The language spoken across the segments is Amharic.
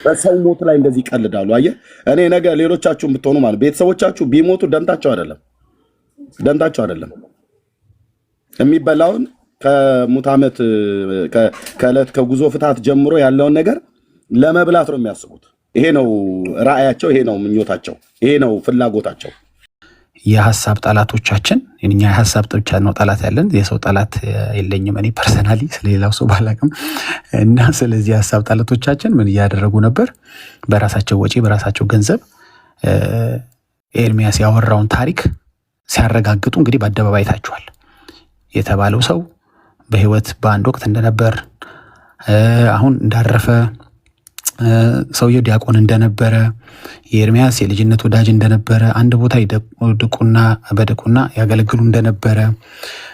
በሰው ሞት ላይ እንደዚህ ይቀልዳሉ። አየህ እኔ ነገ ሌሎቻችሁም ብትሆኑ ማለት ቤተሰቦቻችሁ ቢሞቱ ደንታቸው አይደለም የሚበላውን ከሙት ዓመት ከዕለት ከጉዞ ፍታት ጀምሮ ያለውን ነገር ለመብላት ነው የሚያስቡት። ይሄ ነው ራእያቸው፣ ይሄ ነው ምኞታቸው፣ ይሄ ነው ፍላጎታቸው። የሐሳብ ጠላቶቻችን እኛ የሐሳብ ብቻ ነው ጠላት ያለን፣ የሰው ጠላት የለኝም እኔ ፐርሰናሊ ስለሌላው ሰው ባላቅም። እና ስለዚህ የሐሳብ ጠላቶቻችን ምን እያደረጉ ነበር? በራሳቸው ወጪ በራሳቸው ገንዘብ ኤርሚያስ ያወራውን ታሪክ ሲያረጋግጡ እንግዲህ በአደባባይ ታይቷል። የተባለው ሰው በህይወት በአንድ ወቅት እንደነበር፣ አሁን እንዳረፈ፣ ሰውየው ዲያቆን እንደነበረ፣ የኤርሚያስ የልጅነት ወዳጅ እንደነበረ፣ አንድ ቦታ በድቁና ያገለግሉ እንደነበረ፣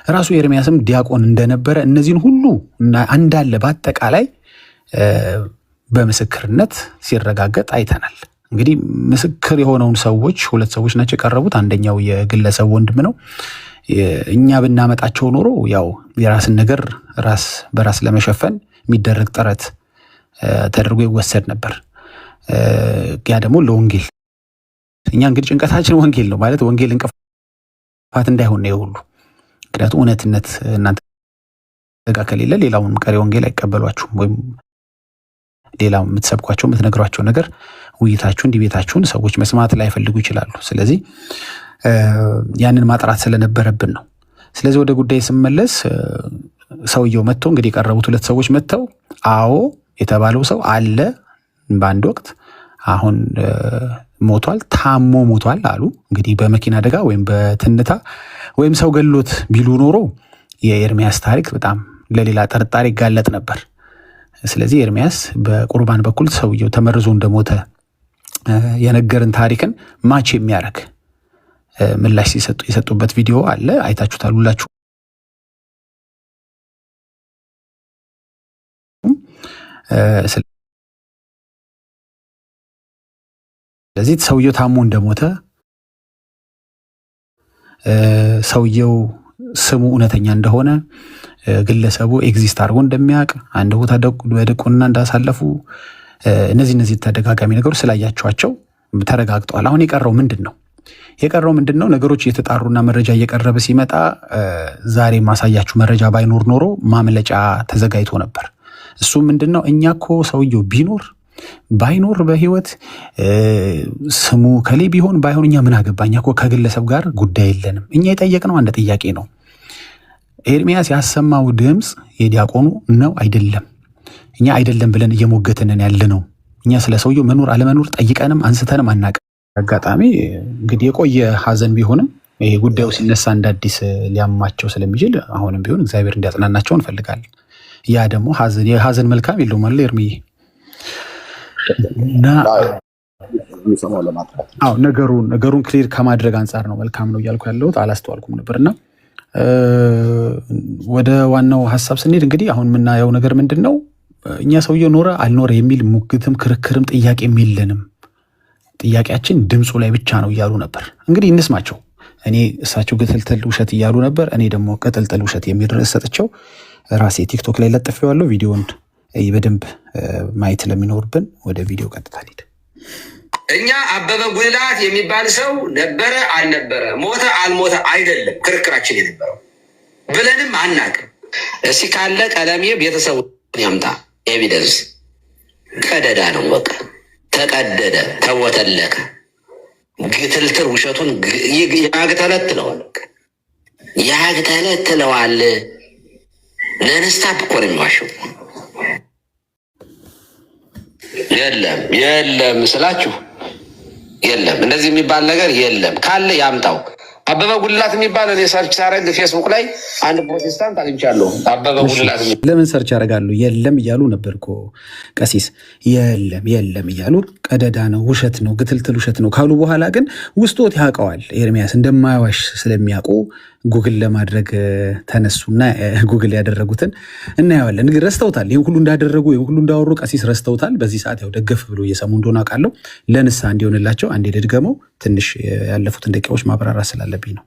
ራሱ ኤርሚያስም ዲያቆን እንደነበረ፣ እነዚህን ሁሉ እንዳለ በአጠቃላይ በምስክርነት ሲረጋገጥ አይተናል። እንግዲህ ምስክር የሆነውን ሰዎች ሁለት ሰዎች ናቸው የቀረቡት። አንደኛው የግለሰብ ወንድም ነው። እኛ ብናመጣቸው ኖሮ ያው የራስን ነገር ራስ በራስ ለመሸፈን የሚደረግ ጥረት ተደርጎ ይወሰድ ነበር። ያ ደግሞ ለወንጌል እኛ እንግዲህ ጭንቀታችን ወንጌል ነው ማለት ወንጌል እንቅፋት እንዳይሆን ነው ሁሉ። ምክንያቱም እውነትነት እናንተ ጋር ከሌለ ሌላውን ቀሪ ወንጌል አይቀበሏችሁም። ወይም ሌላው የምትሰብኳቸው የምትነግሯቸው ነገር ውይይታችሁ እንዲቤታችሁን ሰዎች መስማት ላይፈልጉ ይችላሉ። ስለዚህ ያንን ማጥራት ስለነበረብን ነው። ስለዚህ ወደ ጉዳይ ስመለስ ሰውየው መጥቶ እንግዲህ የቀረቡት ሁለት ሰዎች መጥተው አዎ የተባለው ሰው አለ በአንድ ወቅት አሁን ሞቷል፣ ታሞ ሞቷል አሉ። እንግዲህ በመኪና አደጋ ወይም በትንታ ወይም ሰው ገሎት ቢሉ ኖሮ የኤርሚያስ ታሪክ በጣም ለሌላ ጥርጣሬ ይጋለጥ ነበር። ስለዚህ ኤርሚያስ በቁርባን በኩል ሰውየው ተመርዞ እንደሞተ የነገርን ታሪክን ማች የሚያደርግ ምላሽ የሰጡበት ቪዲዮ አለ፣ አይታችሁታል ሁላችሁ። ስለዚህ ሰውየው ታሞ እንደሞተ ሰውየው ስሙ እውነተኛ እንደሆነ ግለሰቡ ኤግዚስት አድርጎ እንደሚያውቅ አንድ ቦታ በድቁና እንዳሳለፉ እነዚህ ተደጋጋሚ ነገሮች ስላያቸዋቸው ተረጋግጠዋል። አሁን የቀረው ምንድን ነው? ነገሮች እየተጣሩና መረጃ እየቀረበ ሲመጣ ዛሬ ማሳያችሁ መረጃ ባይኖር ኖሮ ማምለጫ ተዘጋጅቶ ነበር። እሱ ምንድን ነው? እኛ እኮ ሰውየው ባይኖር በህይወት ስሙ ከሌ ቢሆን ባይሆን እኛ ምን አገባኝ? እኛ እኮ ከግለሰብ ጋር ጉዳይ የለንም። እኛ የጠየቅነው አንድ ጥያቄ ነው። ኤርሚያስ ያሰማው ድምፅ የዲያቆኑ ነው አይደለም? እኛ አይደለም ብለን እየሞገትንን ያለ ነው። እኛ ስለ ሰውየው መኖር አለመኖር ጠይቀንም አንስተንም አናውቅም። አጋጣሚ እንግዲህ የቆየ ሀዘን ቢሆንም ይሄ ጉዳዩ ሲነሳ እንደ አዲስ ሊያማቸው ስለሚችል አሁንም ቢሆን እግዚአብሔር እንዲያጽናናቸው እንፈልጋለን። ያ ደግሞ የሀዘን መልካም የለውም አለ ኤርሚዬ እና ነገሩን ክሊር ከማድረግ አንጻር ነው መልካም ነው እያልኩ ያለሁት። አላስተዋልኩም ነበርና ወደ ዋናው ሀሳብ ስንሄድ እንግዲህ አሁን የምናየው ነገር ምንድን ነው? እኛ ሰውየው ኖረ አልኖረ የሚል ሙግትም ክርክርም ጥያቄም የለንም። ጥያቄያችን ድምፁ ላይ ብቻ ነው እያሉ ነበር። እንግዲህ እንስማቸው። እኔ እሳቸው ቅጥልጥል ውሸት እያሉ ነበር፣ እኔ ደግሞ ቅጥልጥል ውሸት የሚል ርዕስ ሰጥቸው ራሴ ቲክቶክ ላይ ለጥፌዋለሁ። ቪዲዮን በደንብ ማየት ለሚኖርብን ወደ ቪዲዮ ቀጥታ ሄድ። እኛ አበበ ጉልላት የሚባል ሰው ነበረ አልነበረ፣ ሞተ አልሞተ አይደለም ክርክራችን የነበረው ብለንም አናውቅም። እስኪ ካለ ቀለሜ ቤተሰቡን ያምጣ ኤቪደንስ። ቀደዳ ነው በቃ ተቀደደ፣ ተወተለከ፣ ግትልትል ውሸቱን ያግተለትለዋል። ነንስታፕ እኮ ነው የሚዋሸው። የለም ስላችሁ የለም፣ እንደዚህ የሚባል ነገር የለም። ካለ ያምጣው። አበበ ጉልላት የሚባል እኔ ሰርች ሳረግ ፌስቡክ ላይ አንድ ፕሮቴስታንት አግኝቻለሁ። አበበ ጉልላት ለምን ሰርች ያደርጋሉ? የለም እያሉ ነበር እኮ ቀሲስ። የለም እያሉ ቀደዳ ነው፣ ውሸት ነው፣ ግትልትል ውሸት ነው ካሉ በኋላ ግን ውስጦት ያውቀዋል ኤርሚያስ እንደማያዋሽ ስለሚያውቁ ጉግል ለማድረግ ተነሱና ጉግል ያደረጉትን እናየዋለን። ግን ረስተውታል። ይህን ሁሉ እንዳደረጉ ይህን ሁሉ እንዳወሩ ቀሲስ ረስተውታል። በዚህ ሰዓት ያው ደገፍ ብሎ እየሰሙ እንደሆነ አውቃለሁ። ለንስሐ እንዲሆንላቸው አንዴ ልድገመው። ትንሽ ያለፉትን ደቂቃዎች ማብራራት ስላለብኝ ነው።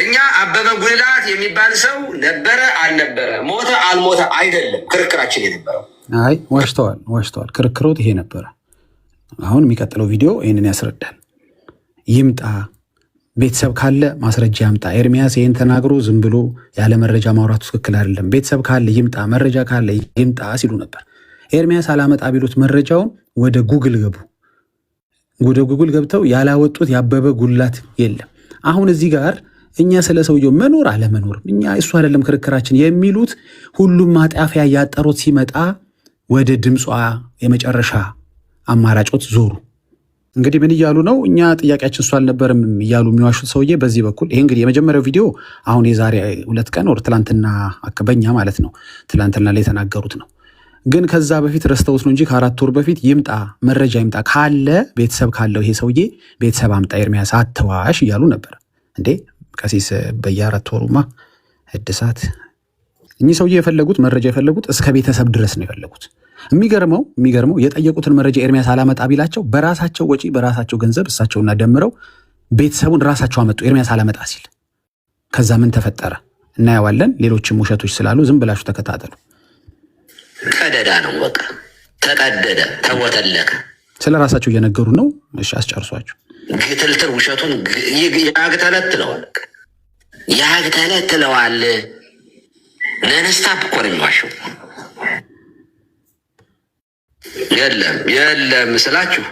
እኛ አበበ ጉልላት የሚባል ሰው ነበረ አልነበረ፣ ሞተ አልሞተ አይደለም ክርክራችን የነበረው አይ ዋሽተዋል። ክርክሮት ይሄ ነበረ። አሁን የሚቀጥለው ቪዲዮ ይህንን ያስረዳል። ይምጣ ቤተሰብ ካለ ማስረጃ ያምጣ። ኤርሚያስ ይህን ተናግሮ ዝም ብሎ ያለ መረጃ ማውራቱ ትክክል አይደለም። ቤተሰብ ካለ ይምጣ፣ መረጃ ካለ ይምጣ ሲሉ ነበር። ኤርሚያስ አላመጣ ቢሉት መረጃውን ወደ ጉግል ገቡ። ወደ ጉግል ገብተው ያላወጡት ያበበ ጉላት የለም። አሁን እዚህ ጋር እኛ ስለ ሰውየው መኖር አለመኖር እኛ እሱ አይደለም ክርክራችን የሚሉት ሁሉም ማጣፊያ ያጠሩት ሲመጣ ወደ ድምጿ የመጨረሻ አማራጮት ዞሩ። እንግዲህ ምን እያሉ ነው? እኛ ጥያቄያችን እሱ አልነበረም እያሉ የሚዋሹት ሰውዬ በዚህ በኩል ይሄ እንግዲህ የመጀመሪያው ቪዲዮ አሁን የዛሬ 2 ቀን ወር ትላንትና አከበኛ ማለት ነው ትላንትና ላይ የተናገሩት ነው። ግን ከዛ በፊት ረስተውት ነው እንጂ ከ4 ወር በፊት ይምጣ መረጃ ይምጣ ካለ ቤተሰብ ካለው ይሄ ሰውዬ ቤተሰብ አምጣ ኤርሚያስ አትዋሽ እያሉ ነበር። እንዴ ቀሲስ በየ4 ወሩማ እድሳት እኚህ ሰውዬ የፈለጉት መረጃ የፈለጉት እስከ ቤተሰብ ድረስ ነው የፈለጉት። የሚገርመው የጠየቁትን መረጃ ኤርሚያስ አላመጣ ቢላቸው በራሳቸው ወጪ በራሳቸው ገንዘብ እሳቸውና ደምረው ቤተሰቡን ራሳቸው አመጡ ኤርሚያስ አላመጣ ሲል። ከዛ ምን ተፈጠረ እናየዋለን። ሌሎችም ውሸቶች ስላሉ ዝም ብላችሁ ተከታተሉ። ቀደዳ ነው በቃ ተቀደደ፣ ተወተለከ። ስለ ራሳቸው እየነገሩ ነው። እሺ አስጨርሷቸው። ግትልትል ውሸቱን ያግተለትለዋል፣ ያግተለትለዋል። ነንስታፕ እኮ ነው የሚዋሸው። የለም ስላችሁ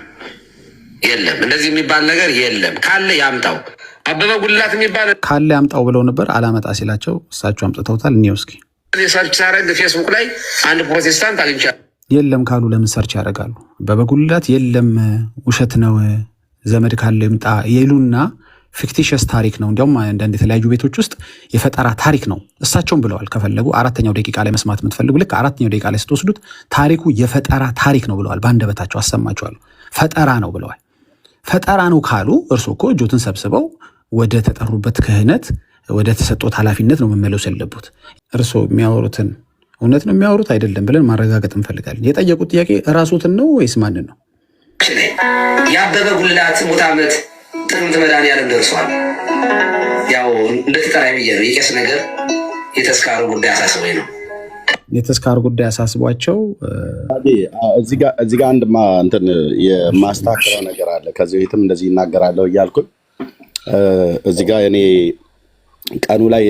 የለም፣ እንደዚህ የሚባል ነገር የለም። ካለ ያምጣው። አበበ ጉልላት የሚባል ካለ ያምጣው ብለው ነበር። አላመጣ ሲላቸው እሳቸው አምጥተውታል። እኔ እስኪ ሰርች ሳረግ ፌስቡክ ላይ አንድ ፕሮቴስታንት አግኝቻለሁ። የለም ካሉ ለምን ሰርች ያደርጋሉ? አበበ ጉልላት የለም ውሸት ነው ዘመድ ካለ ይምጣ ይሉና ፊክቲሽስ ታሪክ ነው። እንዲያውም አንዳንድ የተለያዩ ቤቶች ውስጥ የፈጠራ ታሪክ ነው እሳቸውም ብለዋል። ከፈለጉ 4ኛው ደቂቃ ላይ መስማት የምትፈልጉ ልክ 4ኛው ደቂቃ ላይ ስትወስዱት ታሪኩ የፈጠራ ታሪክ ነው ብለዋል። በአንደበታቸው አሰማቸዋለሁ። ፈጠራ ነው ብለዋል። ፈጠራ ነው ካሉ እርስዎ እኮ እጆትን ሰብስበው ወደ ተጠሩበት ክህነት ወደ ተሰጦት ኃላፊነት ነው መመለስ ያለበት። እርስዎ የሚያወሩትን እውነት ነው የሚያወሩት አይደለም ብለን ማረጋገጥ እንፈልጋለን። የጠየቁት ጥያቄ ራስዎትን ነው ወይስ ማንን ነው? የአበበ ጉልላት ሙት ዓመት ጥቅምት መድኃኒዓለም ደርሷል። ያው እንድትጠራ ብዬ ነው። የቄስ ነገር የተስካሩ ጉዳይ አሳስቦኝ ነው። የተስካሩ ጉዳይ አሳስቧቸው እዚህ ጋር አንድ እንትን የማስተካከለው ነገር አለ። ከዚህ በፊትም እንደዚህ ይናገራለሁ እያልኩኝ እዚህ ጋር እኔ ቀኑ ላይ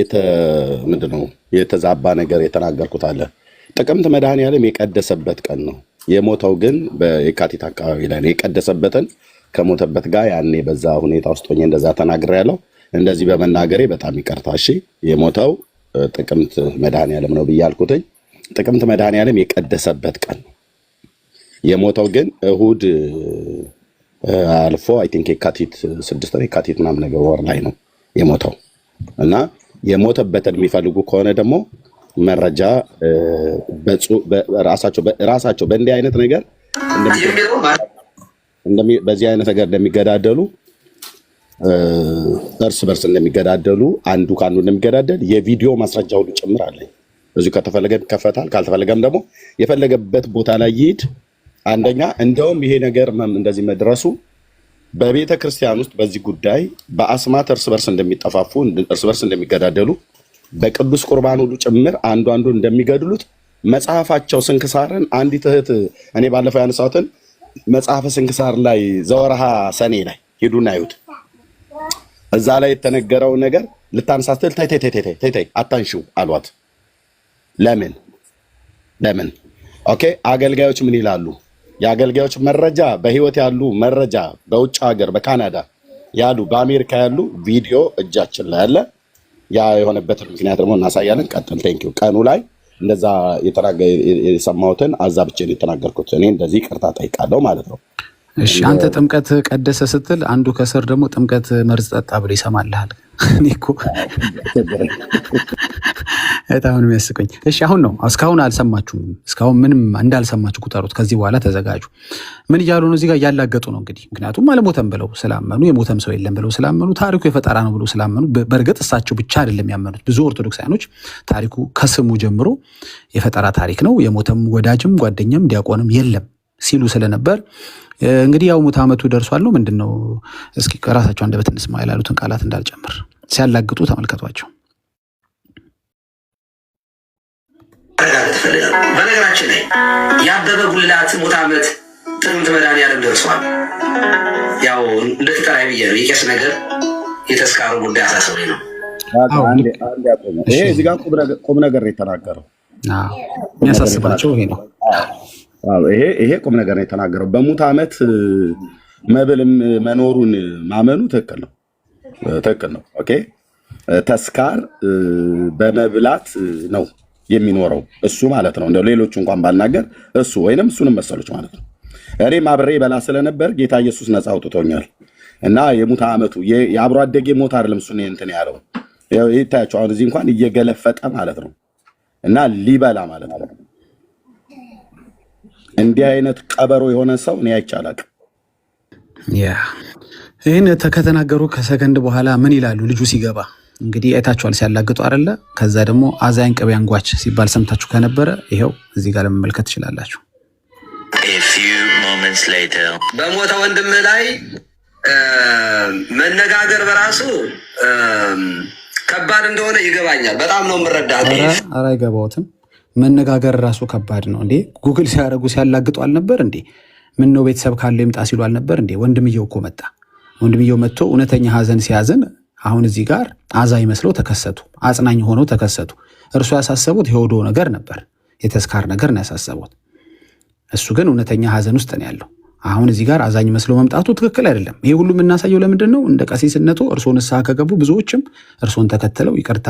ምንድነው የተዛባ ነገር የተናገርኩት አለ። ጥቅምት መድኃኒዓለም የቀደሰበት ቀን ነው። የሞተው ግን በየካቲት አካባቢ ላይ ነው። የቀደሰበትን ከሞተበት ጋር ያኔ በዛ ሁኔታ ውስጥ ሆኜ እንደዛ ተናግሬያለሁ። እንደዚህ በመናገሬ በጣም ይቅርታ። እሺ የሞተው ጥቅምት መድኃኒዓለም ነው ብያልኩትኝ። ጥቅምት መድኃኒዓለም የቀደሰበት ቀን ነው። የሞተው ግን እሁድ አልፎ አይ ቲንክ የካቲት 6 የካቲት ምናምን ነገር ወር ላይ ነው የሞተው እና የሞተበትን የሚፈልጉ ከሆነ ደግሞ መረጃ ራሳቸው በእንዲህ አይነት ነገር በዚህ አይነት ነገር እንደሚገዳደሉ እርስ በርስ እንደሚገዳደሉ አንዱ ከአንዱ እንደሚገዳደል የቪዲዮ ማስረጃ ሁሉ ጭምር አለኝ። እዚሁ ከተፈለገ ይከፈታል፣ ካልተፈለገም ደግሞ የፈለገበት ቦታ ላይ ይሄድ። አንደኛ እንደውም ይሄ ነገር እንደዚህ መድረሱ በቤተ ክርስቲያን ውስጥ በዚህ ጉዳይ በአስማት እርስ በርስ እንደሚጠፋፉ እርስ በርስ እንደሚገዳደሉ በቅዱስ ቁርባን ሁሉ ጭምር አንዱ እንደሚገድሉት መጽሐፋቸው ስንክሳርን አንዲት እህት እኔ ባለፈው ያነሳሁትን መጽሐፈ ስንክሳር ላይ ዘወርሃ ሰኔ ላይ ሂዱና ይሁት እዛ ላይ የተነገረው ነገር ልታንሳስትል ተይ አታንሺው አሏት። ለምን? ኦኬ አገልጋዮች ምን ይላሉ? የአገልጋዮች መረጃ በህይወት ያሉ መረጃ በውጭ ሀገር በካናዳ ያሉ በአሜሪካ ያሉ ቪዲዮ እጃችን ላይ ያለ ያ የሆነበትን ምክንያት ደግሞ እናሳያለን። ቀጥል። ቴንኪው። ቀኑ ላይ እንደዛ የሰማሁትን አዛብቼን የተናገርኩት እኔ እንደዚህ ይቅርታ ጠይቃለሁ ማለት ነው። እሺ አንተ ጥምቀት ቀደሰ ስትል አንዱ ከስር ደግሞ ጥምቀት መርዝ ጠጣ ብሎ ይሰማልሃል። እኔ እኮ በጣም ነው የሚያስቀኝ። እሺ አሁን ነው እስካሁን አልሰማችሁም። እስካሁን ምንም እንዳልሰማችሁ ቁጠሩት። ከዚህ በኋላ ተዘጋጁ። ምን እያሉ ነው? እዚህ ጋር እያላገጡ ነው እንግዲህ። ምክንያቱም አልሞተም ብለው ስላመኑ የሞተም ሰው የለም ብለው ስላመኑ ታሪኩ የፈጠራ ነው ብለው ስላመኑ፣ በእርግጥ እሳቸው ብቻ አይደለም ያመኑት፣ ብዙ ኦርቶዶክሳውያኖች ታሪኩ ከስሙ ጀምሮ የፈጠራ ታሪክ ነው፣ የሞተም ወዳጅም ጓደኛም ዲያቆንም የለም ሲሉ ስለነበር እንግዲህ ያው ሙት ዓመቱ ደርሷል ነው ምንድነው? እስኪ ከራሳቸው አንደበት እንስማ ያሉትን ቃላት እንዳልጨምር ሲያላግጡ ተመልከቷቸው። ማረጋገጥ እፈልጋለሁ። በነገራችን ላይ የአበበ ጉልላት ሙት ዓመት ጥቅምት መድኃኒዓለም ደርሷል። ያው እንደተጠራይ ብዬ ነው የቄስ ነገር የተስካሩ ጉዳይ አሳስበኝ ነው። ይሄ እዚህ ጋር ቁም ነገር የተናገረው የሚያሳስባቸው ይሄ ነው። ይሄ ቁም ነገር ነው የተናገረው። በሙት ዓመት መብልም መኖሩን ማመኑ ትክክል ነው፣ ትክክል ነው። ኦኬ ተስካር በመብላት ነው የሚኖረው እሱ ማለት ነው። እንደው ሌሎቹ እንኳን ባልናገር እሱ ወይንም እሱንም መሰሎች ማለት ነው። እኔም አብሬ በላ ስለነበር ጌታ ኢየሱስ ነፃ አውጥቶኛል እና የሙት ዓመቱ የአብሮ አደጌ ሞት አይደለም እሱ እንትን ያለው ይታያቸው። አሁን እዚህ እንኳን እየገለፈጠ ማለት ነው እና ሊበላ ማለት ነው። እንዲህ አይነት ቀበሮ የሆነ ሰው እኔ አይቼ አላውቅም። ይህን ከተናገሩ ከሰከንድ በኋላ ምን ይላሉ? ልጁ ሲገባ እንግዲህ አይታችኋል፣ ሲያላግጡ አይደለ? ከዛ ደግሞ አዛኝ ቅቤ አንጓች ሲባል ሰምታችሁ ከነበረ ይኸው እዚህ ጋር ለመመልከት ትችላላችሁ። በሞተ ወንድም ላይ መነጋገር በራሱ ከባድ እንደሆነ ይገባኛል። በጣም ነው የምረዳት። ኧረ አይገባዎትም። መነጋገር ራሱ ከባድ ነው እንዴ? ጉግል ሲያደርጉ ሲያላግጡ አልነበር እንዴ? ምን ነው ቤተሰብ ካለው ይምጣ ሲሉ አልነበር እንዴ? ወንድምየው እኮ መጣ። ወንድምየው መጥቶ እውነተኛ ሀዘን ሲያዝን አሁን እዚህ ጋር አዛኝ መስለው ተከሰቱ፣ አጽናኝ ሆነው ተከሰቱ። እርሱ ያሳሰቡት የሆዶ ነገር ነበር፣ የተስካር ነገር ነው ያሳሰቡት። እሱ ግን እውነተኛ ሀዘን ውስጥ ነው ያለው። አሁን እዚህ ጋር አዛኝ መስሎ መምጣቱ ትክክል አይደለም። ይሄ ሁሉ የምናሳየው ለምንድን ነው? እንደ ቀሲስነቱ እርሶ ንስሐ ከገቡ ብዙዎችም እርሶን ተከትለው ይቅርታ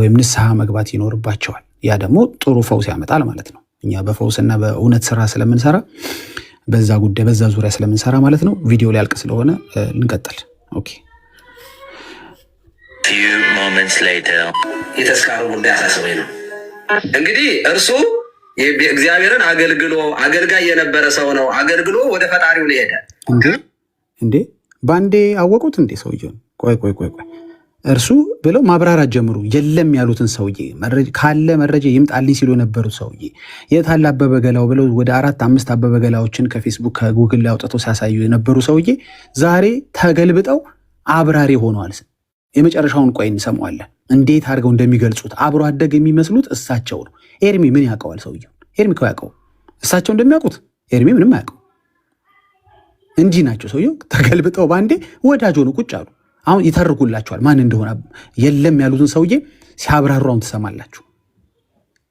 ወይም ንስሐ መግባት ይኖርባቸዋል። ያ ደግሞ ጥሩ ፈውስ ያመጣል ማለት ነው። እኛ በፈውስና በእውነት ስራ ስለምንሰራ በዛ ጉዳይ በዛ ዙሪያ ስለምንሰራ ማለት ነው። ቪዲዮ ሊያልቅ ስለሆነ እንቀጥል። ኦኬ የተስካሩ ጉዳይ አሳስበኝ ነው። እንግዲህ እርሱ እግዚአብሔርን አገልግሎ አገልጋይ የነበረ ሰው ነው። አገልግሎ ወደ ፈጣሪው ሊሄደ እንዴ ባንዴ አወቁት እንዴ ሰውየውን? ቆይ እርሱ ብለው ማብራራት ጀምሩ። የለም ያሉትን ሰውዬ ካለ መረጃ ይምጣልኝ ሲሉ የነበሩት ሰውዬ የታለ አበበ ገላው ብለው ወደ 4-5 አበበ ገላዎችን ከፌስቡክ ከጉግል ላይ አውጥተው ሲያሳዩ የነበሩ ሰውዬ ዛሬ ተገልብጠው አብራሪ ሆነዋል። የመጨረሻውን ቆይ እንሰማዋለን፣ እንዴት አድርገው እንደሚገልጹት። አብሮ አደግ የሚመስሉት እሳቸው ነው። ኤርሚ ምን ያውቀዋል ሰውየው? ኤርሚ እኮ ያውቀው እሳቸው እንደሚያውቁት ኤርሚ ምንም አያውቀው። እንዲህ ናቸው። ሰውየው ተገልብጠው ባንዴ ወዳጅ ሆኑ ቁጭ አሉ። አሁን ይተርኩላቸዋል ማን እንደሆነ። የለም ያሉትን ሰውዬ ሲያብራሩ አሁን ትሰማላችሁ።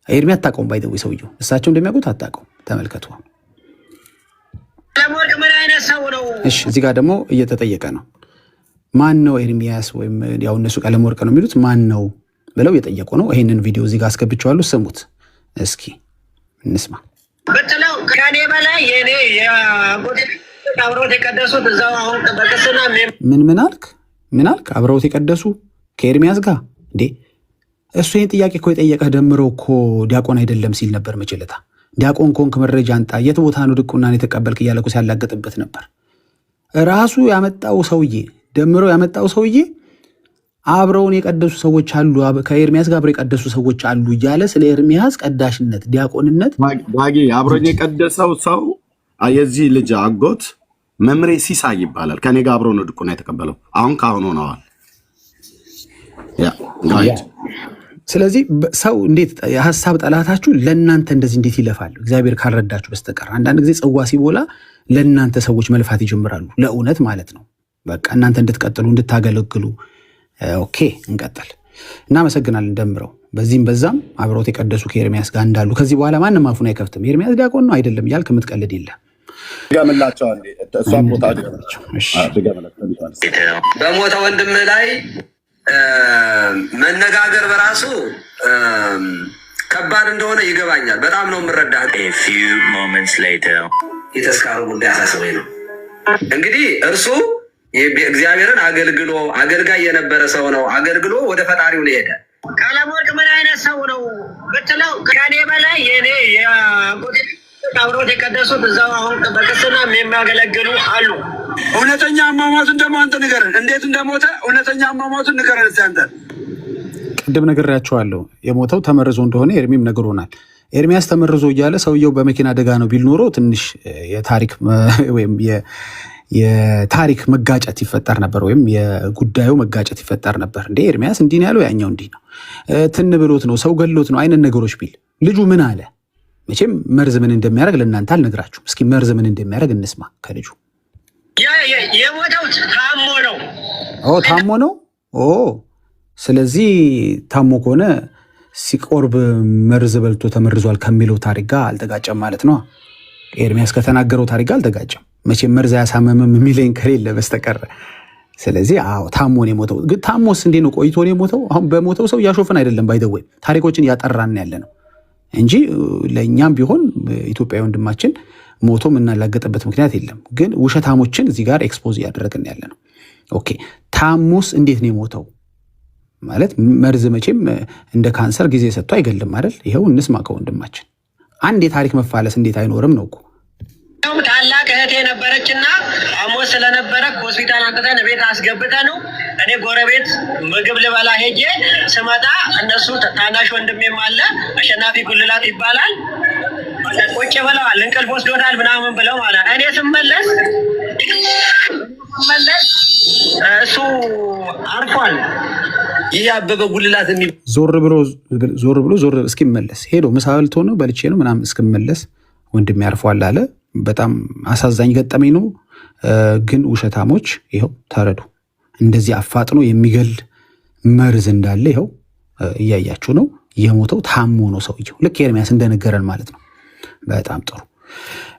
ኤርሚ አታውቀውም፣ ባይደው ሰውየው እሳቸው እንደሚያውቁት አታውቀውም። ተመልከቱ። እሺ እዚህ ጋር ደግሞ እየተጠየቀ ነው። ማን ነው ኤርሚያስ? ወይም ያው እነሱ ቀለም ወርቅ ነው የሚሉት ማን ነው ብለው እየጠየቁ ነው። ይሄንን ቪዲዮ እዚህ ጋር አስገብቼዋለሁ፣ ስሙት እስኪ እንስማ። በጥለው ከኔ በላይ የኔ አብረውት የቀደሱት እዛው አሁን በቅስና ምን አልክ? አብረውት የቀደሱ ከኤርሚያስ ጋር እንዴ? እሱ ይህን ጥያቄ እኮ የጠየቀህ ደምረው እኮ ዲያቆን አይደለም ሲል ነበር መቼለታ። ዲያቆን ኮንክ መረጃ አንጣ፣ የት ቦታ ነው ድቁናን የተቀበልክ እያለ እኮ ሲያላገጥበት ነበር። ራሱ ያመጣው ሰውዬ ደምረው ያመጣው ሰውዬ አብረውን የቀደሱ ሰዎች አሉ፣ ከኤርሚያስ ጋር አብረው የቀደሱ ሰዎች አሉ እያለ ስለ ኤርሚያስ ቀዳሽነት፣ ዲያቆንነት ዳጊ አብሮኝ የቀደሰው ሰው የዚህ ልጅ አጎት መምሬ ሲሳይ ይባላል። ከኔ ጋር አብሮ ነው ድቁና የተቀበለው። አሁን ካሁን ሆነዋል። ስለዚህ ሰው እንዴት የሀሳብ ጠላታችሁ ለእናንተ እንደዚህ እንዴት ይለፋሉ? እግዚአብሔር ካልረዳችሁ በስተቀር አንዳንድ ጊዜ ጽዋ ሲቦላ ለእናንተ ሰዎች መልፋት ይጀምራሉ። ለእውነት ማለት ነው። በቃ እናንተ እንድትቀጥሉ እንድታገለግሉ። ኦኬ እንቀጥል። እናመሰግናለን። ደምረው በዚህም በዛም አብረውት የቀደሱ ከኤርሚያስ ጋር እንዳሉ ከዚህ በኋላ ማንም አፉን አይከፍትም። ኤርሚያስ ዲያቆን ነው አይደለም እያልክ የምትቀልድ የለ። በሞተ ወንድም ላይ መነጋገር በራሱ ከባድ እንደሆነ ይገባኛል። በጣም ነው የምረዳህ። የተስካሩ ጉዳይ አሳስበኝ ነው። እንግዲህ እርሱ እግዚአብሔርን አገልግሎ አገልጋይ የነበረ ሰው ነው። አገልግሎ ወደ ፈጣሪው ሊሄደ ቀለም ወርቅ ምን አይነት ሰው ነው ብትለው ከኔ በላይ የኔ አብረውት የቀደሱት እዛው አሁን በቅስና የሚያገለግሉ አሉ። እውነተኛ አሟሟቱን ደግሞ አንተ ንገረን፣ እንዴት እንደሞተ እውነተኛ አሟሟቱን ንገረን እስኪ አንተ። ቅድም ነግሬያቸዋለሁ። የሞተው ተመርዞ እንደሆነ ኤርሚም ነግሮናል። ኤርሚያስ ተመርዞ እያለ ሰውየው በመኪና አደጋ ነው ቢል ኖሮ ትንሽ የታሪክ ወይም የታሪክ መጋጨት ይፈጠር ነበር፣ ወይም የጉዳዩ መጋጨት ይፈጠር ነበር። እንዴ ኤርሚያስ እንዲህ ነው ያለው፣ ያኛው እንዲህ ነው፣ ትን ብሎት ነው፣ ሰው ገሎት ነው አይነት ነገሮች ቢል ልጁ ምን አለ? መቼም መርዝ ምን እንደሚያደርግ ለእናንተ አልነግራችሁም። እስኪ መርዝ ምን እንደሚያደርግ እንስማ ከልጁ። የሞተው ታሞ ነው። ታሞ ነው። ስለዚህ ታሞ ከሆነ ሲቆርብ መርዝ በልቶ ተመርዟል ከሚለው ታሪክ ጋር አልተጋጨም ማለት ነው። ኤርሚያስ ከተናገረው ታሪክ ጋር አልተጋጨም። መቼም መርዝ አያሳመምም የሚለኝ ከሌለ በስተቀር። ስለዚህ ታሞ ነው የሞተው። ግን ታሞስ እንዴት ነው ቆይቶ ነው የሞተው? አሁን በሞተው ሰው እያሾፍን አይደለም፣ ባይደወይ ታሪኮችን እያጠራን ያለ ነው እንጂ ለእኛም ቢሆን ኢትዮጵያዊ ወንድማችን ሞቶ የምናላገጠበት ምክንያት የለም። ግን ውሸታሞችን እዚህ ጋር ኤክስፖዝ እያደረግን ያለ ነው። ኦኬ ታሞስ እንዴት ነው የሞተው? ማለት መርዝ መቼም እንደ ካንሰር ጊዜ ሰጥቶ አይገልም አይደል? ይኸው እንስማ ከወንድማችን። አንድ የታሪክ መፋለስ እንዴት አይኖርም ነው እኮ። ታላቅ እህቴ ነበረችና አሞ ስለነበረ ሆስፒታል አንጥተን ቤት አስገብተ ነው። እኔ ጎረቤት ምግብ ልበላ ሄጄ ስመጣ እነሱ ታናሽ ወንድሜም አለ አሸናፊ ጉልላት ይባላል ቁጭ ብለዋል። እንቅልፍ ወስዶታል ምናምን ብለው ማለት እኔ ስመለስ እሱ አርፏል። ይህ አበበ ጉልላት ዞር ብሎ እስኪመለስ ሄዶ ምሳ በልቶ ነው በልቼ ነው ምናምን እስኪመለስ ወንድሜ ያርፏል አለ። በጣም አሳዛኝ ገጠመኝ ነው። ግን ውሸታሞች ይኸው ተረዱ። እንደዚህ አፋጥኖ የሚገል መርዝ እንዳለ ይኸው እያያችሁ ነው። የሞተው ታሞ ነው ሰውየው፣ ልክ ኤርሚያስ እንደነገረን ማለት ነው። በጣም ጥሩ።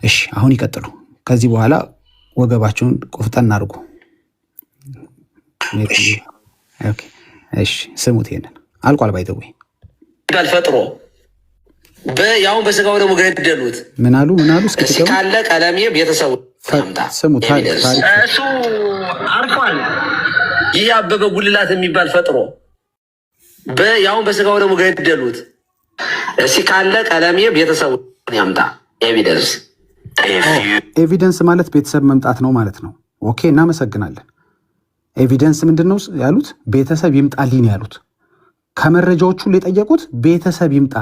እሺ አሁን ይቀጥሉ። ከዚህ በኋላ ወገባቸውን ቆፍጠን አድርጉ። እሺ ስሙት። ይሄንን አልቋል ባይተው ፈጥሮ ያውን በስጋው ደግሞ ገደሉት። ምን አሉ እስኪ ካለ ቀለሜ ቤተሰቡ ስሙት። እሱ አርፏል። ይህ አበበ ጉልላት የሚባል ፈጥሮ ያውን በስጋው ደግሞ ገደሉት። እስኪ ካለ ቀለሜ ቤተሰቡ ያምጣ። ኤቪደንስ ማለት ቤተሰብ መምጣት ነው ማለት ነው። ኦኬ እናመሰግናለን። ኤቪደንስ ምንድን ነው ያሉት? ቤተሰብ ይምጣልኝ ያሉት። ከመረጃዎቹ የጠየቁት ቤተሰብ ይምጣ።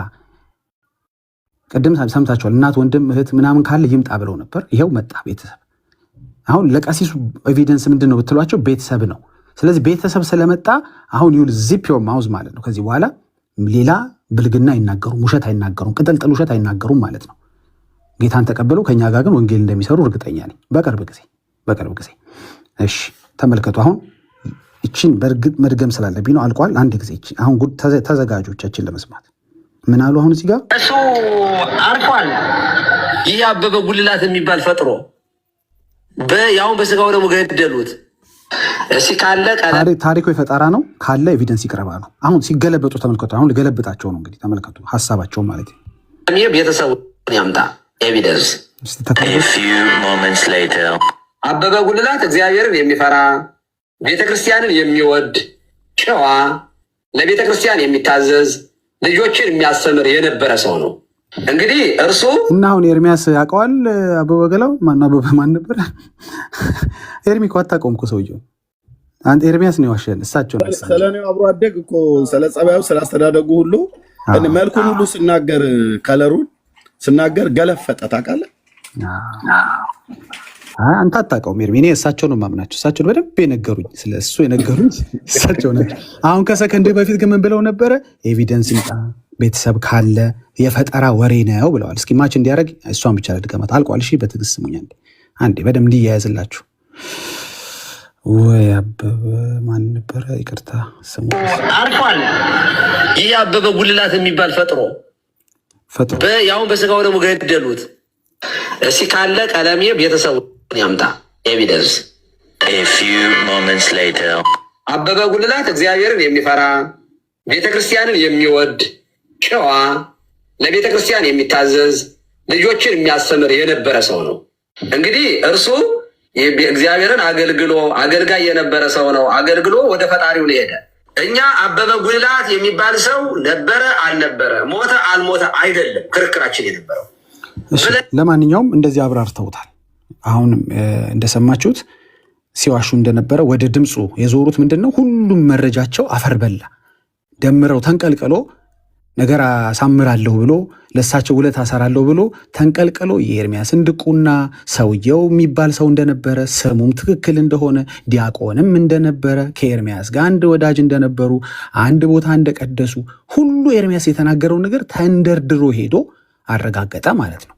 ቅድም ሰምታችኋል። እናት ወንድም እህት ምናምን ካለ ይምጣ ብለው ነበር። ይኸው መጣ ቤተሰብ። አሁን ለቀሲሱ ኤቪደንስ ምንድን ነው ብትሏቸው ቤተሰብ ነው። ስለዚህ ቤተሰብ ስለመጣ አሁን ይሁን ዚፕ ዮር ማውዝ ማለት ነው። ከዚህ በኋላ ሌላ ብልግና አይናገሩም፣ ውሸት አይናገሩም፣ ቅጠልጥል ውሸት አይናገሩም ማለት ነው። ጌታን ተቀበለው ከኛ ጋር ግን ወንጌል እንደሚሰሩ እርግጠኛ ነኝ። በቅርብ ጊዜ። እሺ ተመልከቱ። አሁን እቺን በእርግጥ መድገም ስላለብኝ ነው። አልቋል። አንድ ጊዜ አሁን ጉድ ተዘጋጆቻችን ለመስማት ምን አሉ? አሁን እዚህ ጋር እሱ አርፏል። ይህ አበበ ጉልላት የሚባል ፈጥሮ ያውን በስጋው ደግሞ ገደሉት። እስኪ ካለ ታሪኩ የፈጠራ ነው ካለ ኤቪደንስ ይቅረባ ነው። አሁን ሲገለበጡ ተመልከቱ። አሁን ልገለብጣቸው ነው እንግዲህ ተመልከቱ ሀሳባቸው ማለት ነው። ቤተሰቡ ያምጣ ኤቪደንስ። አበበ ጉልላት እግዚአብሔርን የሚፈራ ቤተክርስቲያንን የሚወድ ጨዋ፣ ለቤተክርስቲያን የሚታዘዝ ልጆችን የሚያስተምር የነበረ ሰው ነው። እንግዲህ እርሱ እና አሁን ኤርሚያስ ያውቀዋል። አበበ ገላው ማን ነበር? ኤርሚ እኮ አታውቀውም እኮ ሰውየው። አንተ ኤርሚያስ ነው ያዋሸን። እሳቸው ነው ስለኔ አብሮ አደግ እኮ ስለ ጸባዩ ስለ አስተዳደጉ ሁሉ መልኩን ሁሉ ስናገር ከለሩን ስናገር ገለፈጠ። ታውቃለህ? አንተ አታውቀውም ኤርሚ። እኔ እሳቸው ነው የማምናቸው። እሳቸው በደንብ የነገሩኝ፣ ስለ እሱ የነገሩኝ እሳቸው ናቸው። አሁን ከሰከንድ በፊት ግን ምን ብለው ነበረ? ኤቪደንስ ይምጣ ቤተሰብ ካለ የፈጠራ ወሬ ነው ብለዋል። እስኪ ማች እንዲያደርግ እሷን ብቻ ለድገመት። አልቋል። እሺ በትዕግስት ስሙኝ አንዴ በደንብ እንዲያያዝላችሁ። ወይ አበበ ማን ነበረ? ይቅርታ ስሙ አርፏል። ይህ አበበ ጉልላት የሚባል ፈጥሮ ያውን በስጋው ደግሞ ገደሉት። እስኪ ካለ ቀለሜ ቤተሰቡ ያምጣ ኤቪደንስ። አበበ ጉልላት እግዚአብሔርን የሚፈራ ቤተክርስቲያንን የሚወድ ጨዋ፣ ለቤተክርስቲያን የሚታዘዝ ልጆችን የሚያስተምር የነበረ ሰው ነው። እንግዲህ እርሱ እግዚአብሔርን አገልጋይ የነበረ ሰው ነው። አገልግሎ ወደ ፈጣሪው ሄደ። እኛ አበበ ጉልላት የሚባል ሰው ነበረ አልነበረ፣ ሞተ አልሞተ አይደለም ክርክራችን የነበረው። ለማንኛውም እንደዚህ አብራርተውታል። አሁንም እንደሰማችሁት ሲዋሹ እንደነበረ ወደ ድምፁ የዞሩት ምንድን ነው? ሁሉም መረጃቸው አፈር በላ። ደምረው ተንቀልቅሎ ነገር አሳምራለሁ ብሎ ለሳቸው ውለት አሰራለሁ ብሎ ተንቀልቅሎ የኤርሚያስን ድቁና ሰውየው የሚባል ሰው እንደነበረ ስሙም ትክክል እንደሆነ ዲያቆንም እንደነበረ ከኤርሚያስ ጋር አንድ ወዳጅ እንደነበሩ አንድ ቦታ እንደቀደሱ ሁሉ ኤርሚያስ የተናገረው ነገር ተንደርድሮ ሄዶ አረጋገጠ ማለት ነው።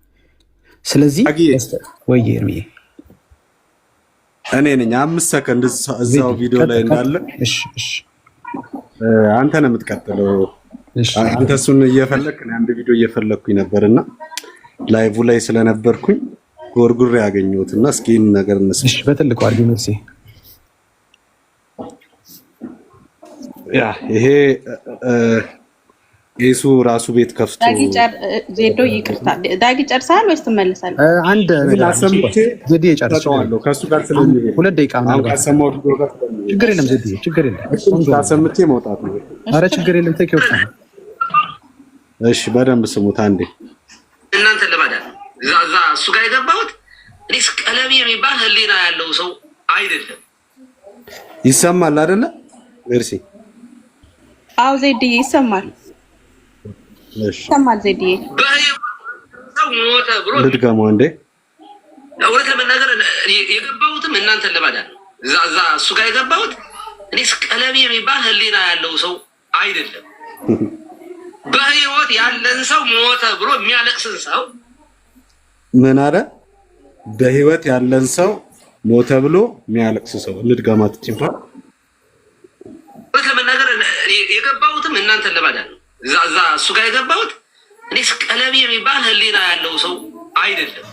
ስለዚህ ወይ ኤርሚዬ እኔ ነኝ 5 ሰከንድ እዛው ቪዲዮ ላይ እንዳለ አንተ ነው የምትቀጥለው። አንተ እሱን እየፈለክ ነው አንድ ቪዲዮ እየፈለኩኝ ነበርና ላይቭ ላይ ስለነበርኩኝ ጎርጉሬ ያገኘሁትና እስኪ ነገር እንስማ። እሺ በትልቁ አርጊመንት ያ ይሄ ኢየሱ ራሱ ቤት ከፍቶ ዜዶ ይቅርታ ዳጊ ጨርሳል ወይስ ትመለሳለህ? አንድ አሰምቼ ዜዲ ጨርሳለሁ ከሱ ጋር ስለሚሄድ 2 ደቂቃ አሁን ካሰማው ቪዲዮ ጋር ስለሚሄድ ችግር የለም ዜዲ ችግር የለም። አሰምቼ መውጣት ነው። ኧረ ችግር የለም ተኪው። እሺ በደንብ ስሙት አንዴ። እናንተ ለማዳን እዛ እሱ ጋር የገባሁት እኔስ ቀለብ የሚባል ህሊና ያለው ሰው አይደለም። ይሰማል አይደለ? እርሲ አው ዜዲ ይሰማል። እሺ ይሰማል ዜዲ ሰው ሞተ ብሎ ልድገመው አንዴ። እውነት ለመናገር የገባሁትም እናንተን ለማዳን ነው። እዛ እሱ ጋር የገባሁት እኔስ ቀለብ የሚባል ህሊና ያለው ሰው አይደለም። በህይወት ያለን ሰው ሞተ ብሎ የሚያለቅስን ሰው ምን አለ? በህይወት ያለን ሰው ሞተ ብሎ የሚያለቅስ ሰው ልድገማት ይችላል። እውነት ለመናገር የገባሁትም እናንተን ለማዳን ነው። እዛ እሱ ጋር የገባሁት እኔስ ቀለብ የሚባል ህሊና ያለው ሰው አይደለም።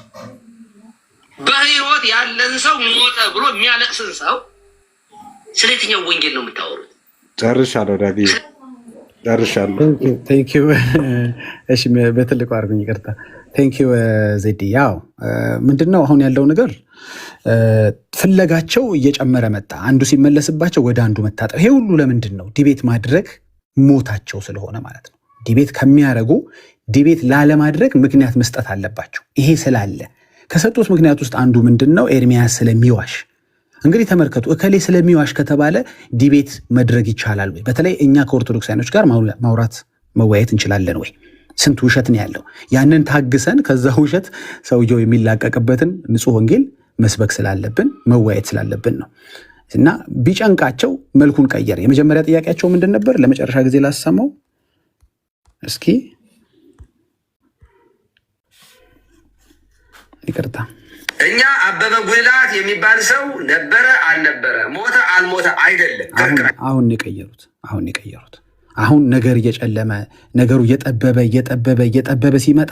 በህይወት ያለን ሰው ሞተ ብሎ የሚያለቅስን ሰው ስለ የትኛው ወንጌል ነው የምታወሩት? ጨርሻለሁ ዳጊ ጨርሻለሁ። ቴንኪው። እሺ በትልቁ አድርጉኝ ይቅርታ። ቴንኪው ዜዲ። ያው ምንድነው አሁን ያለው ነገር ፍለጋቸው እየጨመረ መጣ። አንዱ ሲመለስባቸው ወደ አንዱ መታጠብ። ይሄ ሁሉ ለምንድን ነው? ዲቤት ማድረግ ሞታቸው ስለሆነ ማለት ነው። ዲቤት ከሚያደርጉ ዲቤት ላለማድረግ ምክንያት መስጠት አለባቸው። ይሄ ስላለ ከሰጡት ምክንያት ውስጥ አንዱ ምንድን ነው? ኤርሚያስ ስለሚዋሽ። እንግዲህ ተመልከቱ፣ እከሌ ስለሚዋሽ ከተባለ ዲቤት መድረግ ይቻላል ወይ? በተለይ እኛ ከኦርቶዶክሳውያኖች ጋር ማውራት መወያየት እንችላለን ወይ? ስንት ውሸት ነው ያለው። ያንን ታግሰን ከዛ ውሸት ሰውየው የሚላቀቅበትን ንጹሕ ወንጌል መስበክ ስላለብን መወያየት ስላለብን ነው። እና ቢጨንቃቸው መልኩን ቀየረ። የመጀመሪያ ጥያቄያቸው ምንድን ነበር? ለመጨረሻ ጊዜ ላሰማው እስኪ ይቅርታ። እኛ አበበ ጉልላት የሚባል ሰው ነበረ አልነበረ፣ ሞተ አልሞተ አይደለም። አሁን የቀየሩት አሁን ነገር እየጨለመ ነገሩ እየጠበበ ሲመጣ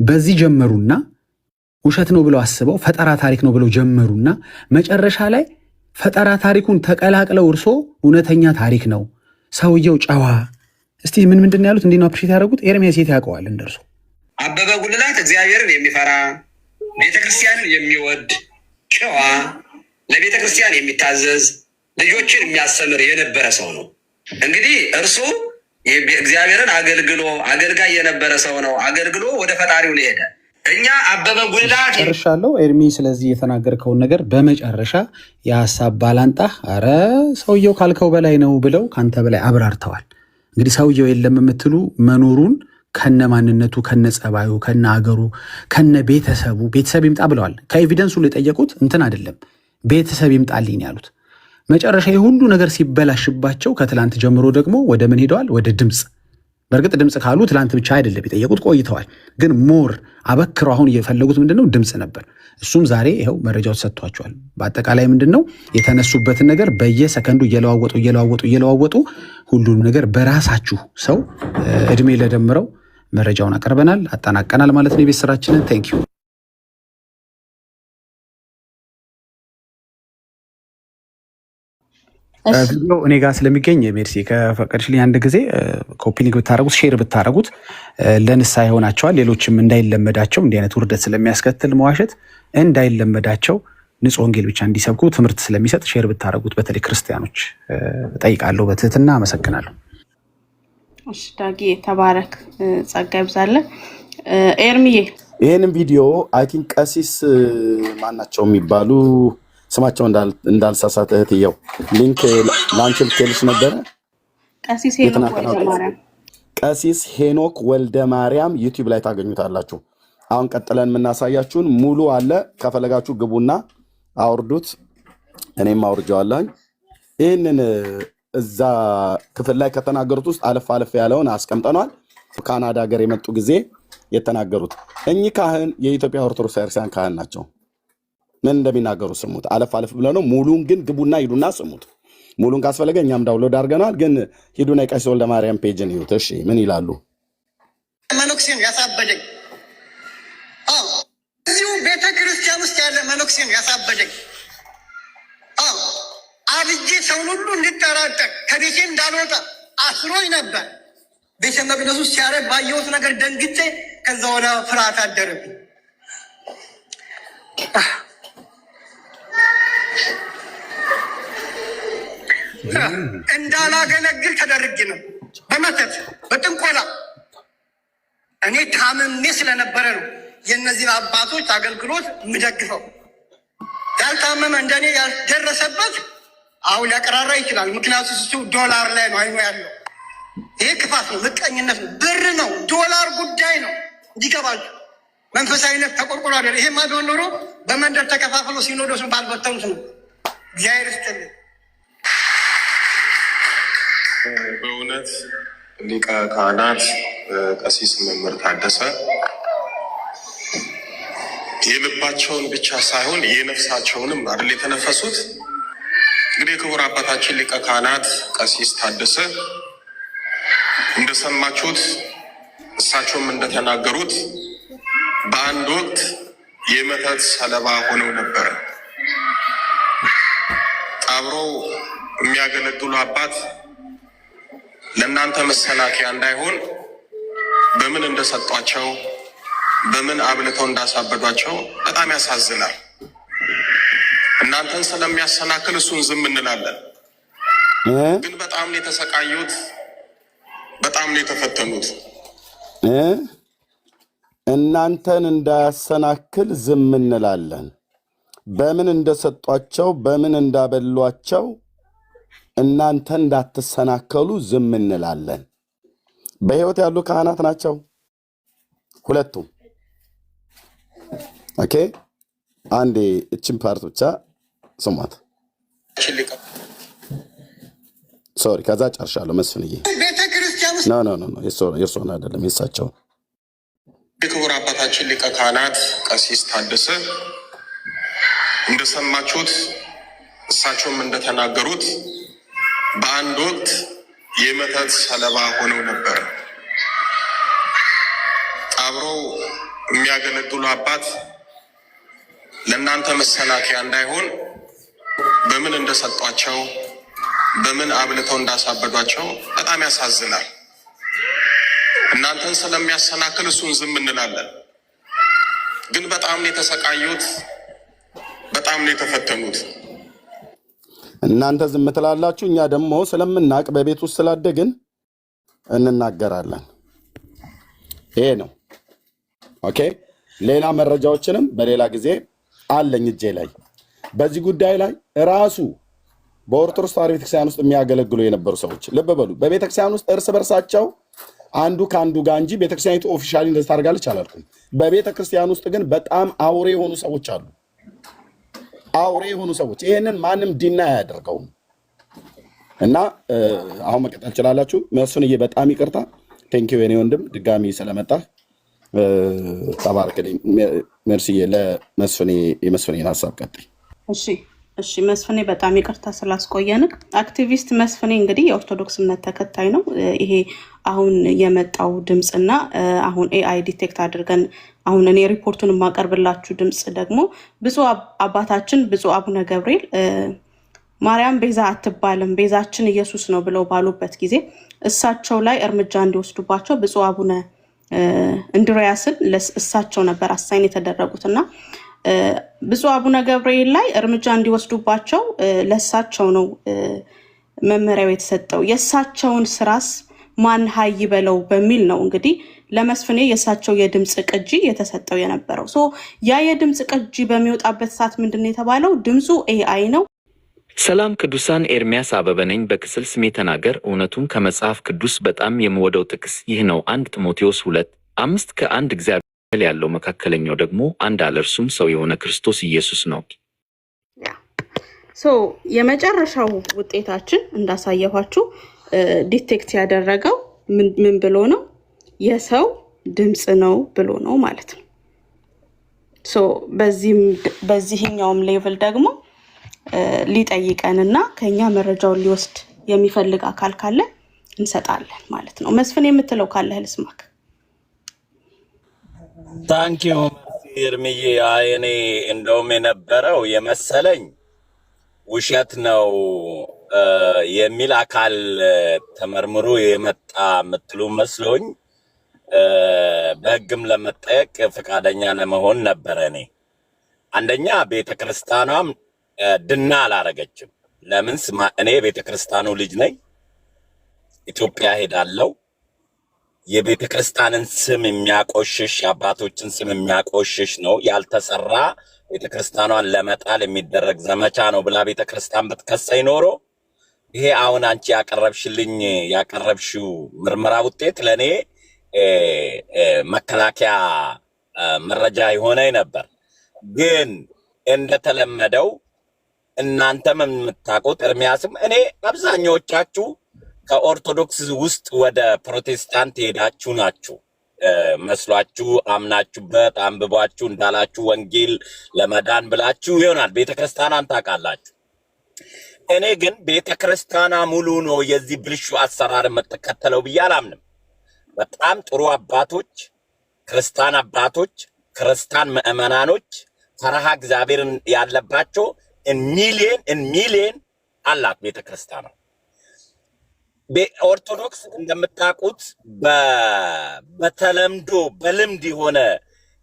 በዚህ ጀመሩና ውሸት ነው ብለው አስበው ፈጠራ ታሪክ ነው ብለው ጀመሩና መጨረሻ ላይ ፈጠራ ታሪኩን ተቀላቅለው እርሶ እውነተኛ ታሪክ ነው ሰውየው ጨዋ። እስቲ ምንድን ነው ያሉት? እንዲህ ነው አፕሪሼት ያደረጉት። ኤርሚያስ የት ያውቀዋል እንደርሱ? አበበ ጉልላት እግዚአብሔርን የሚፈራ ቤተክርስቲያንን የሚወድ ጨዋ፣ ለቤተክርስቲያን የሚታዘዝ ልጆችን የሚያስተምር የነበረ ሰው ነው። እንግዲህ እርሱ እግዚአብሔርን አገልጋይ የነበረ ሰው ነው። አገልግሎ ወደ ፈጣሪው ሄደ። እኛ አበበ ጉልላት ጨርሻለሁ። ኤርሚ ስለዚህ የተናገርከውን ነገር በመጨረሻ የሀሳብ ባላንጣ አረ ሰውየው ካልከው በላይ ነው ብለው ካንተ በላይ አብራርተዋል። እንግዲህ ሰውየው የለም የምትሉ መኖሩን ከነ ማንነቱ ከነ ጸባዩ ከነ አገሩ ከነ ቤተሰቡ ቤተሰብ ይምጣ ብለዋል። ከኤቪደንሱ ላይ የጠየቁት እንትን አይደለም ቤተሰብ ይምጣልኝ ያሉት። መጨረሻ የሁሉ ነገር ሲበላሽባቸው ከትላንት ጀምሮ ደግሞ ወደ ምን ሄደዋል? ወደ ድምፅ። በእርግጥ ድምፅ ካሉ ትላንት ብቻ አይደለም የጠየቁት ቆይተዋል። ግን ሞር አበክረው አሁን እየፈለጉት ምንድነው? ድምፅ ነበር። እሱም ዛሬ ይኸው መረጃው ተሰጥቷቸዋል። በአጠቃላይ ምንድነው የተነሱበትን ነገር በየሰከንዱ እየለዋወጡ ሁሉንም ነገር በራሳችሁ ሰው እድሜ ለደምረው መረጃውን አቀርበናል፣ አጠናቀናል ማለት ነው የቤት ስራችንን። ቴንኪዩ። ቪዲዮ እኔ ጋር ስለሚገኝ ሜርሲ ከፈቀድሽልኝ አንድ ጊዜ ኮፒ ሊንክ ብታደረጉት ሼር ብታደረጉት ለንስሐ ይሆናቸዋል። ሌሎችም እንዳይለመዳቸው እንዲህ አይነት ውርደት ስለሚያስከትል መዋሸት እንዳይለመዳቸው ንጹሕ ወንጌል ብቻ እንዲሰብኩ ትምህርት ስለሚሰጥ ሼር ብታደረጉት በተለይ ክርስቲያኖች ጠይቃለሁ። በትህትና አመሰግናለሁ። እሺ ዳጊ ተባረክ፣ ጸጋ ይብዛለን። ኤርሚዬ ይህንም ቪዲዮ አይ ቲንክ ቀሲስ ማናቸው የሚባሉ ስማቸው እንዳልሳሳት እህትየው ሊንክ ላንቺ ልኬልሽ ነበረ። ቀሲስ ሄኖክ ቀሲስ ሄኖክ ወልደ ማርያም ዩቲዩብ ላይ ታገኙታላችሁ። አሁን ቀጥለን የምናሳያችሁን ሙሉ አለ። ከፈለጋችሁ ግቡና አውርዱት። እኔም አውርጀዋለሁኝ። ይህንን እዛ ክፍል ላይ ከተናገሩት ውስጥ አለፍ አለፍ ያለውን አስቀምጠኗል። ካናዳ ሀገር የመጡ ጊዜ የተናገሩት እኚህ ካህን የኢትዮጵያ ኦርቶዶክስ ክርስቲያን ካህን ናቸው። ምን እንደሚናገሩ ስሙት። አለፍ አለፍ ብለ ነው። ሙሉን ግን ግቡና ሂዱና ስሙት። ሙሉን ካስፈለገ እኛም ዳውንሎድ አድርገናል። ግን ሂዱና የቀሲስ ወልደ ማርያም ፔጅን ይዩት። እሺ ምን ይላሉ? መነኩሴን ያሳበደኝ እዚሁ ቤተክርስቲያን ውስጥ ያለ መነኩሴን ያሳበደኝ አብጄ ሰውን ሁሉ እንድጠራጠር ከቤቴ እንዳልወጣ አስሮኝ ነበር። ቤተ መቅደሱ ሲያረግ ባየሁት ነገር ደንግጬ ከዛ ወደ ፍርሃት አደረብኝ። እንዳላገለግል ተደርጌ ነው። በመተት በጥንቆላ እኔ ታምሜ ስለነበረ ነው የእነዚህ አባቶች አገልግሎት የምደግፈው። ያልታመመ እንደኔ ያልደረሰበት አሁን ሊያቀራራ ይችላል። ምክንያቱም እሱ ዶላር ላይ ነው አይኖ ያለው። ይሄ ክፋት ነው፣ ምቀኝነት ነው፣ ብር ነው፣ ዶላር ጉዳይ ነው። እንዲገባችሁ መንፈሳዊነት ተቆርቆሮ አይደል። ይሄማ ቢሆን ኖሮ በመንደር ተከፋፍሎ ሲኖዶሱን ባልበተኑት ነው። እግዚአብሔር ይስጥልኝ። በእውነት ሊቀ ካህናት ቀሲስ መምህር ታደሰ የልባቸውን ብቻ ሳይሆን የነፍሳቸውንም አይደል የተነፈሱት። እንግዲህ ክቡር አባታችን ሊቀ ካህናት ቀሲስ ታደሰ እንደሰማችሁት እሳቸውም እንደተናገሩት በአንድ ወቅት የመተት ሰለባ ሆነው ነበረ። አብረው የሚያገለግሉ አባት ለእናንተ መሰናከያ እንዳይሆን በምን እንደሰጧቸው በምን አብልተው እንዳሳበዷቸው በጣም ያሳዝናል። እናንተን ስለሚያሰናክል እሱን ዝም እንላለን። ግን በጣም ነው የተሰቃዩት፣ በጣም ነው የተፈተኑት። እናንተን እንዳያሰናክል ዝም እንላለን። በምን እንደሰጧቸው በምን እንዳበሏቸው እናንተ እንዳትሰናከሉ ዝም እንላለን። በሕይወት ያሉ ካህናት ናቸው ሁለቱም። ኦኬ አንዴ እችን ፓርት ብቻ ስሟት። ሶሪ ከዛ ጨርሻለሁ። መስፍንዬ ኖ የእርሶን አይደለም የእሳቸውን። የክቡር አባታችን ሊቀ ካህናት ቀሲስ ታደሰ እንደሰማችሁት እሳቸውም እንደተናገሩት በአንድ ወቅት የመተት ሰለባ ሆነው ነበር። አብረው የሚያገለግሉ አባት ለእናንተ መሰናከያ እንዳይሆን በምን እንደሰጧቸው በምን አብልተው እንዳሳበዷቸው በጣም ያሳዝናል። እናንተን ስለሚያሰናክል እሱን ዝም እንላለን። ግን በጣም ነው የተሰቃዩት፣ በጣም ነው የተፈተኑት። እናንተ ዝም ትላላችሁ፣ እኛ ደግሞ ስለምናቅ በቤት ውስጥ ስላደግን እንናገራለን። ይሄ ነው። ኦኬ ሌላ መረጃዎችንም በሌላ ጊዜ አለኝ እጄ ላይ በዚህ ጉዳይ ላይ ራሱ በኦርቶዶክስ ተዋሕዶ ቤተክርስቲያን ውስጥ የሚያገለግሉ የነበሩ ሰዎች ልብ በሉ። በቤተክርስቲያን ውስጥ እርስ በርሳቸው አንዱ ከአንዱ ጋር እንጂ ቤተክርስቲያኒቱ ኦፊሻሊ እንደዚህ ታደርጋለች አላልኩም። በቤተክርስቲያን ውስጥ ግን በጣም አውሬ የሆኑ ሰዎች አሉ። አውሬ የሆኑ ሰዎች ይሄንን ማንም ዲና አያደርገውም። እና አሁን መቀጠል ትችላላችሁ። መስፍንዬ በጣም ይቅርታ። ቴንኪው የኔ ወንድም ድጋሚ ስለመጣ ተባርክልኝ። ሜርሲዬ ለመስፍኔ የመስፍኔን ሀሳብ ቀጥይ። እሺ መስፍኔ በጣም ይቅርታ ስላስቆየንክ። አክቲቪስት መስፍኔ እንግዲህ የኦርቶዶክስ እምነት ተከታይ ነው። ይሄ አሁን የመጣው ድምፅና አሁን ኤአይ ዲቴክት አድርገን አሁን እኔ ሪፖርቱን የማቀርብላችሁ ድምፅ ደግሞ ብፁዕ አባታችን ብፁዕ አቡነ ገብርኤል ማርያም ቤዛ አትባልም ቤዛችን ኢየሱስ ነው ብለው ባሉበት ጊዜ እሳቸው ላይ እርምጃ እንዲወስዱባቸው ብፁዕ አቡነ እንድሪያስን እሳቸው ነበር አሳይን የተደረጉትና ብፁዕ አቡነ ገብርኤል ላይ እርምጃ እንዲወስዱባቸው ለእሳቸው ነው መመሪያው የተሰጠው። የእሳቸውን ስራስ ማን ሀይ በለው በሚል ነው እንግዲህ ለመስፍኔ የእሳቸው የድምፅ ቅጂ የተሰጠው የነበረው። ያ የድምፅ ቅጂ በሚወጣበት ሰዓት ምንድን ነው የተባለው? ድምፁ ኤአይ ነው፣ ሰላም ቅዱሳን፣ ኤርሚያስ አበበ ነኝ። በክስል ስሜ ተናገር። እውነቱን ከመጽሐፍ ቅዱስ በጣም የምወደው ጥቅስ ይህ ነው። 1 ጢሞቴዎስ 2:5 ከአንድ እግዚአብሔር ያለው መካከለኛው ደግሞ አንድ አለ፣ እርሱም ሰው የሆነ ክርስቶስ ኢየሱስ ነው። የመጨረሻው ውጤታችን እንዳሳየኋችሁ ዲቴክት ያደረገው ምን ብሎ ነው? የሰው ድምፅ ነው ብሎ ነው ማለት ነው። በዚህኛውም ሌቭል ደግሞ ሊጠይቀንና ከኛ መረጃውን ሊወስድ የሚፈልግ አካል ካለ እንሰጣለን ማለት ነው። መስፍን የምትለው ካለ ልስማክ። ታንኪዩ እርምዬ። እኔ እንደውም የነበረው የመሰለኝ ውሸት ነው የሚል አካል ተመርምሮ የመጣ የምትሉ መስሎኝ በሕግም ለመጠየቅ ፈቃደኛ ለመሆን ነበረ። እኔ አንደኛ ቤተክርስቲያኗም ድና አላረገችም። ለምን? እኔ ቤተክርስቲያኑ ልጅ ነኝ። ኢትዮጵያ ሄዳለሁ። የቤተክርስቲያንን ስም የሚያቆሽሽ የአባቶችን ስም የሚያቆሽሽ ነው ያልተሰራ ቤተክርስቲያኗን ለመጣል የሚደረግ ዘመቻ ነው ብላ ቤተክርስቲያን ብትከሰኝ ኖሮ ይሄ አሁን አንቺ ያቀረብሽው ምርመራ ውጤት ለኔ መከላከያ መረጃ የሆነ ነበር። ግን እንደተለመደው እናንተም የምታውቁት ኤርሚያስም እኔ አብዛኛዎቻችሁ ከኦርቶዶክስ ውስጥ ወደ ፕሮቴስታንት ሄዳችሁ ናችሁ መስሏችሁ አምናችሁበት አንብባችሁ እንዳላችሁ ወንጌል ለመዳን ብላችሁ ይሆናል ቤተክርስቲያንን ታውቃላችሁ። እኔ ግን ቤተክርስቲያኗ ሙሉ ነው የዚህ ብልሹ አሰራር የምትከተለው ብዬ አላምንም። በጣም ጥሩ አባቶች፣ ክርስቲያን አባቶች፣ ክርስቲያን ምዕመናኖች ፈረሃ እግዚአብሔርን ያለባቸው ሚሊየን አላት ቤተክርስቲያኗ። ኦርቶዶክስ እንደምታውቁት በተለምዶ በልምድ የሆነ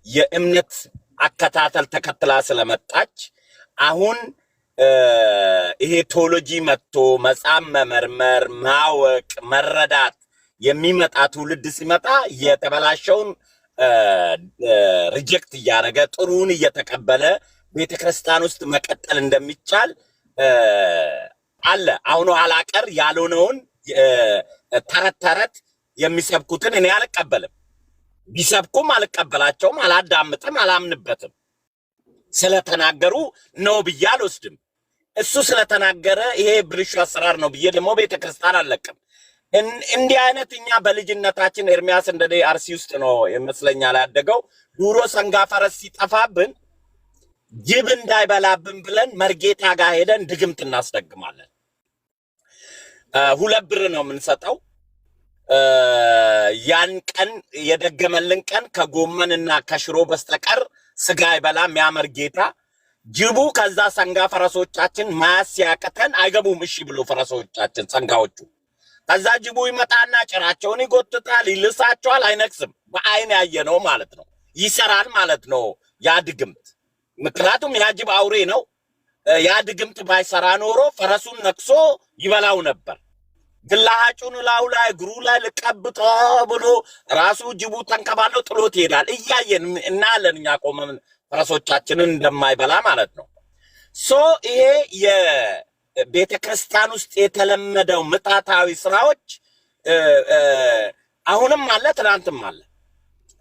የእምነት አከታተል ተከትላ ስለመጣች አሁን ይሄ ቴዎሎጂ መጥቶ መጻፍ መመርመር ማወቅ መረዳት የሚመጣ ትውልድ ሲመጣ የተበላሸውን ሪጀክት እያደረገ ጥሩን እየተቀበለ ቤተክርስቲያን ውስጥ መቀጠል እንደሚቻል አለ። አሁን ኋላ ቀር ያልሆነውን ተረት የሚሰብኩትን እኔ አልቀበልም። ቢሰብኩም አልቀበላቸውም፣ አላዳምጥም፣ አላምንበትም። ስለተናገሩ ነው ብዬ አልወስድም። እሱ ስለተናገረ ይሄ ብልሹ አሰራር ነው ብዬ ደግሞ ቤተክርስቲያን አልለቅም። እንዲህ አይነት እኛ በልጅነታችን ኤርሚያስ እንደኔ አርሲ ውስጥ ነው ይመስለኛል ያደገው። ዱሮ ሰንጋ ፈረስ ሲጠፋብን ጅብ እንዳይበላብን ብለን መርጌታ ጋር ሄደን ድግምት እናስደግማለን። 2 ብር ነው የምንሰጠው። ያን ቀን የደገመልን ቀን ከጎመንና ከሽሮ በስተቀር ስጋ አይበላም ያ መርጌታ። ጅቡ ከዛ ሰንጋ ፈረሶቻችን ማያስ ሲያቀተን አይገቡም እሺ ብሎ ፈረሶቻችን ሰንጋዎቹ። ከዛ ጅቡ ይመጣና ጭራቸውን ይጎትታል፣ ይልሳቸዋል፣ አይነክስም። በአይን ያየነው ማለት ነው። ይሰራል ማለት ነው ያ ድግምት። ምክንያቱም ያ ጅብ አውሬ ነው። ያ ድግምት ባይሰራ ኖሮ ፈረሱን ነክሶ ይበላው ነበር። ግላሃጩን ላው ላይ እግሩ ላይ ልቀብጦ ብሎ ራሱ ጅቡ ተንከባለው ጥሎት ይሄዳል። እያየን እናያለን እኛ ቆመን ፈረሶቻችንን እንደማይበላ ማለት ነው። ይሄ የቤተክርስቲያን ውስጥ የተለመደው ምታታዊ ስራዎች አሁንም አለ፣ ትናንትም አለ፣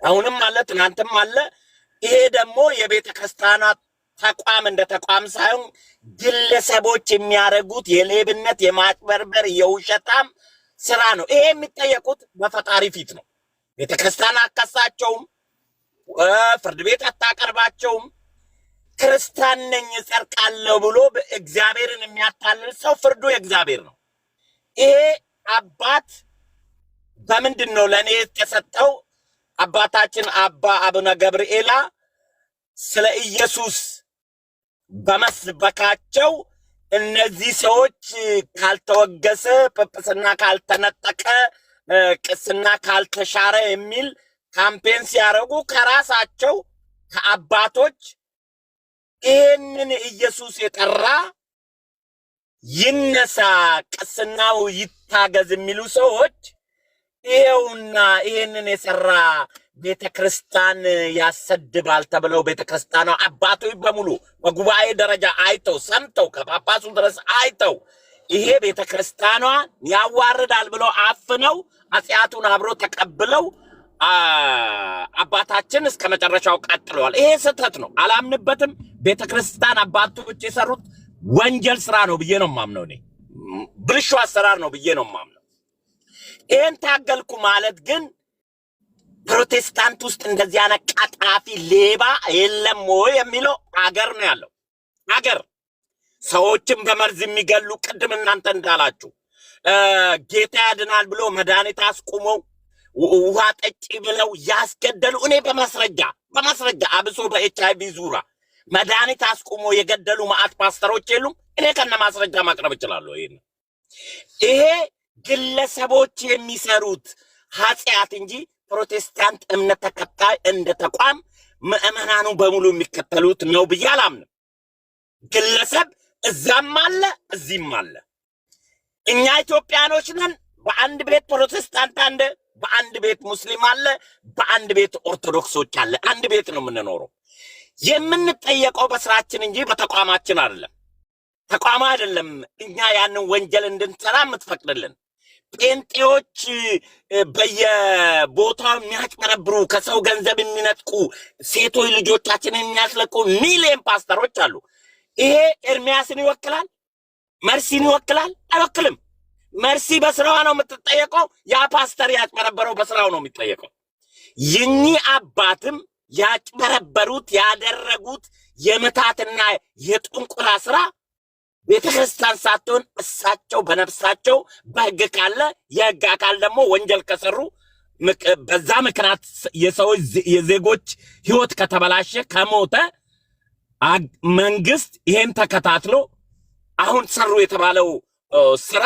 አሁንም አለ፣ ትናንትም አለ። ይሄ ደግሞ የቤተክርስቲያናት ተቋም እንደ ተቋም ሳይሆን ግለሰቦች የሚያደርጉት የሌብነት የማጭበርበር የውሸታም ስራ ነው። ይሄ የሚጠየቁት በፈጣሪ ፊት ነው። ቤተክርስቲያን አከሳቸውም፣ ፍርድ ቤት አታቀርባቸውም። ክርስቲያን ነኝ እጸድቃለሁ ብሎ እግዚአብሔርን የሚያታልል ሰው ፍርዱ የእግዚአብሔር ነው። ይሄ አባት በምንድን ነው ለእኔ የተሰጠው? አባታችን አባ አቡነ ገብርኤላ ስለ ኢየሱስ በመስበካቸው እነዚህ ሰዎች ካልተወገሰ፣ ጵጵስና ካልተነጠቀ፣ ቅስና ካልተሻረ የሚል ካምፔን ሲያደርጉ ከራሳቸው ከአባቶች ይህንን ኢየሱስ የጠራ ይነሳ፣ ቅስናው ይታገዝ የሚሉ ሰዎች ይሄውና ይሄንን የሰራ ቤተክርስቲያን ያሰድባል ተብለው ቤተክርስቲያኗ አባቶች በሙሉ በጉባኤ ደረጃ አይተው ሰምተው ከጳጳሱ ድረስ አይተው ይሄ ቤተክርስቲያኗ ያዋርዳል ብለው አፍነው አጽያቱን አብሮ ተቀብለው አባታችን እስከ መጨረሻው ቀጥለዋል። ይሄ ስህተት ነው፣ አላምንበትም። ቤተክርስቲያን አባቶች የሰሩት ወንጀል ስራ ነው ብዬ ነው ማምነው። እኔ ብልሹ አሰራር ነው ብዬ ነው ማምነው። ይሄን ታገልኩ ማለት ግን ፕሮቴስታንት ውስጥ እንደዚህ አይነት ቀጣፊ ሌባ የለም ወይ የሚለው አገር ነው ያለው። አገር ሰዎችን በመርዝ የሚገሉ ቅድም እናንተ እንዳላችሁ ጌታ ያድናል ብሎ መድኃኒት አስቁመው ውሃ ጠጪ ብለው ያስገደሉ እኔ በማስረጃ አብሶ በኤችአይቪ ዙሪያ መድኃኒት አስቁሞ የገደሉ ማአት ፓስተሮች የሉም? እኔ ከነ ማስረጃ ማቅረብ እችላለሁ። ይሄ ግለሰቦች የሚሰሩት ኃጢአት እንጂ ፕሮቴስታንት እምነት ተከታይ እንደ ተቋም ምዕመናኑ በሙሉ የሚከተሉት ነው ብዬ አላምንም። ግለሰብ እዛም አለ እዚህም አለ። እኛ ኢትዮጵያኖች ነን። በአንድ ቤት ፕሮቴስታንት አለ፣ በአንድ ቤት ሙስሊም አለ፣ በአንድ ቤት ኦርቶዶክሶች አለ። አንድ ቤት ነው የምንኖረው። የምንጠየቀው በስራችን እንጂ በተቋማችን አይደለም። ተቋም አይደለም እኛ ያንን ወንጀል እንድንሰራ የምትፈቅድልን። ጴንጤዎች በየቦታው የሚያጭበረብሩ ከሰው ገንዘብ የሚነጥቁ ሴቶች ልጆቻችንን የሚያስለቁ ሚሊዮን ፓስተሮች አሉ። ይሄ ኤርሚያስን ይወክላል? መርሲን ይወክላል? አይወክልም። መርሲ በስራዋ ነው የምትጠየቀው። ያ ፓስተር ያጭበረበረው በስራው ነው የሚጠየቀው። ይህኚህ አባትም ያጭበረበሩት ያደረጉት የመታትና የጥንቁላ ስራ ቤተክርስቲያን ሳትሆን እሳቸው በነፍሳቸው በህግ ካለ የህግ አካል ደግሞ ወንጀል ከሰሩ በዛ ምክንያት የሰዎች የዜጎች ህይወት ከተበላሸ ከሞተ መንግስት ይሄን ተከታትሎ አሁን ሰሩ የተባለው ስራ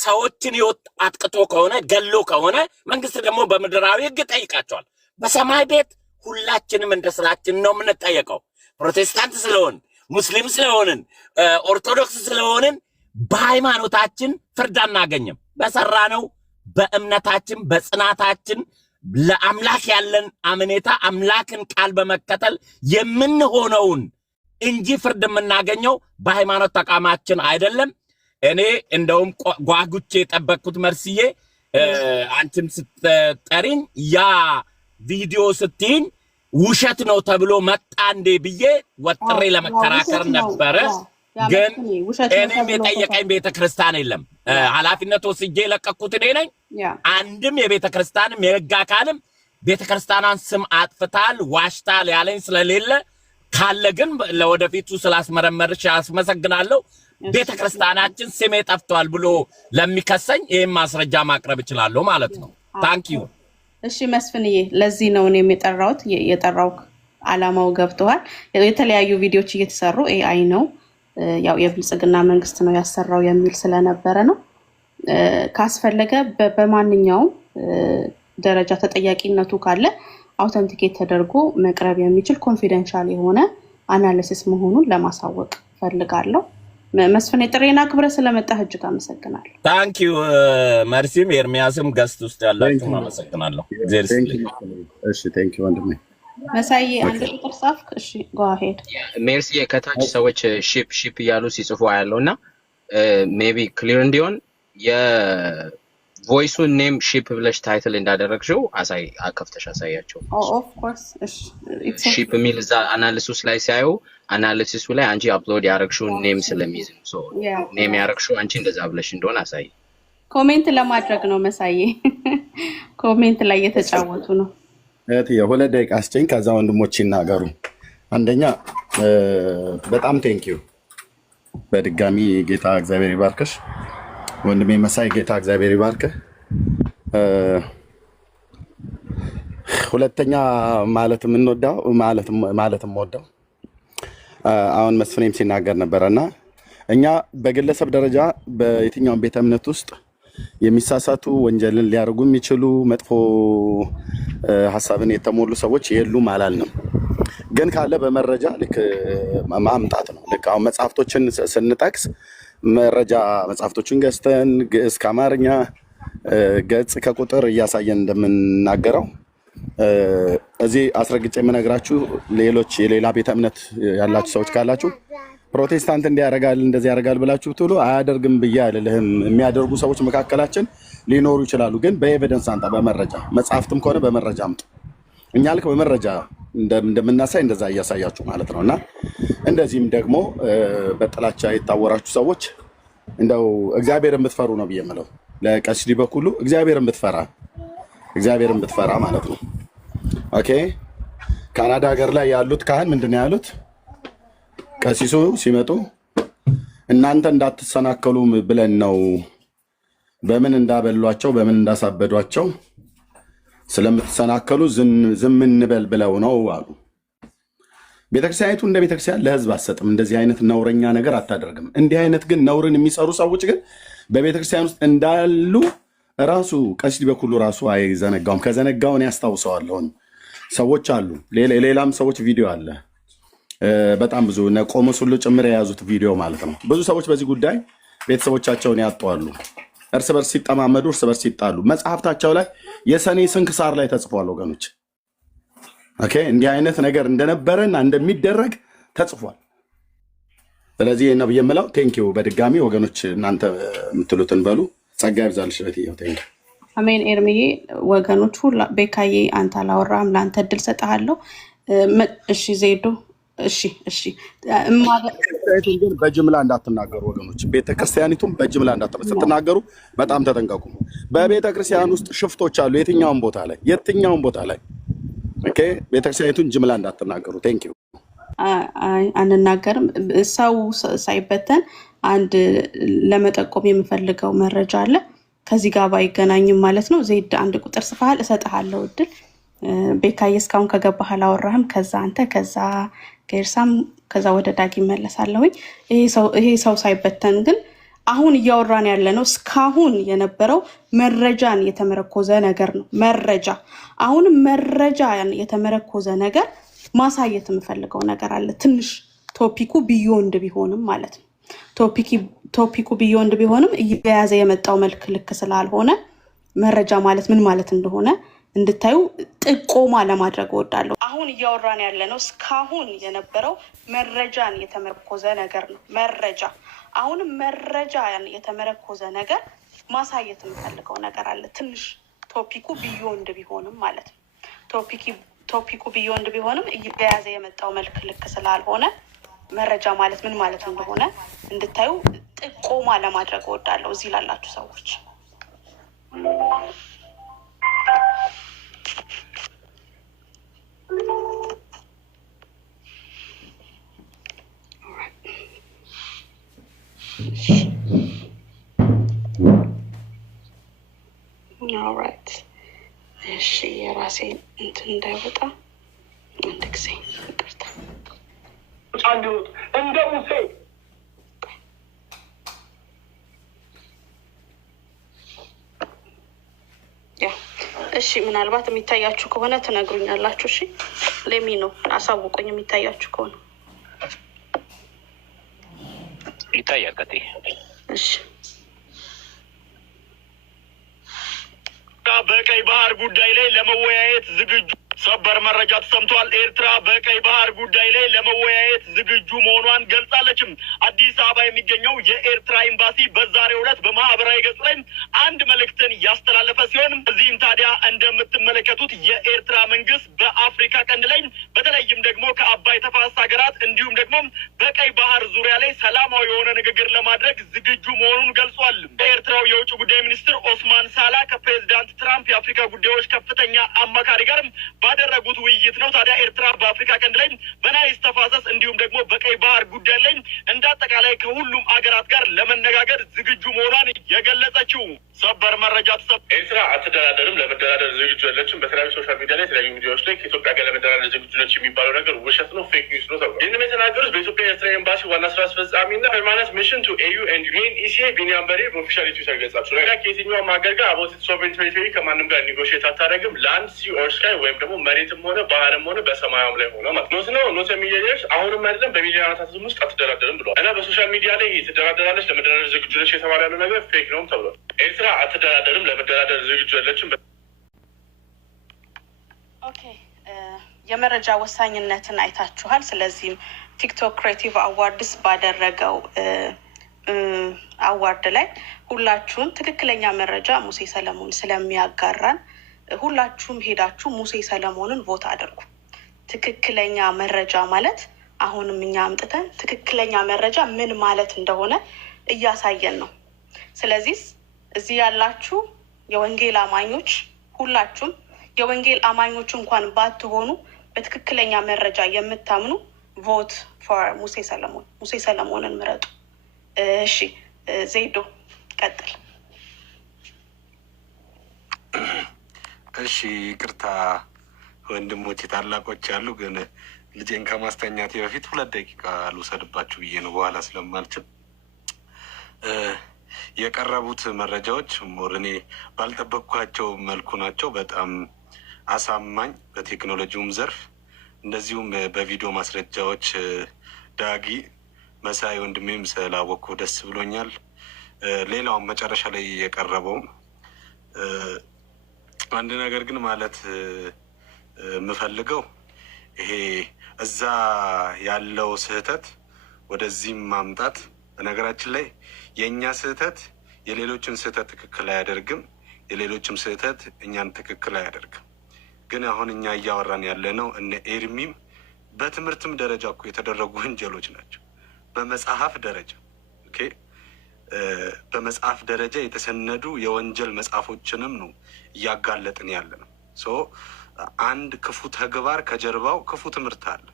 ሰዎችን ህይወት አጥቅቶ ከሆነ ገሎ ከሆነ መንግስት ደግሞ በምድራዊ ህግ ጠይቃቸዋል። በሰማይ ቤት ሁላችንም እንደ ስራችን ነው የምንጠየቀው። ፕሮቴስታንት ስለሆን ሙስሊም ስለሆንን ኦርቶዶክስ ስለሆንን በሃይማኖታችን ፍርድ አናገኝም። በሰራነው በእምነታችን በጽናታችን ለአምላክ ያለን አመኔታ አምላክን ቃል በመከተል የምንሆነውን እንጂ ፍርድ የምናገኘው በሃይማኖት ተቋማችን አይደለም። እኔ እንደውም ጓጉቼ የጠበቅኩት መርስዬ አንቺም ስትጠሪኝ ያ ቪዲዮ ስትይኝ ውሸት ነው ተብሎ መጣ እንዴ ብዬ ወጥሬ ለመከራከር ነበረ። ግን እኔም የጠየቀኝ ቤተክርስቲያን የለም። ኃላፊነት ወስጄ የለቀኩት እኔ ነኝ። አንድም የቤተክርስቲያንም የህግ አካልም ቤተክርስቲያኗን ስም አጥፍታል ዋሽታል ያለኝ ስለሌለ ካለ ግን ለወደፊቱ ስላስመረመርሽ አስመሰግናለሁ። ቤተክርስቲያናችን ስሜ ጠፍቷል ብሎ ለሚከሰኝ ይሄን ማስረጃ ማቅረብ እችላለሁ ማለት ነው። ታንክ ዩ። እሺ መስፍንዬ፣ ለዚህ ነው እኔም የጠራው አላማው ገብተዋል። የተለያዩ ቪዲዮዎች እየተሰሩ ኤአይ ነው ያው የብልጽግና መንግስት ነው ያሰራው የሚል ስለነበረ ነው። ካስፈለገ በማንኛውም ደረጃ ተጠያቂነቱ ካለ አውተንቲኬት ተደርጎ መቅረብ የሚችል ኮንፊደንሻል የሆነ አናሊሲስ መሆኑን ለማሳወቅ ፈልጋለሁ። መስፍን የጥሬና ክብረ ስለመጣህ እጅግ አመሰግናለሁ። ታንክ ዩ መርሲም ኤርሚያስም ገስት ውስጥ ያላችሁ አመሰግናለሁ። እሺ ታንክ ዩ ወንድሜ መሳይ አንድ ቁጥር ጻፍክ። እሺ ጎ አሄድ። ሜርሲ ከታች ሰዎች ሺፕ እያሉ ሲጽፉ ያለውና ሜቢ ክሊር እንዲሆን የቮይሱን ኔም ሺፕ ብለሽ ታይትል እንዳደረግሽው ከፍተሽ አሳያቸው። ኦፍ ኮርስ እሺ ሺፕ የሚል እዛ አናሊሲስ ላይ ሲያዩ አናሊሲሱ ላይ አንቺ አፕሎድ ያደረግሽው ኔም ስለሚይዝ ነው። ሶ ኔም ያደረግሽው አንቺ እንደዛ ብለሽ እንደሆነ አሳይ። ኮሜንት ለማድረግ ነው መሳይ። ኮሜንት ላይ እየተጫወቱ ነው። የሁለት ደቂቃ አስጨኝ፣ ከዛ ወንድሞች ይናገሩ። አንደኛ በጣም ቴንኪዩ በድጋሚ ጌታ እግዚአብሔር ይባርክሽ ወንድሜ መሳይ፣ ጌታ እግዚአብሔር ይባርክህ። ሁለተኛ ማለት የምንወዳው ማለት የምወደው አሁን መስፍኔም ሲናገር ነበረና እኛ በግለሰብ ደረጃ በየትኛውም ቤተ እምነት ውስጥ የሚሳሳቱ ወንጀልን ሊያደርጉ የሚችሉ መጥፎ ሀሳብን የተሞሉ ሰዎች የሉም አላልንም። ግን ካለ በመረጃ ልክ ማምጣት ነው። ልክ አሁን መጽሐፍቶችን ስንጠቅስ መረጃ መጽሐፍቶችን ገዝተን ግዕዝ ከአማርኛ ገጽ ከቁጥር እያሳየን እንደምናገረው እዚህ አስረግጬ የምነግራችሁ ሌሎች የሌላ ቤተ እምነት ያላችሁ ሰዎች ካላችሁ ፕሮቴስታንት እንዲያረጋል እንደዚህ ያረጋል ብላችሁ ብትሉ አያደርግም ብዬ አልልህም። የሚያደርጉ ሰዎች መካከላችን ሊኖሩ ይችላሉ። ግን በኤቪደንስ አንተ በመረጃ መጽሐፍትም ከሆነ በመረጃ አምጡ። እኛ ልክ በመረጃ እንደምናሳይ እንደዛ እያሳያችሁ ማለት ነው። እና እንደዚህም ደግሞ በጥላቻ የታወራችሁ ሰዎች እንደው እግዚአብሔርን ብትፈሩ ነው ብዬ የምለው ለቀሲስ ዲበኩሉ እግዚአብሔርን ብትፈራ ማለት ነው። ኦኬ ካናዳ ሀገር ላይ ያሉት ካህን ምንድን ነው ያሉት? ቀሲሱ ሲመጡ እናንተ እንዳትሰናከሉ ብለን ነው በምን እንዳበሏቸው በምን እንዳሳበዷቸው ስለምትሰናከሉ ዝም እንበል ብለው ነው አሉ። ቤተክርስቲያኒቱ እንደ ቤተክርስቲያን ለህዝብ አትሰጥም። እንደዚህ አይነት ነውረኛ ነገር አታደርግም። እንዲህ አይነት ግን ነውርን የሚሰሩ ሰዎች ግን በቤተክርስቲያን ውስጥ እንዳሉ ራሱ ቀሲስ ዲበኩሉ ራሱ አይዘነጋውም። ከዘነጋውን ያስታውሰዋለሁን ሰዎች አሉ። ሌላም ሰዎች ቪዲዮ አለ በጣም ብዙ ቆሞስ ሁሉ ጭምር የያዙት ቪዲዮ ማለት ነው። ብዙ ሰዎች በዚህ ጉዳይ ቤተሰቦቻቸውን ያጧሉ። እርስ በርስ ሲጠማመዱ፣ እርስ በርስ ሲጣሉ መጽሐፍታቸው ላይ የሰኔ ስንክሳር ላይ ተጽፏል ወገኖች። ኦኬ እንዲህ አይነት ነገር እንደነበረና እንደሚደረግ ተጽፏል። ስለዚህ ነው የምለው። ቴንኪው በድጋሚ ወገኖች፣ እናንተ የምትሉትን በሉ። ጸጋ ይብዛልሽ በትየው። ቴንኪው አሜን። ኤርሚዬ ወገኖች ሁላ ቤካዬ አንተ አላወራህም፣ ለአንተ እድል ሰጥሃለሁ። እሺ ዜዶ እሺ ግን በጅምላ እንዳትናገሩ ወገኖች። ቤተክርስቲያኒቱም በጅምላ ስትናገሩ በጣም ተጠንቀቁ። በቤተክርስቲያን ውስጥ ሽፍቶች አሉ፣ የትኛውም ቦታ ላይ ኦኬ። ቤተክርስቲያኒቱን ጅምላ እንዳትናገሩ። ቴንኪው አንናገርም። ሰው ሳይበተን አንድ ለመጠቆም የምፈልገው መረጃ አለ። ከዚህ ጋር ባይገናኝም ማለት ነው። ዜድ አንድ ቁጥር ጽፈሃል፣ እሰጥሃለሁ እድል። ቤካዬ እስካሁን ከገባህ አላወራህም። ከዛ አንተ ከዛ ከኤርሳም ከዛ ወደ ዳጊ መለሳለሁኝ። ይሄ ሰው ሳይበተን ግን አሁን እያወራን ያለ ነው እስካሁን የነበረው መረጃን የተመረኮዘ ነገር ነው። አሁንም መረጃን የተመረኮዘ ነገር ማሳየት የምፈልገው ነገር አለ። ትንሽ ቶፒኩ ቢዮንድ ቢሆንም ማለት ነው። ቶፒኩ ቢዮንድ ቢሆንም እየያዘ የመጣው መልክ ልክ ስላልሆነ መረጃ ማለት ምን ማለት እንደሆነ እንድታዩ ጥቆማ ለማድረግ እወዳለሁ። አሁን እያወራን ያለ ነው እስካሁን የነበረው መረጃን የተመረኮዘ ነገር ነው። አሁንም መረጃን የተመረኮዘ ነገር ማሳየት የምፈልገው ነገር አለ። ትንሽ ቶፒኩ ቢዮንድ ቢሆንም ማለት ነው። ቶፒኩ ቢዮንድ ቢሆንም እየያዘ የመጣው መልክ ልክ ስላልሆነ መረጃ ማለት ምን ማለት እንደሆነ እንድታዩ ጥቆማ ለማድረግ እወዳለሁ እዚህ ላላችሁ ሰዎች። ኦልራይት እሺ፣ የራሴ እንትን እንዳይወጣ አንድ ጊዜ ይቅርታ። እንደ ሙሴ እሺ፣ ምናልባት የሚታያችሁ ከሆነ ትነግሩኛላችሁ። እሺ ለሚ ነው አሳውቁኝ የሚታያችሁ ከሆነ። ይታያል ቀጤ። እሺ በቀይ ባህር ጉዳይ ላይ ለመወያየት ዝግጁ ሰበር መረጃ ተሰምቷል። ኤርትራ በቀይ ባህር ጉዳይ ላይ ለመወያየት ዝግጁ መሆኗን ገልጻለችም። አዲስ አበባ የሚገኘው የኤርትራ ኤምባሲ በዛሬው ዕለት በማህበራዊ ገጹ ላይ አንድ መልእክትን ያስተላለፈ ሲሆን እዚህም ታዲያ እንደምትመለከቱት የኤርትራ መንግስት በአፍሪካ ቀንድ ላይ በተለይም ደግሞ ከአባይ ተፋሰስ ሀገራት እንዲሁም ደግሞ በቀይ ባህር ዙሪያ ላይ ሰላማዊ የሆነ ንግግር ለማድረግ ዝግጁ መሆኑን ገልጿል። በኤርትራው የውጭ ጉዳይ ሚኒስትር ኦስማን ሳላ ከፕሬዚዳንት ትራምፕ የአፍሪካ ጉዳዮች ከፍተኛ አማካሪ ጋር ባደረጉት ውይይት ነው ታዲያ ኤርትራ በአፍሪካ ቀንድ ላይ በናይል ተፋሰስ እንዲሁም ደግሞ በቀይ ባህር ጉዳይ ላይ እንደ አጠቃላይ ከሁሉም አገራት ጋር ለመነጋገር ዝግጁ መሆኗን የገለጸችው። ሰበር መረጃ ኤርትራ አትደራደርም፣ ለመደራደር ዝግጁ ያለችም። በተለያዩ ሶሻል ሚዲያ ላይ የተለያዩ ሚዲያዎች ላይ ከኢትዮጵያ ጋር ለመደራደር ዝግጁ ነች የሚባለው ነገር ውሸት ነው፣ ፌክ ኒውስ ነው ተብሏል። ይህንም የተናገሩት በኢትዮጵያ ኤርትራ ኤምባሲ ዋና ስራ አስፈጻሚና ፐርማነንት ሚሽን ቱ ኤዩ ኤንድ ዩኤንኢሲኤ ቢኒያም በሬ በኦፊሻል ትዊተር ገጻቸው ላይ ከየትኛውም ሀገር ጋር አቦት ሶቨሬን ቴሪቶሪ ከማንም ጋር ኔጎሽት አታደርግም፣ ላንድ ሲ ኦር ስካይ ወይም ደግሞ መሬትም ሆነ ባህርም ሆነ በሰማያም ላይ ሆነ ማለት ነው። ኖት ሚሊዮነርስ አሁንም አይደለም በሚሊዮን ዓመታትም ውስጥ አትደራደርም ብሏል። እና በሶሻል ሚዲያ ላይ ትደራደራለች፣ ለመደራደር ዝግጁ ነች የተባለ ያለው ነገር ፌክ ነውም ተብሏል። ኤርትራ አትደራደርም፣ ለመደራደር ዝግጁ ያለችም። ኦኬ የመረጃ ወሳኝነትን አይታችኋል። ስለዚህም ቲክቶክ ክሬቲቭ አዋርድስ ባደረገው አዋርድ ላይ ሁላችሁም ትክክለኛ መረጃ ሙሴ ሰለሞን ስለሚያጋራን ሁላችሁም ሄዳችሁ ሙሴ ሰለሞንን ቮት አድርጉ። ትክክለኛ መረጃ ማለት አሁንም እኛ አምጥተን ትክክለኛ መረጃ ምን ማለት እንደሆነ እያሳየን ነው። ስለዚህ እዚህ ያላችሁ የወንጌል አማኞች ሁላችሁም የወንጌል አማኞች እንኳን ባትሆኑ በትክክለኛ መረጃ የምታምኑ ቮት ፎር ሙሴ ሰለሞን፣ ሙሴ ሰለሞንን ምረጡ። እሺ ዜዶ ቀጥል። እሺ ይቅርታ ወንድሞቼ ታላቆች ያሉ ግን ልጄን ከማስተኛቴ በፊት 2 ደቂቃ ልውሰድባችሁ ብዬ ነው፣ በኋላ ስለማልችል። የቀረቡት መረጃዎች ሞር እኔ ባልጠበቅኳቸው መልኩ ናቸው። በጣም አሳማኝ በቴክኖሎጂውም ዘርፍ እንደዚሁም በቪዲዮ ማስረጃዎች ዳጊ መሳይ ወንድሜም ስላወቅኩ ደስ ብሎኛል። ሌላውም መጨረሻ ላይ የቀረበውም አንድ ነገር ግን ማለት የምፈልገው ይሄ እዛ ያለው ስህተት ወደዚህም ማምጣት፣ በነገራችን ላይ የእኛ ስህተት የሌሎችን ስህተት ትክክል አያደርግም፣ የሌሎችም ስህተት እኛን ትክክል አያደርግም። ግን አሁን እኛ እያወራን ያለ ነው እነ ኤርሚም በትምህርትም ደረጃ እኮ የተደረጉ ወንጀሎች ናቸው። በመጽሐፍ ደረጃ ኦኬ፣ በመጽሐፍ ደረጃ የተሰነዱ የወንጀል መጽሐፎችንም ነው እያጋለጥን ያለ ነው። ሶ አንድ ክፉ ተግባር ከጀርባው ክፉ ትምህርት አለ።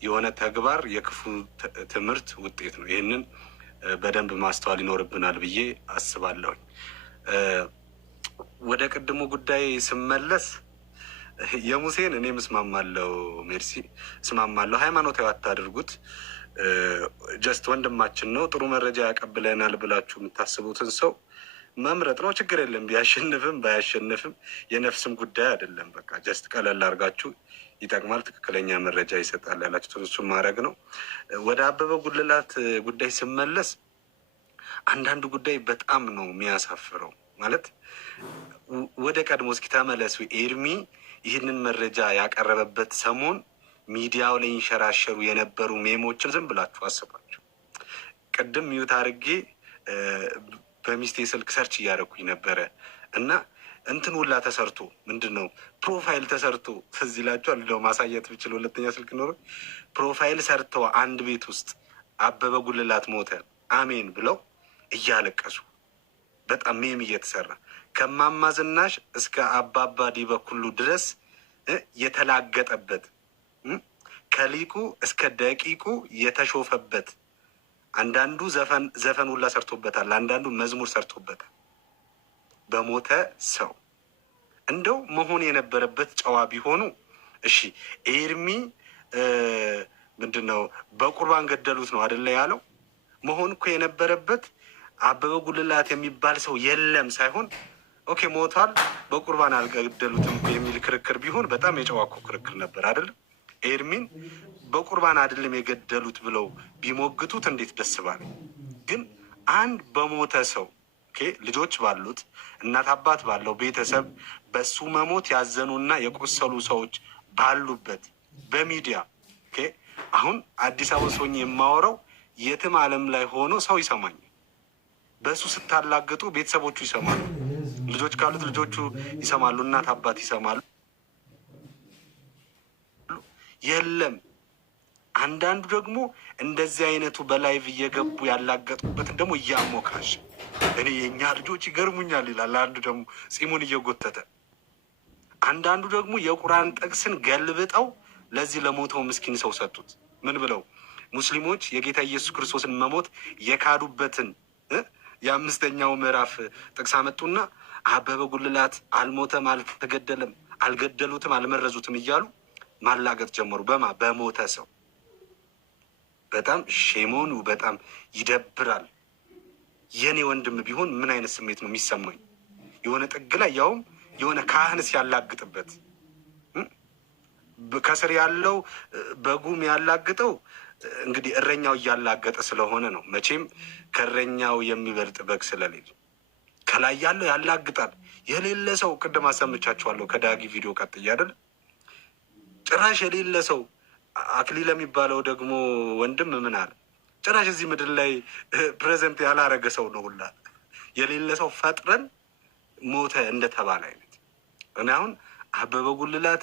የሆነ ተግባር የክፉ ትምህርት ውጤት ነው። ይህንን በደንብ ማስተዋል ይኖርብናል ብዬ አስባለሁኝ። ወደ ቅድሙ ጉዳይ ስመለስ የሙሴን እኔም እስማማለሁ፣ ሜርሲ እስማማለሁ። ሃይማኖታዊ አታድርጉት። ጀስት ወንድማችን ነው፣ ጥሩ መረጃ ያቀብለናል ብላችሁ የምታስቡትን ሰው መምረጥ ነው። ችግር የለም፣ ቢያሸንፍም ባያሸንፍም የነፍስም ጉዳይ አይደለም። በቃ ጀስት ቀለል አድርጋችሁ ይጠቅማል፣ ትክክለኛ መረጃ ይሰጣል ያላችሁትን እሱን ማድረግ ነው። ወደ አበበ ጉልላት ጉዳይ ስመለስ አንዳንዱ ጉዳይ በጣም ነው የሚያሳፍረው። ማለት ወደ ቀድሞ እስኪ ተመለሱ። ኤርሚ ይህንን መረጃ ያቀረበበት ሰሞን ሚዲያው ላይ ይንሸራሸሩ የነበሩ ሜሞችን ዝም ብላችሁ አስባችሁ። ቅድም ሚዩት አድርጌ በሚስቴ ስልክ ሰርች እያደረኩኝ ነበረ እና እንትን ሁላ ተሰርቶ ምንድን ነው ፕሮፋይል ተሰርቶ ትዝ ይላችኋል። እንደው ማሳየት ብችል 2ኛ ስልክ ኖሮ ፕሮፋይል ሰርተው አንድ ቤት ውስጥ አበበ ጉልላት ሞተ አሜን ብለው እያለቀሱ በጣም ሜም እየተሰራ ከማማ ዝናሽ እስከ አባባ ዲበኩሉ ድረስ የተላገጠበት ከሊቁ እስከ ደቂቁ የተሾፈበት፣ አንዳንዱ ዘፈን ሁላ ሰርቶበታል፣ አንዳንዱ መዝሙር ሰርቶበታል። በሞተ ሰው እንደው መሆን የነበረበት ጨዋ ቢሆኑ እሺ። ኤርሚ ምንድን ነው በቁርባን ገደሉት ነው አደለ ያለው። መሆን እኮ የነበረበት አበበ ጉልላት የሚባል ሰው የለም ሳይሆን ኦኬ ሞቷል፣ በቁርባን አልገደሉትም የሚል ክርክር ቢሆን በጣም የጨዋኮ ክርክር ነበር አይደለም። ኤርሚን በቁርባን አይደለም የገደሉት ብለው ቢሞግቱት እንዴት ደስ ባለ። ግን አንድ በሞተ ሰው ልጆች ባሉት እናት አባት ባለው ቤተሰብ በሱ መሞት ያዘኑና የቆሰሉ ሰዎች ባሉበት በሚዲያ አሁን አዲስ አበባ ሆኜ የማወራው የትም ዓለም ላይ ሆኖ ሰው ይሰማኛል። በሱ ስታላግጡ ቤተሰቦቹ ይሰማሉ፣ ልጆች ካሉት ልጆቹ ይሰማሉ፣ እናት አባት ይሰማሉ። የለም አንዳንዱ ደግሞ እንደዚህ አይነቱ በላይቭ እየገቡ ያላገጡበትን ደግሞ እያሞካሽ እኔ የእኛ ልጆች ይገርሙኛል ይላል። አንዱ ደግሞ ፂሙን እየጎተተ፣ አንዳንዱ ደግሞ የቁርአን ጥቅስን ገልብጠው ለዚህ ለሞተው ምስኪን ሰው ሰጡት። ምን ብለው ሙስሊሞች የጌታ ኢየሱስ ክርስቶስን መሞት የካዱበትን የ5ኛው ምዕራፍ ጥቅስ አመጡና አበበ ጉልላት አልሞተም፣ አልተገደለም፣ አልገደሉትም፣ አልመረዙትም እያሉ ማላገጥ ጀመሩ። በሞተ ሰው በጣም ሼሞኑ በጣም ይደብራል። የኔ ወንድም ቢሆን ምን አይነት ስሜት ነው የሚሰማኝ? የሆነ ጥግ ላይ ያውም የሆነ ካህንስ ያላግጥበት ከስር ያለው በጉም ያላግጠው እንግዲህ እረኛው እያላገጠ ስለሆነ ነው። መቼም ከእረኛው የሚበልጥ በግ ስለሌለ ከላይ ያለው ያላግጣል። የሌለ ሰው ቅድም አሰምቻችኋለሁ ከዳጊ ቪዲዮ ቀጥዬ አይደል? ጭራሽ የሌለ ሰው አክሊል የሚባለው ደግሞ ወንድም ምን አለ? ጭራሽ እዚህ ምድር ላይ ፕሬዘንት ያላረገ ሰው ነው ሁላ የሌለ ሰው ፈጥረን ሞተ እንደተባለ አይነት። እኔ አሁን አበበ ጉልላት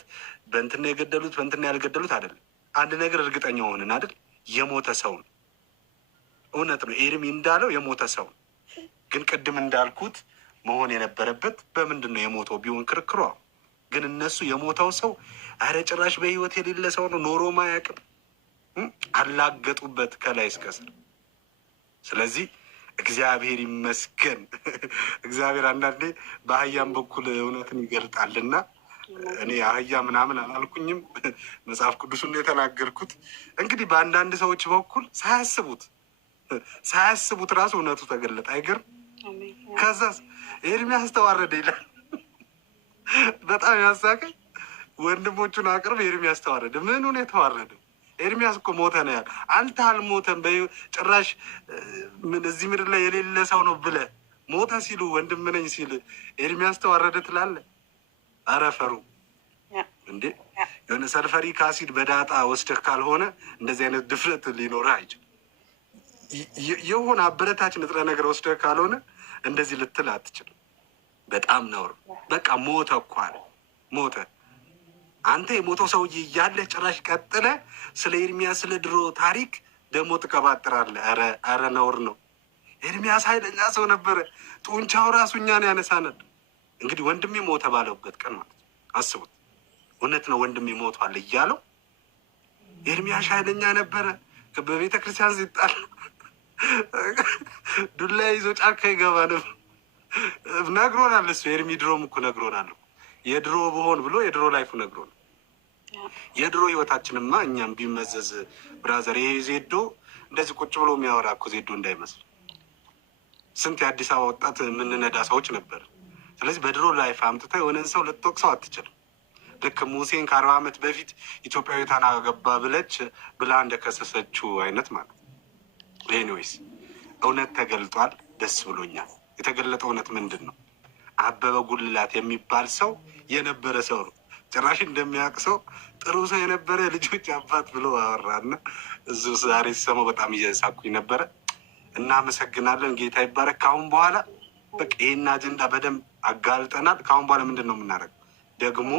በእንትና የገደሉት በእንትና ያልገደሉት አይደለም። አንድ ነገር እርግጠኛ ሆንን አይደል? የሞተ ሰው ነው። እውነት ነው ኤርሚ እንዳለው የሞተ ሰው ነው። ግን ቅድም እንዳልኩት መሆን የነበረበት በምንድን ነው የሞተው ቢሆን ክርክሯ። ግን እነሱ የሞተው ሰው አረ ጭራሽ በህይወት የሌለ ሰው ነው ኖሮ ማያውቅም አላገጡበት ከላይ እስከ ስር። ስለዚህ እግዚአብሔር ይመስገን። እግዚአብሔር አንዳንዴ በአህያም በኩል እውነትን ይገልጣልና እኔ አህያ ምናምን አላልኩኝም፣ መጽሐፍ ቅዱስን የተናገርኩት። እንግዲህ በአንዳንድ ሰዎች በኩል ሳያስቡት ራሱ እውነቱ ተገለጠ። አይገርም? ከዛስ ኤርሚያስ ተዋረደ ይላል። በጣም ያሳቀኝ ወንድሞቹን አቅርብ ኤርሚያስ ተዋረደ። ምኑን የተዋረደ? ኤርሚያስ እኮ ሞተ ነው ያለ። አንተ አልሞተም ጭራሽ ምን እዚህ ምድር ላይ የሌለ ሰው ነው ብለህ ሞተ ሲሉ ወንድም ነኝ ሲል ኤርሚያስ ተዋረደ ትላለህ? አረፈሩ እንዴ! የሆነ ሰልፈሪክ አሲድ በዳጣ ወስደህ ካልሆነ እንደዚህ አይነት ድፍረት ሊኖርህ አይችልም። የሆነ አበረታች ንጥረ ነገር ወስደህ ካልሆነ እንደዚህ ልትል አትችልም። በጣም ነውር። በቃ ሞተ እኮ አለ። ሞተ። አንተ የሞተው ሰውዬ እያለህ ጭራሽ ቀጥለ ስለ ኤርሚያስ ስለ ድሮ ታሪክ ደግሞ ትቀባጥራለህ። ኧረ ነውር ነው። ኤርሚያስ ኃይለኛ ሰው ነበረ። ጡንቻው ራሱ እኛን ያነሳናል። እንግዲህ ወንድሜ ሞተ ባለውበት ቀን ማለት ነው። አስቡት። እውነት ነው ወንድሜ ሞቷል እያለው ኤርሚያስ ኃይለኛ ነበረ። በቤተ ክርስቲያን ሲጣል ዱላ ይዞ ጫካ ይገባ ነበር። ነግሮናል እሱ ኤርሚ። ድሮም እኮ ነግሮናል። የድሮ ብሆን ብሎ የድሮ ላይፉ ነግሮናል። የድሮ ህይወታችንማ እኛም ቢመዘዝ ብራዘር፣ ይሄ ዜዶ እንደዚህ ቁጭ ብሎ የሚያወራ እኮ ዜዶ እንዳይመስል ስንት የአዲስ አበባ ወጣት የምንነዳ ሰዎች ነበር። ስለዚህ በድሮ ላይፍ አምጥታ የሆነን ሰው ልትወቅሰው አትችልም። ልክ ሙሴን ከ40 ዓመት በፊት ኢትዮጵያዊቷን አገባ ብላ እንደከሰሰችው አይነት ማለት ነው። ኤኒዌይስ እውነት ተገልጧል። ደስ ብሎኛል። የተገለጠ እውነት ምንድን ነው? አበበ ጉልላት የሚባል ሰው የነበረ ሰው ነው። ጭራሽ እንደሚያውቅ ሰው ጥሩ ሰው የነበረ ልጆች አባት ብሎ አወራና እዙ ዛሬ ሲሰማው በጣም እየሳኩኝ ነበረ። እናመሰግናለን። ጌታ ይባረክ። ካሁን በኋላ በቃ ይህን አጀንዳ በደንብ አጋልጠናል። ካሁን በኋላ ምንድን ነው የምናደርገው? ደግሞ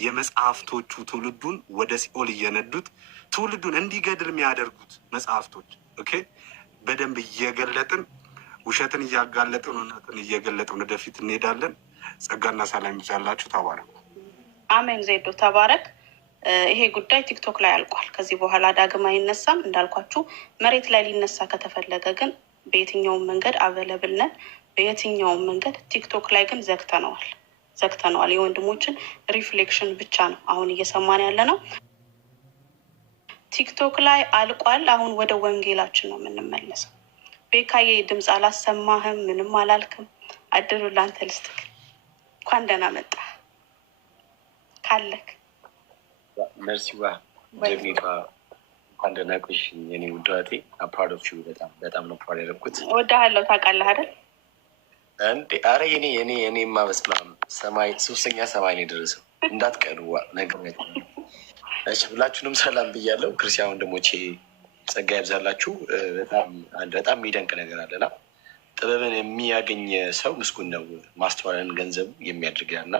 የመጽሐፍቶቹ ትውልዱን ወደ ሲኦል እየነዱት ትውልዱን እንዲገድል የሚያደርጉት መጽሐፍቶች ኦኬ፣ በደንብ እየገለጥን ውሸትን እያጋለጥን እውነትን እየገለጥን ወደፊት እንሄዳለን። ጸጋና ሰላም ይብዛላችሁ። ተባረኩ። አሜን። ዜዶ ተባረክ። ይሄ ጉዳይ ቲክቶክ ላይ አልቋል። ከዚህ በኋላ ዳግም አይነሳም። እንዳልኳችሁ መሬት ላይ ሊነሳ ከተፈለገ ግን በየትኛውም መንገድ አቬለብል ነን። በየትኛውም መንገድ ቲክቶክ ላይ ግን ዘግተነዋል። የወንድሞችን ሪፍሌክሽን ብቻ ነው አሁን እየሰማን ያለ ነው። ቲክቶክ ላይ አልቋል። አሁን ወደ ወንጌላችን ነው የምንመለሰው። ቤካዬ ድምፅ አላሰማህም፣ ምንም አላልክም። አድሩ ላንተ ልስጥክ። እንኳን ደህና መጣ ካለክ መርሲዋ ጀግኒቷ እንኳን ደህና ቆይሽ የኔ ውድ እህቴ። አፕራድ ኦፍ ዩ በጣም ነው ፕራድ ያደረኩት። እወድሃለሁ ታውቃለህ አይደል እንዴ? አረ የኔማ በስመ አብ ሰማይ 3ኛ ሰማይ ነው የደረሰው። እንዳትቀርዋ ነገር እሺ። ሁላችሁንም ሰላም ብያለሁ። ክርስቲያን ወንድሞቼ ጸጋ ያብዛላችሁ። በጣም የሚደንቅ ነገር አለና ጥበብን የሚያገኝ ሰው ምስጉን ነው፣ ማስተዋልን ገንዘቡ የሚያደርግ እና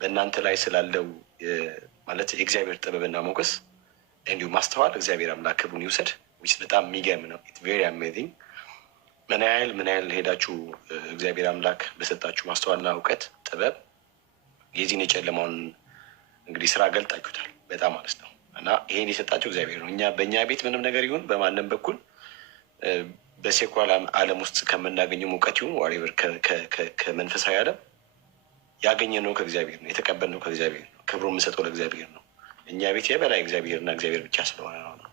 በእናንተ ላይ ስላለው ማለት የእግዚአብሔር ጥበብና ሞገስ እንዲሁም ማስተዋል እግዚአብሔር አምላክ ክብሩን ይውሰድ። በጣም የሚገርም ነው። ቬሪ አሜዚንግ። ምን ያህል ሄዳችሁ እግዚአብሔር አምላክ በሰጣችሁ ማስተዋልና እውቀት ጥበብ የዚህን የጨለማውን እንግዲህ ስራ ገልጣችሁታል። በጣም ማለት ነው እና ይሄን የሰጣችሁ እግዚአብሔር ነው። በእኛ ቤት ምንም ነገር ይሁን በማንም በኩል በሴኩላር ዓለም ውስጥ ከምናገኘው እውቀት ይሁን ዋሬቨር ከመንፈሳዊ ዓለም ያገኘነው ከእግዚአብሔር ነው፣ የተቀበልነው ከእግዚአብሔር ነው። ክብሩ የምንሰጠው ለእግዚአብሔር ነው። እኛ ቤት የበላይ እግዚአብሔርና እግዚአብሔር ብቻ ስለሆነ ነው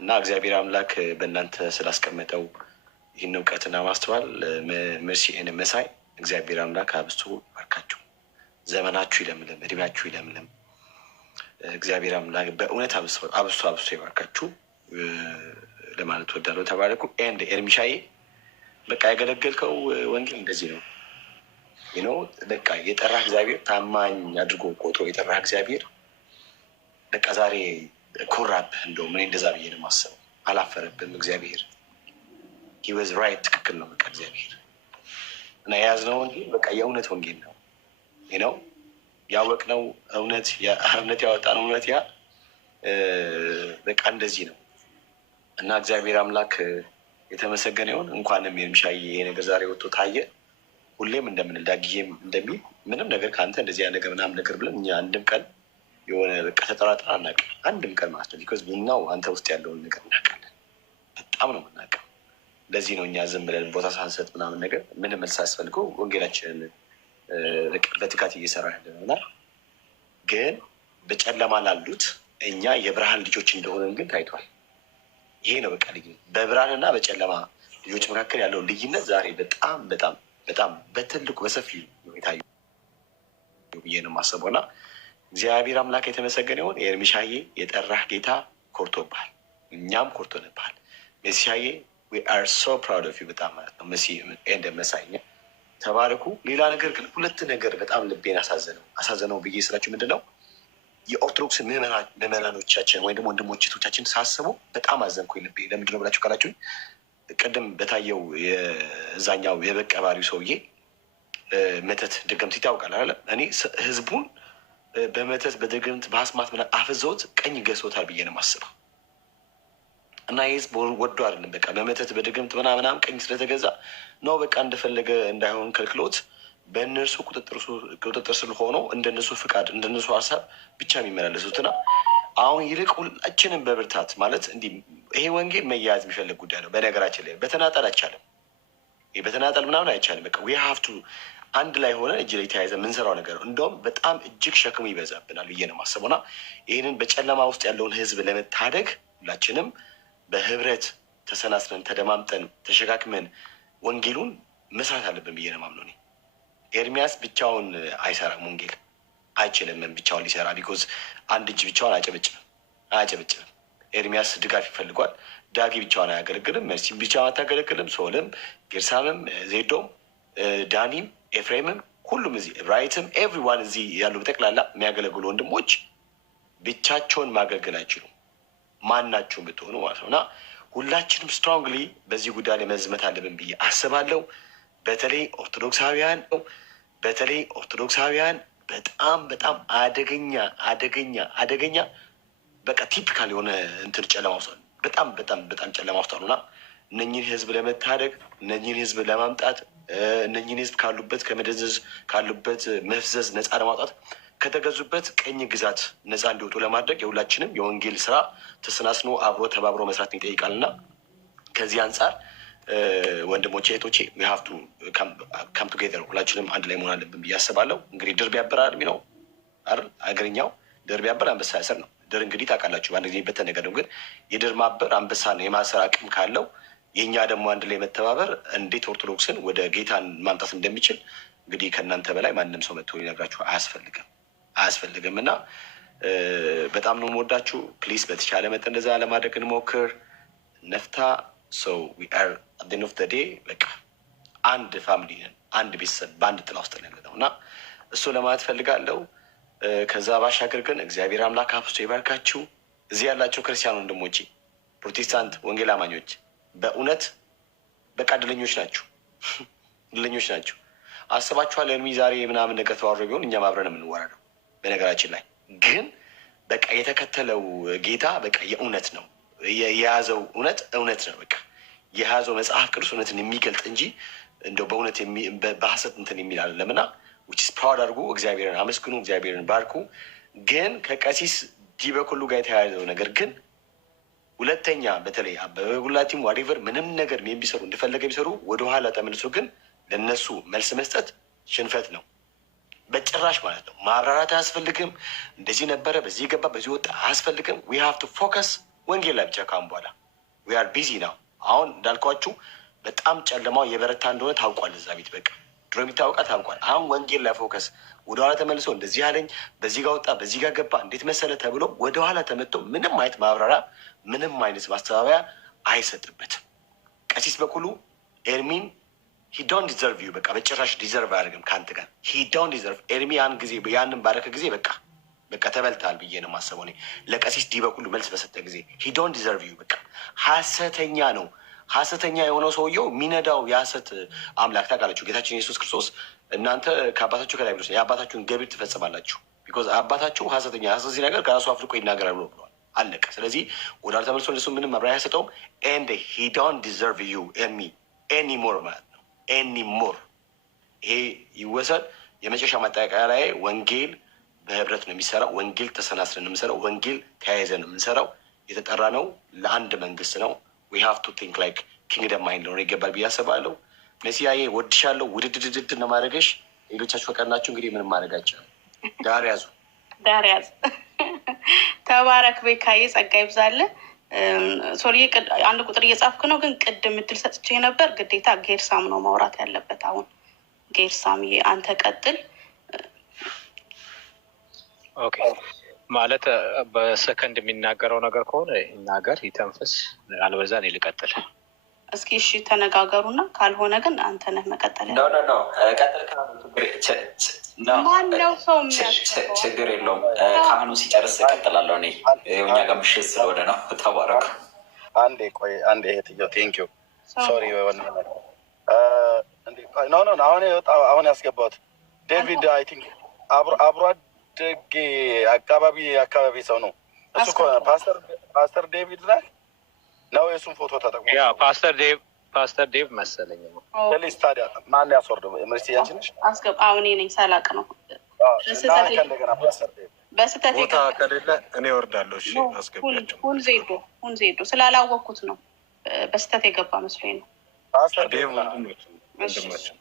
እና እግዚአብሔር አምላክ በእናንተ ስላስቀመጠው ይህን እውቀትና ማስተዋል መርሲን መሳይ እግዚአብሔር አምላክ አብስቶ ባርካችሁ። ዘመናችሁ ይለምልም፣ እድሜያችሁ ይለምልም። እግዚአብሔር አምላክ በእውነት አብስቶ ይባርካችሁ ለማለት ወዳለው ተባረኩ። ኤርሚሻዬ በቃ ያገለገልከው ወንጌል እንደዚህ ነው። በቃ የጠራህ እግዚአብሔር ታማኝ አድርጎ ቆጥሮ የጠራህ እግዚአብሔር በቃ ዛሬ ኮራብህ። እንደውም እኔ እንደዛ ብዬ ነው የማስበው። አላፈረብህም እግዚአብሔር። ሂ ዋዝ ራይት፣ ትክክል ነው በቃ እግዚአብሔር። እና የያዝነው ወንጌል በቃ የእውነት ወንጌል ነው ነው ያወቅነው እውነት ያወጣነው እውነት ያ በቃ እንደዚህ ነው። እና እግዚአብሔር አምላክ የተመሰገነ ይሁን። እንኳንም የሚሻይ ይሄ ነገር ዛሬ ወጥቶ ታየ። ሁሌም እንደምንል ዳግዬም እንደሚል ምንም ነገር ከአንተ እንደዚህ ያ ነገር ምናምን ነገር ብለን እኛ አንድም ቀን የሆነ በቃ ተጠራጥረን አናውቅም። አንድም ቀን ማለት ነው። ቢኮዝ ብናው አንተ ውስጥ ያለውን ነገር እናውቃለን። በጣም ነው የምናውቀው። ለዚህ ነው እኛ ዝም ብለን ቦታ ሳንሰጥ ምናምን ነገር ምንም መልስ ሳያስፈልገው ወንጌላችንን በትጋት እየሰራ ያለ ነው። እና ግን በጨለማ ላሉት እኛ የብርሃን ልጆች እንደሆነን ግን ታይቷል። ይሄ ነው በቃ ልዩነት። በብርሃንና በጨለማ ልጆች መካከል ያለው ልዩነት ዛሬ በጣም በጣም በጣም በትልቁ በሰፊ የታዩ ብዬ ነው የማስበው። እና እግዚአብሔር አምላክ የተመሰገነ ይሁን። ኤርሚሻዬ የጠራህ ጌታ ኮርቶብሃል፣ እኛም ኮርቶንብሃል። ሜሲሻዬ we are so proud of you በጣም ማለት ነው። መሲ እንደ መሳይኛ ተባረኩ። ሌላ ነገር ግን ሁለት ነገር በጣም ልቤን አሳዘነው ብዬ ስላችሁ ምንድን ነው የኦርቶዶክስ ምዕመናኖቻችን ወይም ደግሞ ወንድሞች እህቶቻችን ሳስቡ በጣም አዘንኩኝ ልቤ። ለምንድን ነው ብላችሁ ካላችሁኝ ቅድም በታየው የዛኛው የበቀባሪው ሰውዬ መተት ድግምት ይታወቃል አለ። እኔ ህዝቡን በመተት በድግምት በአስማት ምናምን አፍዘውት ቀኝ ገዝቶታል ብዬ ነው የማስበው። እና ይህ ህዝብ ወዶ አይደለም በቃ በመተት በድግምት ምናምን ቀኝ ስለተገዛ ነው በቃ እንደፈለገ እንዳይሆን ከልክሎት በእነርሱ ቁጥጥር ስር ሆኖ እንደነሱ ፍቃድ እንደነሱ ሀሳብ ብቻ የሚመላለሱትና አሁን ይልቅ ሁላችንም በብርታት ማለት እንዲህ ይሄ ወንጌል መያያዝ የሚፈልግ ጉዳይ ነው። በነገራችን ላይ በተናጠል አይቻልም። ይህ በተናጠል ምናምን አይቻልም። በቃ ዊ ሀቭ ቱ አንድ ላይ ሆነን እጅ ላይ ተያይዘ የምንሰራው ነገር ነው። እንደውም በጣም እጅግ ሸክሙ ይበዛብናል ብዬ ነው የማስበውና ይህንን በጨለማ ውስጥ ያለውን ህዝብ ለመታደግ ሁላችንም በህብረት ተሰናስነን ተደማምጠን ተሸካክመን ወንጌሉን መስራት አለብን ብዬ ነው የማምነው። ኤርሚያስ ብቻውን አይሰራም፣ ወንጌል አይችልም ብቻውን ሊሰራ። ቢኮዝ አንድ እጅ ብቻውን አያጨበጭብም። ኤርሚያስ ድጋፍ ይፈልጓል። ዳጊ ብቻውን አያገለግልም። መርሲም ብቻውን አታገለግልም። ሶልም፣ ጌርሳምም፣ ዜዶም፣ ዳኒም፣ ኤፍሬምም ሁሉም እዚህ ብራይትም ኤቭሪዋን እዚህ ያሉ በጠቅላላ የሚያገለግሉ ወንድሞች ብቻቸውን ማገልገል አይችሉም። ማናቸውም ብትሆኑ ማለት ነው። እና ሁላችንም ስትሮንግሊ በዚህ ጉዳይ ላይ መዝመት አለብን ብዬ አስባለሁ። በተለይ ኦርቶዶክሳውያን በጣም በጣም አደገኛ በቃ ቲፒካል የሆነ እንትን ጨለማ ውስጥ በጣም ጨለማ ውስጥ አሉና እነኝህን ህዝብ ለመታደግ እነኝህን ህዝብ ለማምጣት እነኝህን ህዝብ ካሉበት ከመደዘዝ ካሉበት መፍዘዝ ነፃ ለማውጣት ከተገዙበት ቀኝ ግዛት ነፃ እንዲወጡ ለማድረግ የሁላችንም የወንጌል ስራ ተሰናስኖ አብሮ ተባብሮ መስራት ይጠይቃልና ከዚህ አንጻር ወንድሞቼ እህቶቼ we have to come together ሁላችንም አንድ ላይ መሆን አለብን ብዬ አስባለሁ። እንግዲህ ድር ቢያብር የሚለው አይደል አገርኛው ድር ቢያብር አንበሳ ያስር ነው። ድር እንግዲህ ታውቃላችሁ በአንድ ጊዜ በተነገር ነው። ግን የድር ማበር አንበሳ ነው የማሰር አቅም ካለው የእኛ ደግሞ አንድ ላይ መተባበር እንዴት ኦርቶዶክስን ወደ ጌታን ማምጣት እንደሚችል እንግዲህ ከእናንተ በላይ ማንም ሰው መጥቶ ሊነግራችሁ አያስፈልግም። እና በጣም ነው የምወዳችሁ። ፕሊዝ በተቻለ መጠን እንደዛ ለማድረግ እንሞክር። ነፍታ so we are at the end of the day በቃ አንድ ፋሚሊ ነን፣ አንድ ቤተሰብ በአንድ ጥላ ውስጥ ነን ነው እና እሱ ለማለት ፈልጋለሁ። ከዛ ባሻገር ግን እግዚአብሔር አምላክ አብዝቶ ይባርካችሁ። እዚህ ያላቸው ክርስቲያን ወንድሞቼ፣ ፕሮቴስታንት ወንጌል አማኞች በእውነት በቃ ድለኞች ናችሁ። አስባችኋል? እርሚ ዛሬ ምናምን ነገር ተዋሮ ቢሆን እኛም አብረን የምንወራደው። በነገራችን ላይ ግን በቃ የተከተለው ጌታ በቃ የእውነት ነው የያዘው እውነት ነው። በቃ የያዘው መጽሐፍ ቅዱስ እውነትን የሚገልጥ እንጂ እንደው በእውነት በሐሰት እንትን የሚል አይደለምና which is proud አድርጉ። እግዚአብሔርን አመስግኑ፣ እግዚአብሔርን ባርኩ። ግን ከቀሲስ ዲበኩሉ ጋር የተያያዘው ነገር ግን ሁለተኛ በተለይ አበበ ጉላቲም ዋሪቨር ምንም ነገር ቢሰሩ እንደፈለገ ቢሰሩ ወደኋላ ተመልሶ ግን ለነሱ መልስ መስጠት ሽንፈት ነው በጭራሽ ማለት ነው። ማብራራት አያስፈልግም። እንደዚህ ነበረ በዚህ ገባ በዚህ ወጣ አያስፈልግም። we have to focus ወንጌል ላይ ብቻ ካሁን በኋላ we are busy now። አሁን እንዳልኳችሁ በጣም ጨለማው የበረታ እንደሆነ ታውቋል። እዛ ቤት በቃ ድሮ የሚታወቃ ታውቋል። አሁን ወንጌል ላይ ፎከስ ወደኋላ ተመልሶ እንደዚህ ያለኝ በዚህ ጋር ወጣ በዚህ ጋር ገባ እንዴት መሰለ ተብሎ ወደኋላ ተመቶ ምንም አይነት ማብራሪያ ምንም አይነት ማስተባበያ አይሰጥበትም። ቀሲስ በኩሉ ኤርሚን ሂ ዶንት ዲዘርቭ ዩ። በቃ በጭራሽ ዲዘርቭ አያደርግም ከአንተ ጋር ሂ ዶንት ዲዘርቭ። ኤርሚ ያን ጊዜ ያንን ባረከ ጊዜ በቃ ተበልታል ብዬ ነው የማስበው እኔ። ለቀሲስ ዲበኩሉ መልስ በሰጠ ጊዜ ሂ ዶንት ዲዘርቭ ዩ። በቃ ሐሰተኛ ነው። ሐሰተኛ የሆነው ሰውየው የሚነዳው የሐሰት አምላክ ታውቃላችሁ። ጌታችን ኢየሱስ ክርስቶስ እናንተ ከአባታችሁ ከዲያብሎስ የአባታችሁን ገቢር ትፈጽማላችሁ። ቢኮዝ አባታችሁ ሐሰተኛ ሐሰት ነገር ከራሱ አፍልቆ ይናገራል ብሏል። አለቀ። ስለዚህ ወደ ተመልሶ እንደሱ ምንም መብራሪያ አይሰጠውም። ኤንድ ሂ ዶንት ዲዘርቭ ዩ ኤኒ ሞር ማለት ነው። ኤኒ ሞር ይሄ ይወሰድ። የመጨረሻ ማጠቃለያ ላይ ወንጌል በህብረት ነው የሚሰራው። ወንጌል ተሰናስለን ነው የምንሰራው። ወንጌል ተያይዘን ነው የምንሰራው። የተጠራ ነው ለአንድ መንግስት ነው። ዊ ሃቭ ቱ ቲንክ ላይክ ኪንግደም ማይንድ ሊሆን ይገባል ብዬ አስባለሁ። መሲያዬ ወድሻለሁ። ውድድድድድ ነው ማድረግሽ። ሌሎቻችሁ ፈቀድናችሁ እንግዲህ ምንም ማድረጋቸው ዳር ያዙ ተባረክ ቤካዬ፣ ጸጋ ይብዛል። ሶሪ አንድ ቁጥር እየጻፍክ ነው፣ ግን ቅድም እድል ሰጥቼ ነበር። ግዴታ ጌርሳም ነው ማውራት ያለበት። አሁን ጌርሳምዬ አንተ ቀጥል። ኦኬ ማለት በሰከንድ የሚናገረው ነገር ከሆነ ይናገር፣ ይተንፍስ። አልበዛ እኔ ልቀጥል። እስኪ እሺ ተነጋገሩና፣ ካልሆነ ግን አንተ ነህ መቀጠል። ቀጥል። ማነው ሰው ችግር የለውም። ካህኑ ሲጨርስ እቀጥላለሁ እኔ። እኛ ጋር ምሽት ስለሆነ ነው። ተባረኩ። አንዴ ቆይ፣ አንዴ እህትዬው ቴንኪዩ ሶሪ። አሁን ያስገባሁት ዴቪድ አይ ቲንክ አብሮ አደጌ አካባቢ ሰው ነው እሱ። ፓስተር ዴቪድ ነው የእሱን ፎቶ ተጠቅሞ ፓስተር ዴቭ መሰለኝ ነው። ፕሊስ ታዲያ ማን ያስወርደው? ምርሲ ያንቺ ነሽ? አሁን እኔ ነኝ ሳላቅ ነው በስተት ቦታ ከሌለ እኔ እወርዳለሁ። እሺ አስገባቸው። ሁን ዜዶ ስላላወቅኩት ነው በስተት የገባ መስሎኝ ነው። ፓስተር ዴቭ ወንድማችን።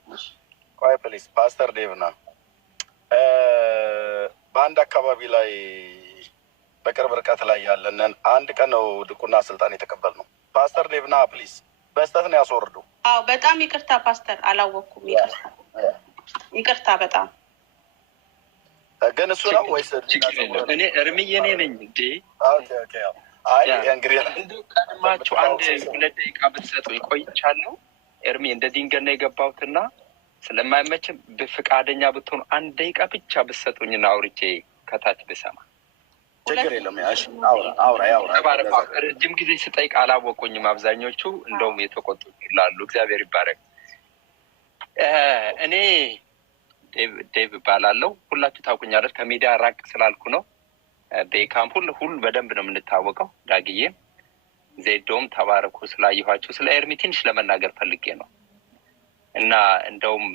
ቆይ ፕሊስ ፓስተር ዴቭ ና በአንድ አካባቢ ላይ በቅርብ ርቀት ላይ ያለንን አንድ ቀን ነው ድቁና ስልጣን የተቀበልነው። ፓስተር ዴቭ ና ፕሊስ። በስተት ነው ያስወርዱ። አዎ በጣም ይቅርታ ፓስተር፣ አላወቅኩም። ይቅርታ በጣም ግን እሱ ነው ወይስ እኔ እርምዬ እኔ ነኝ እንዴ? እንግዲህ ቀድማችሁ አንድ 2 ደቂቃ ብትሰጡኝ ቆይቻለሁ። እርሜ እንደ ድንገት ነው የገባሁትና ስለማይመችም በፍቃደኛ ብትሆኑ 1 ደቂቃ ብቻ ብትሰጡኝና አውርቼ ከታች ብሰማ ችግር የለም። አውራ ረጅም ጊዜ ስጠይቅ አላወቁኝም አብዛኞቹ፣ እንደውም የተቆጡ ይላሉ። እግዚአብሔር ይባረክ። እኔ ዴቭ እባላለሁ። ሁላችሁ ታውቁኛለች። ከሚዲያ ራቅ ስላልኩ ነው። ቤካም ሁሉ በደንብ ነው የምንታወቀው። ዳግዬም ዜዶም ተባረኩ። ስላየኋችሁ ስለ ኤርሚ ትንሽ ለመናገር ፈልጌ ነው እና እንደውም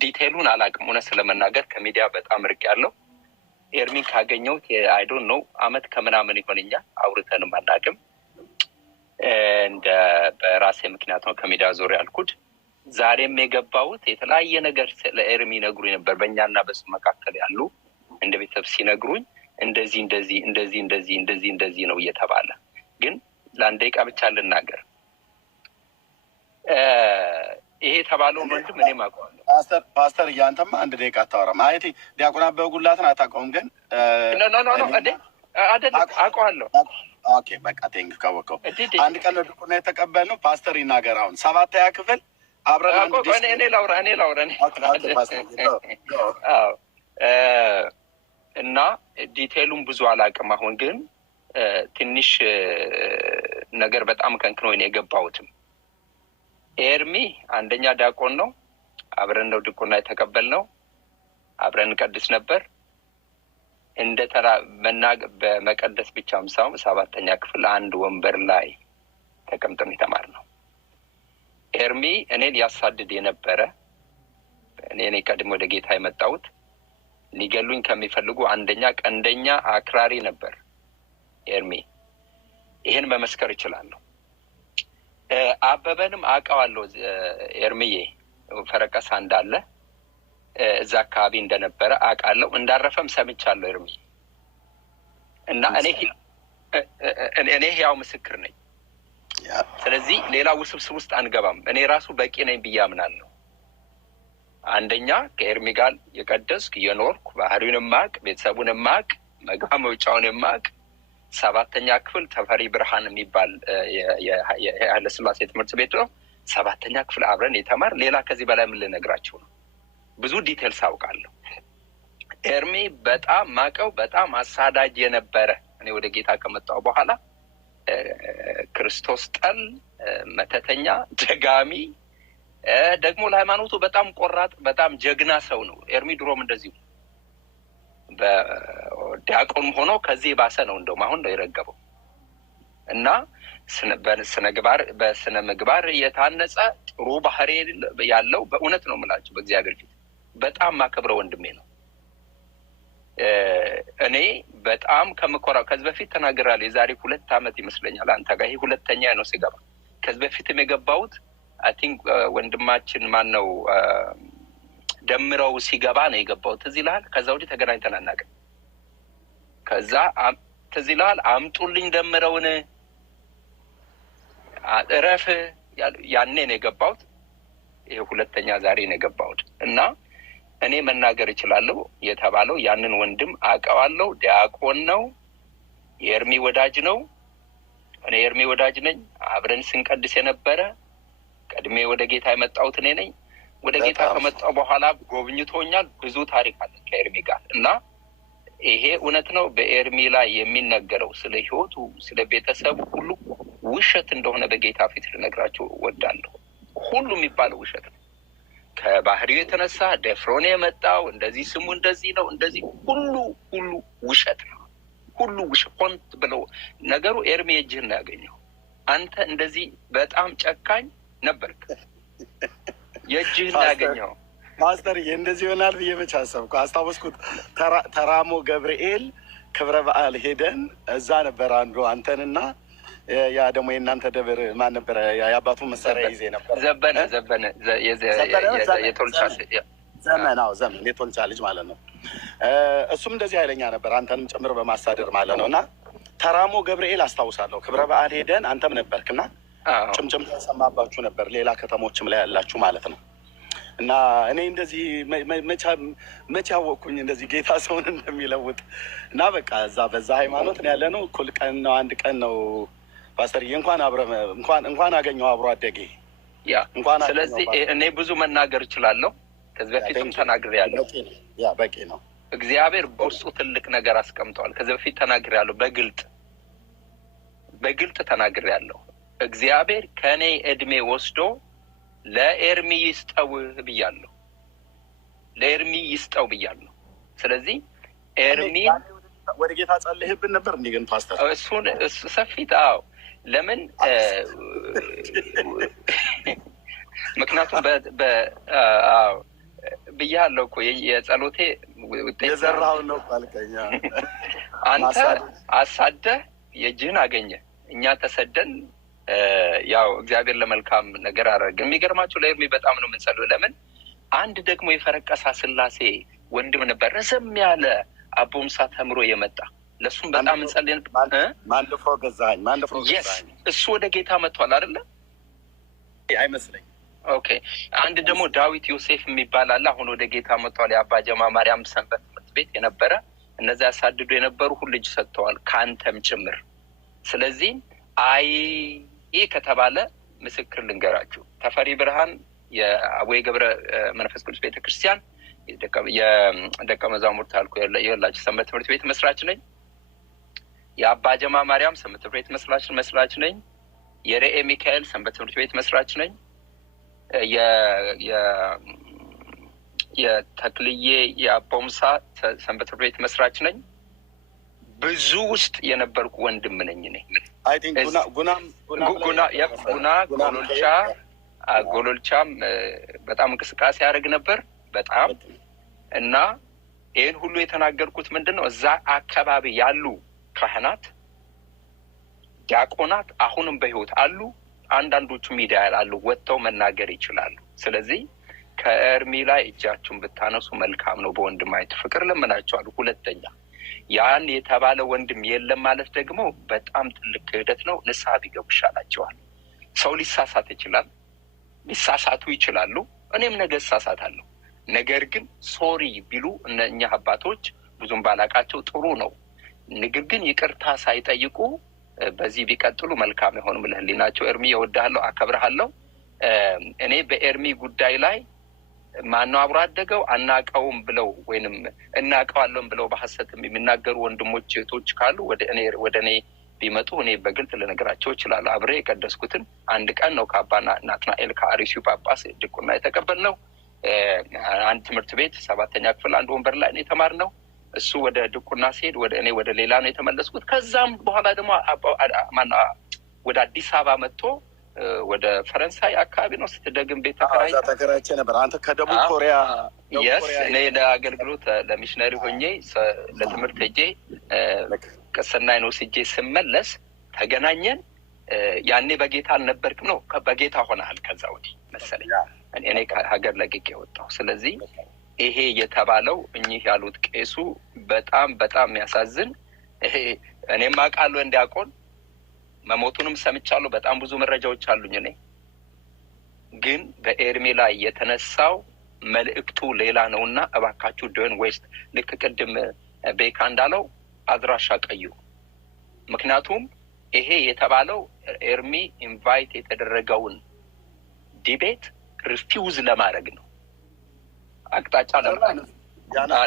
ዲቴይሉን አላውቅም። እውነት ስለመናገር ከሚዲያ በጣም ርቅ ያለው ኤርሚን ካገኘሁት አይዶን ነው አመት ከምናምን ይሆንኛል። አውርተንም አናውቅም። እንደ በራሴ ምክንያት ነው ከሚዲያ ዞር ያልኩት። ዛሬም የገባሁት የተለያየ ነገር ስለ ኤርሚ ነግሩኝ ነበር። በእኛና በሱ መካከል ያሉ እንደ ቤተሰብ ሲነግሩኝ እንደዚህ ነው እየተባለ ግን ለ1 ደቂቃ ብቻ ልናገር። ይሄ የተባለው ወንድም እኔም አውቀዋለሁ። ፓስተር እያንተማ 1 ደቂቃ አታወራም። አይቲ ዲያቆን አበበ ጉላትን አታውቀውም? ግን አይደለም አውቀዋለሁ። ኦኬ በቃ ቴንክ ካወቀው 1 ቀን ድቁና የተቀበልነው ፓስተር ይናገር። አሁን 7ኛ ክፍል አብረን እኔ ላውራ እና ዲቴይሉን ብዙ አላውቅም። አሁን ግን ትንሽ ነገር በጣም ከንክኖ ነው የገባሁትም። ኤርሚ አንደኛ ዲያቆን ነው። አብረን ነው ድቁና የተቀበልነው። አብረን እንቀድስ ነበር። እንደ ተራ በመቀደስ ብቻም ሳይሆን 7ኛ ክፍል አንድ ወንበር ላይ ተቀምጠን የተማርነው። ኤርሚ እኔን ያሳድድ የነበረ እኔ ቀድሞ ወደ ጌታ የመጣሁት ሊገሉኝ ከሚፈልጉ ቀንደኛ አክራሪ ነበር ኤርሚ። ይህን መመስከር እችላለሁ። አበበንም አውቀዋለሁ። ኤርሚዬ ፈረቀሳ እንዳለ እዛ አካባቢ እንደነበረ አውቃለሁ። እንዳረፈም ሰምቻለሁ ኤርሚ እና እኔ ያው ምስክር ነኝ። ስለዚህ ሌላ ውስብስብ ውስጥ አንገባም። እኔ ራሱ በቂ ነኝ ብዬ አምናለሁ። አንደኛ ከኤርሚ ጋር የቀደስኩ የኖርኩ ባህሪውን ማቅ ቤተሰቡን ማቅ መግባ መውጫውን ማቅ 7ኛ ክፍል ተፈሪ ብርሃን የሚባል የኃይለ ሥላሴ ትምህርት ቤት ነው። 7ኛ ክፍል አብረን የተማር ሌላ ከዚህ በላይ ምን ልነግራችሁ ነው? ብዙ ዲቴልስ አውቃለሁ። ኤርሚ በጣም ማቀው በጣም አሳዳጅ የነበረ እኔ ወደ ጌታ ከመጣሁ በኋላ ክርስቶስ ጠል፣ መተተኛ፣ ደጋሚ ደግሞ ለሃይማኖቱ በጣም ቆራጥ በጣም ጀግና ሰው ነው። ኤርሚ ድሮም እንደዚሁ በዲያቆን ሆኖ ከዚህ ባሰ ነው። እንደውም አሁን ነው የረገበው እና በስነ ምግባር የታነጸ ጥሩ ባህሪ ያለው በእውነት ነው የምላችሁ በእግዚአብሔር ፊት በጣም ማከብረው ወንድሜ ነው። እኔ በጣም ከምኮራው ከዚህ በፊት ተናግራለሁ። የዛሬ 2 ዓመት ይመስለኛል አንተ ጋር ይሄ 2ኛ ነው ሲገባ። ከዚህ በፊትም የገባሁት አይ ቲንክ ወንድማችን ማን ነው ደምረው ሲገባ ነው የገባሁት። ትዝ ይልሃል? ከዛ ወዲህ ተገናኝተን አናውቅም። ከዛ ትዝ ይልሃል? አምጡልኝ ደምረውን እረፍ ያኔ ነው የገባሁት። ይሄ 2ኛ ዛሬ ነው የገባሁት እና እኔ መናገር እችላለሁ የተባለው ያንን ወንድም አውቀዋለሁ። ዲያቆን ነው፣ የኤርሚ ወዳጅ ነው። እኔ የኤርሚ ወዳጅ ነኝ። አብረን ስንቀድስ የነበረ ቀድሜ ወደ ጌታ የመጣሁት እኔ ነኝ። ወደ ጌታ ከመጣሁ በኋላ ጎብኝቶኛል። ብዙ ታሪክ አለ ከኤርሚ ጋር እና ይሄ እውነት ነው። በኤርሚ ላይ የሚነገረው ስለ ህይወቱ፣ ስለ ቤተሰቡ ሁሉ ውሸት እንደሆነ በጌታ ፊት ልነግራችሁ እወዳለሁ። ሁሉ የሚባለው ውሸት ነው። ከባህሪው የተነሳ ደፍሮን የመጣው እንደዚህ ስሙ እንደዚህ ነው እንደዚህ ሁሉ ውሸት ነው። ሁሉ ውሸት ሆን ብለው ነገሩ ኤርሚ እጅህን ነው ያገኘው። አንተ እንደዚህ በጣም ጨካኝ ነበርክ፣ የእጅህን ነው ያገኘው። ማስተር እንደዚህ ይሆናል ብዬ መች አሰብኩ። አስታወስኩት። ተራሞ ገብርኤል ክብረ በዓል ሄደን እዛ ነበር አንዱ አንተንና ያ ደግሞ የእናንተ ደብር ማን ነበረ? የአባቱ መሳሪያ ይዜ ነበር። ዘመን የቶልቻ ልጅ ማለት ነው። እሱም እንደዚህ ኃይለኛ ነበር፣ አንተንም ጭምር በማሳደር ማለት ነው። እና ተራሞ ገብርኤል አስታውሳለሁ ክብረ በዓል ሄደን አንተም ነበርክና ጭምጭም ተሰማባችሁ ነበር፣ ሌላ ከተሞችም ላይ ያላችሁ ማለት ነው። እና እኔ እንደዚህ መቼ አወቅኩኝ እንደዚህ ጌታ ሰውን እንደሚለውጥ። እና በቃ በዛ ሃይማኖት ነው ያለ ነው። እኩል ቀን ነው፣ አንድ ቀን ነው ፓስተርዬ። እንኳን አገኘው አብሮ አደጌ እንኳን። ስለዚህ እኔ ብዙ መናገር እችላለሁ። ከዚህ በፊትም ተናግሬያለሁ። ያ በቂ ነው። እግዚአብሔር በውስጡ ትልቅ ነገር አስቀምጠዋል። ከዚህ በፊት ተናግሬያለሁ። በግልጥ ተናግሬያለሁ። እግዚአብሔር ከኔ እድሜ ወስዶ ለኤርሚ ይስጠው ብያለሁ። ለኤርሚ ይስጠው ብያለሁ። ስለዚህ ኤርሚ ወደ ጌታ ጸልይብን ነበር እንዴ? ግን ፓስተር እሱ ሰፊት ለምን ምክንያቱም ብያለሁ እኮ የጸሎቴ ውጤት የዘራውን ነው ባልከኛ። አንተ አሳደህ የእጅህን አገኘ፣ እኛ ተሰደን ያው እግዚአብሔር ለመልካም ነገር አደረገ። የሚገርማችሁ ለኤርሚ በጣም ነው የምንጸልየው። ለምን አንድ ደግሞ የፈረቀሳ ስላሴ ወንድም ነበር፣ ረዘም ያለ አቦምሳ ተምሮ የመጣ ለሱም በጣም እንጸልየን። ማንደፍሮ ገዛኸኝ እሱ ወደ ጌታ መጥቷል አይደለ? አይመስለኝ። ኦኬ። አንድ ደግሞ ዳዊት ዮሴፍ የሚባል አለ፣ አሁን ወደ ጌታ መጥቷል። የአባ ጀማ ማርያም ሰንበት ትምህርት ቤት የነበረ እነዚያ ያሳድዱ የነበሩ ሁሉ ልጅ ሰጥተዋል፣ ከአንተም ጭምር። ስለዚህ ይህ ከተባለ ምስክር ልንገራችሁ። ተፈሪ ብርሃን የአቡነ ገብረ መንፈስ ቅዱስ ቤተክርስቲያን የደቀ መዛሙርት አልኩ የላችሁ ሰንበት ትምህርት ቤት መስራች ነኝ። የአባ ጀማ ማርያም ሰንበት ትምህርት ቤት መስራች ነኝ። የርኤ ሚካኤል ሰንበት ትምህርት ቤት መስራች ነኝ። የተክልዬ የአቦምሳ ሰንበት ትምህርት ቤት መስራች ነኝ። ብዙ ውስጥ የነበርኩ ወንድም ነኝ እኔ። ጎሎልቻም በጣም እንቅስቃሴ ያደርግ ነበር በጣም። እና ይህን ሁሉ የተናገርኩት ምንድን ነው? እዛ አካባቢ ያሉ ካህናት፣ ዲያቆናት አሁንም በህይወት አሉ። አንዳንዶቹ ሚዲያ ያላሉ ወጥተው መናገር ይችላሉ። ስለዚህ ከኤርሚ ላይ እጃችሁን ብታነሱ መልካም ነው። በወንድማዊት ፍቅር ለምናቸዋለሁ። ሁለተኛ ያን የተባለ ወንድም የለም ማለት ደግሞ በጣም ትልቅ ክህደት ነው። ንስሐ ቢገቡ ይሻላቸዋል። ሰው ሊሳሳት ይችላል፣ ሊሳሳቱ ይችላሉ። እኔም ነገ እሳሳታለሁ። ነገር ግን ሶሪ ቢሉ እኛ አባቶች ብዙም ባላቃቸው ጥሩ ነው። ነገር ግን ይቅርታ ሳይጠይቁ በዚህ ቢቀጥሉ መልካም ይሆን። ለህሊናቸው ኤርሚ እወድሃለሁ፣ አከብርሃለሁ። እኔ በኤርሚ ጉዳይ ላይ ማነው አብሮ አደገው አናውቀውም ብለው ወይንም እናውቀዋለን ብለው በሐሰትም የሚናገሩ ወንድሞች እህቶች ካሉ ወደ እኔ ቢመጡ እኔ በግልጽ ልነግራቸው እችላለሁ። አብሬ የቀደስኩትን አንድ ቀን ነው ከአባ ናትናኤል ከአርሲው ጳጳስ ድቁና የተቀበልነው። አንድ ትምህርት ቤት 7ኛ ክፍል አንድ ወንበር ላይ ነው የተማርነው። እሱ ወደ ድቁና ሲሄድ እኔ ወደ ሌላ ነው የተመለስኩት። ከዛም በኋላ ደግሞ ወደ አዲስ አበባ መጥቶ ወደ ፈረንሳይ አካባቢ ነው ስትደግም ቤት ተከራይቼ ነበር። አንተ ከደቡብ ኮሪያ እኔ ለአገልግሎት ለሚሽነሪ ሆኜ ለትምህርት ሄጄ ቅስና ነው ስጄ ስመለስ ተገናኘን። ያኔ በጌታ አልነበርክም ነው በጌታ ሆነሃል ከዛ ወዲህ መሰለኝ እኔ ከሀገር ለቅቄ ወጣሁ። ስለዚህ ይሄ የተባለው እኚህ ያሉት ቄሱ በጣም በጣም የሚያሳዝን እኔም አውቃለሁ እንዲያቆን መሞቱንም ሰምቻለሁ። በጣም ብዙ መረጃዎች አሉኝ። እኔ ግን በኤርሚ ላይ የተነሳው መልእክቱ ሌላ ነውና እባካችሁ ዶን ዌስት ልክ ቅድም ቤካ እንዳለው አድራሻ ቀዩ። ምክንያቱም ይሄ የተባለው ኤርሚ ኢንቫይት የተደረገውን ዲቤት ሪፊውዝ ለማድረግ ነው፣ አቅጣጫ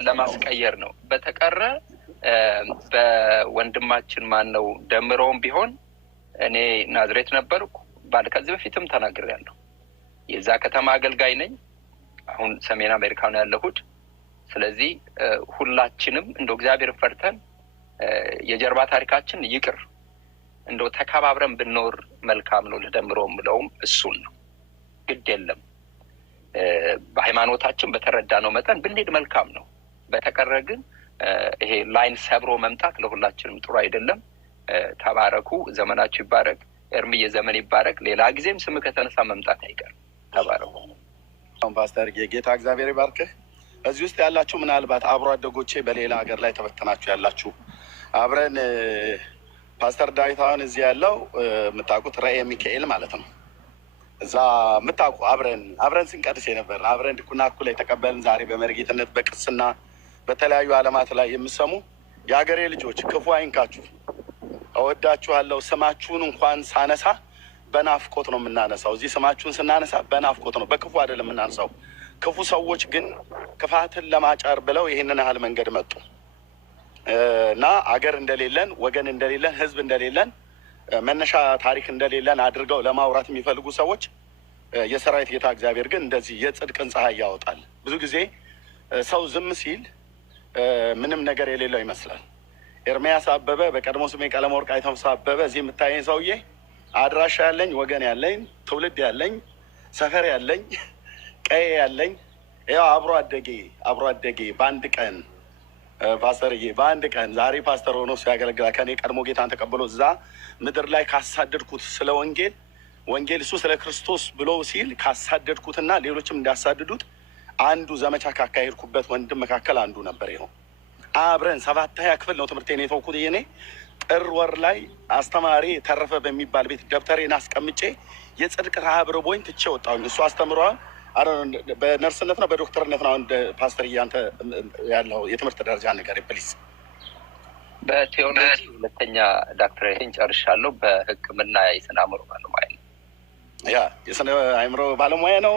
ለማስቀየር ነው። በተቀረ በወንድማችን ማነው ደምረውም ቢሆን እኔ ናዝሬት ነበርኩ ከዚህ በፊትም ተናግሬያለሁ። የዛ ከተማ አገልጋይ ነኝ። አሁን ሰሜን አሜሪካ ነው ያለሁት። ስለዚህ ሁላችንም እንደው እግዚአብሔርን ፈርተን የጀርባ ታሪካችን ይቅር እንደው ተከባብረን ብንኖር መልካም ነው። ለደምረውም ብለውም እሱን ነው ግድ የለም በሃይማኖታችን በተረዳነው መጠን ብንሄድ መልካም ነው። በተቀረ ግን ይሄ ላይን ሰብሮ መምጣት ለሁላችንም ጥሩ አይደለም። ተባረኩ። ዘመናችሁ ይባረክ። ኤርሚዬ ዘመን ይባረክ። ሌላ ጊዜም ስም ከተነሳ መምጣት አይቀርም። ተባረኩ። ፓስተር ጌታ እግዚአብሔር ይባርክህ። እዚህ ውስጥ ያላችሁ ምናልባት አብሮ አደጎቼ በሌላ ሀገር ላይ ተበተናችሁ ያላችሁ አብረን ፓስተር ዳዊት አሁን እዚህ ያለው የምታውቁት ራእየ ሚካኤል ማለት ነው። እዛ የምታውቁ አብረን ስንቀድስ የነበር አብረን ድቁና እኩል የተቀበልን ዛሬ በመርጌትነት በቅስና በተለያዩ ዓለማት ላይ የምሰሙ የሀገሬ ልጆች ክፉ አይንካችሁ። እወዳችኋለሁ። ስማችሁን እንኳን ሳነሳ በናፍቆት ነው የምናነሳው። እዚህ ስማችሁን ስናነሳ በናፍቆት ነው፣ በክፉ አይደለም የምናነሳው። ክፉ ሰዎች ግን ክፋትን ለማጫር ብለው ይህንን ያህል መንገድ መጡ እና አገር እንደሌለን፣ ወገን እንደሌለን፣ ህዝብ እንደሌለን፣ መነሻ ታሪክ እንደሌለን አድርገው ለማውራት የሚፈልጉ ሰዎች የሰራዊት ጌታ እግዚአብሔር ግን እንደዚህ የጽድቅን ፀሐይ ያወጣል። ብዙ ጊዜ ሰው ዝም ሲል ምንም ነገር የሌለው ይመስላል። ኤርሚያስ አበበ በቀድሞ ስሜ ቀለመወርቅ አይተንፍስ አበበ እዚህ የምታየኝ ሰውዬ አድራሻ ያለኝ፣ ወገን ያለኝ፣ ትውልድ ያለኝ፣ ሰፈር ያለኝ፣ ቀዬ ያለኝ ያው አብሮ አደጌ በአንድ ቀን ፓስተርዬ በአንድ ቀን ዛሬ ፓስተር ሆኖ ሲያገለግላ ከኔ ቀድሞ ጌታን ተቀብሎ እዛ ምድር ላይ ካሳደድኩት ስለ ወንጌል እሱ ስለ ክርስቶስ ብሎ ሲል ካሳደድኩትና ሌሎችም እንዳሳድዱት አንዱ ዘመቻ ካካሄድኩበት ወንድም መካከል አንዱ ነበር። ይኸው አብረን 7ኛ ክፍል ነው ትምህርቴን የተውኩት። እኔ ጥር ወር ላይ አስተማሪ ተረፈ በሚባል ቤት ደብተሬን አስቀምጬ የጽድቅ ረሃብ ርቦኝ ትቼ ወጣሁኝ። እሱ አስተምሯል። በነርስነት ነው በዶክተርነት ነው። አንድ ፓስተር እያንተ ያለው የትምህርት ደረጃ ነገር ፕሊዝ። በቴዎሎጂ 2ኛ ዶክተሬትን ጨርሻለሁ። በሕክምና የስነ አእምሮ ባለሙያ ነው። የስነ አእምሮ ባለሙያ ነው።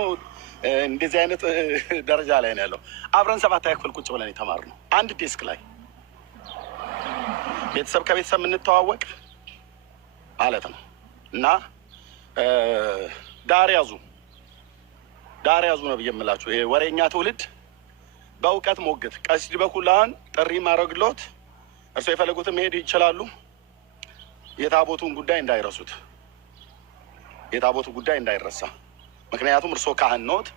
እንደዚህ አይነት ደረጃ ላይ ነው ያለው። አብረን 7ኛ ክፍል ቁጭ ብለን የተማርነው አንድ ዴስክ ላይ ቤተሰብ ከቤተሰብ የምንተዋወቅ ማለት ነው። እና ዳር ያዙ ነው ብዬ የምላችሁ። ይሄ ወሬኛ ትውልድ በእውቀት ሞግት ቀሲስ በኩላን ጥሪ ማድረግሎት እርሶ የፈለጉትን መሄድ ይችላሉ። የታቦቱን ጉዳይ እንዳይረሱት፣ የታቦቱ ጉዳይ እንዳይረሳ። ምክንያቱም እርሶ ካህን ኖት፣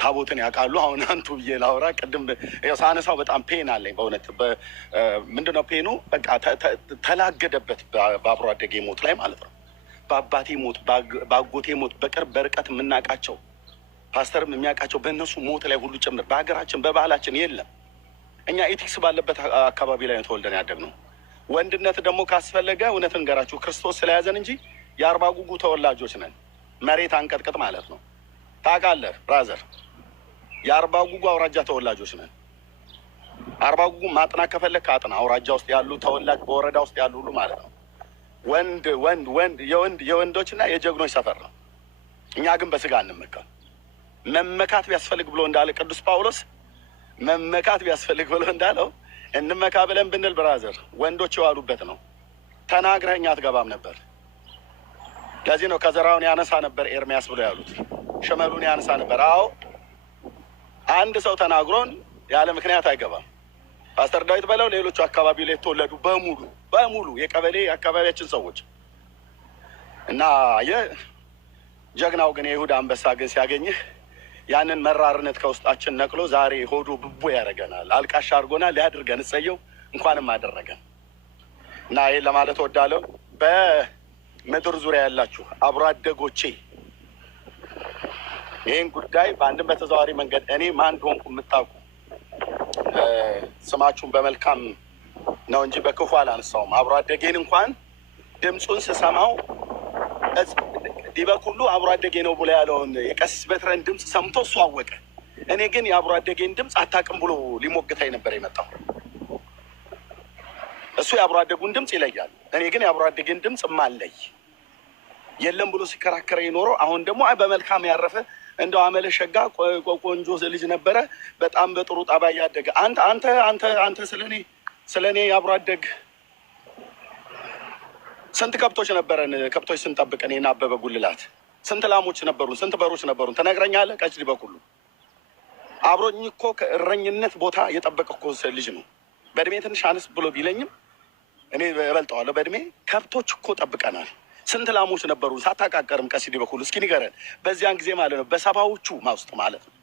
ታቦትን ያውቃሉ። አሁን አንቱ ብዬ ላውራ ቅድም ሳነሳው በጣም ፔን አለኝ በእውነት። ምንድነው ፔኑ? በቃ ተላገደበት በአብሮ አደጌ ሞት ላይ ማለት ነው። በአባቴ ሞት፣ በአጎቴ ሞት፣ በቅርብ በርቀት የምናውቃቸው ፓስተርም የሚያውቃቸው በእነሱ ሞት ላይ ሁሉ ጭምር በሀገራችን በባህላችን የለም። እኛ ኤቲክስ ባለበት አካባቢ ላይ ተወልደን ያደግነው። ወንድነት ደግሞ ካስፈለገ እውነት እንገራችሁ ክርስቶስ ስለያዘን እንጂ የአርባ ጉጉ ተወላጆች ነን። መሬት አንቀጥቅጥ ማለት ነው። ታውቃለህ ብራዘር፣ የአርባ ጉጉ አውራጃ ተወላጆች ነን። አርባ ጉጉ ማጥናት ከፈለግ ከአጥና አውራጃ ውስጥ ያሉ ተወላጅ በወረዳ ውስጥ ያሉ ሁሉ ማለት ነው። የወንዶችና የጀግኖች ሰፈር ነው። እኛ ግን በስጋ አንመካም። መመካት ቢያስፈልግ ብሎ እንዳለ ቅዱስ ጳውሎስ መመካት ቢያስፈልግ ብሎ እንዳለው እንመካ ብለን ብንል ብራዘር ወንዶች የዋሉበት ነው። ተናግረኸኝ አትገባም ነበር። ለዚህ ነው ከዘራውን ያነሳ ነበር ኤርሚያስ ብሎ ያሉት። ሽመሉን ያነሳ ነበር። አዎ አንድ ሰው ተናግሮን ያለ ምክንያት አይገባም። ፓስተር ዳዊት በለው ሌሎቹ አካባቢ ላይ የተወለዱ በሙሉ የቀበሌ አካባቢያችን ሰዎች እና የጀግናው ግን የይሁዳ አንበሳ ግን ሲያገኝህ ያንን መራርነት ከውስጣችን ነቅሎ ዛሬ ሆዱ ብቦ ያደርገናል። አልቃሻ አድርጎናል። ሊያድርገን እሰየው እንኳንም አደረገን እና ይህን ለማለት ወዳለው በምድር ዙሪያ ያላችሁ አብሮ አደጎቼ ይህን ጉዳይ በአንድም በተዘዋዋሪ መንገድ እኔ ማን እንደሆንኩ የምታውቁ ስማችሁን በመልካም ነው እንጂ በክፉ አላነሳውም። አብሮ አደጌን እንኳን ድምፁን ስሰማው ዲበኩሉ አብሮ አደጌ ነው ብሎ ያለውን የቀሲስ በትረን ድምፅ ሰምቶ እሱ አወቀ። እኔ ግን የአብሮ አደጌን ድምፅ አታውቅም ብሎ ሊሞግታኝ ነበር የመጣው። እሱ የአብሮ አደጉን ድምፅ ይለያል። እኔ ግን የአብሮ አደጌን ድምፅ ማለይ የለም ብሎ ሲከራከረ ይኖረው። አሁን ደግሞ በመልካም ያረፈ እንደው አመለ ሸጋ ቆንጆ ልጅ ነበረ፣ በጣም በጥሩ ጣባይ ያደገ። አንተ ስለኔ የአብሮ አደግ ስንት ከብቶች ነበረን? ከብቶች ስንጠብቅ እኔና አበበ ጉልላት ስንት ላሞች ነበሩን? ስንት በሮች ነበሩን? ትነግረኛለህ? ቀጭ በኩሉ አብሮኝ እኮ ከእረኝነት ቦታ የጠበቀ እኮ ልጅ ነው። በእድሜ ትንሽ አነስ ብሎ ቢለኝም እኔ እበልጠዋለሁ በእድሜ። ከብቶች እኮ ጠብቀናል። ስንት ላሞች ነበሩን? ሳታቃቀርም ቀሲዲ በኩሉ እስኪ ንገረን። በዚያን ጊዜ ማለት ነው በሰባዎቹ ውስጥ ማለት ነው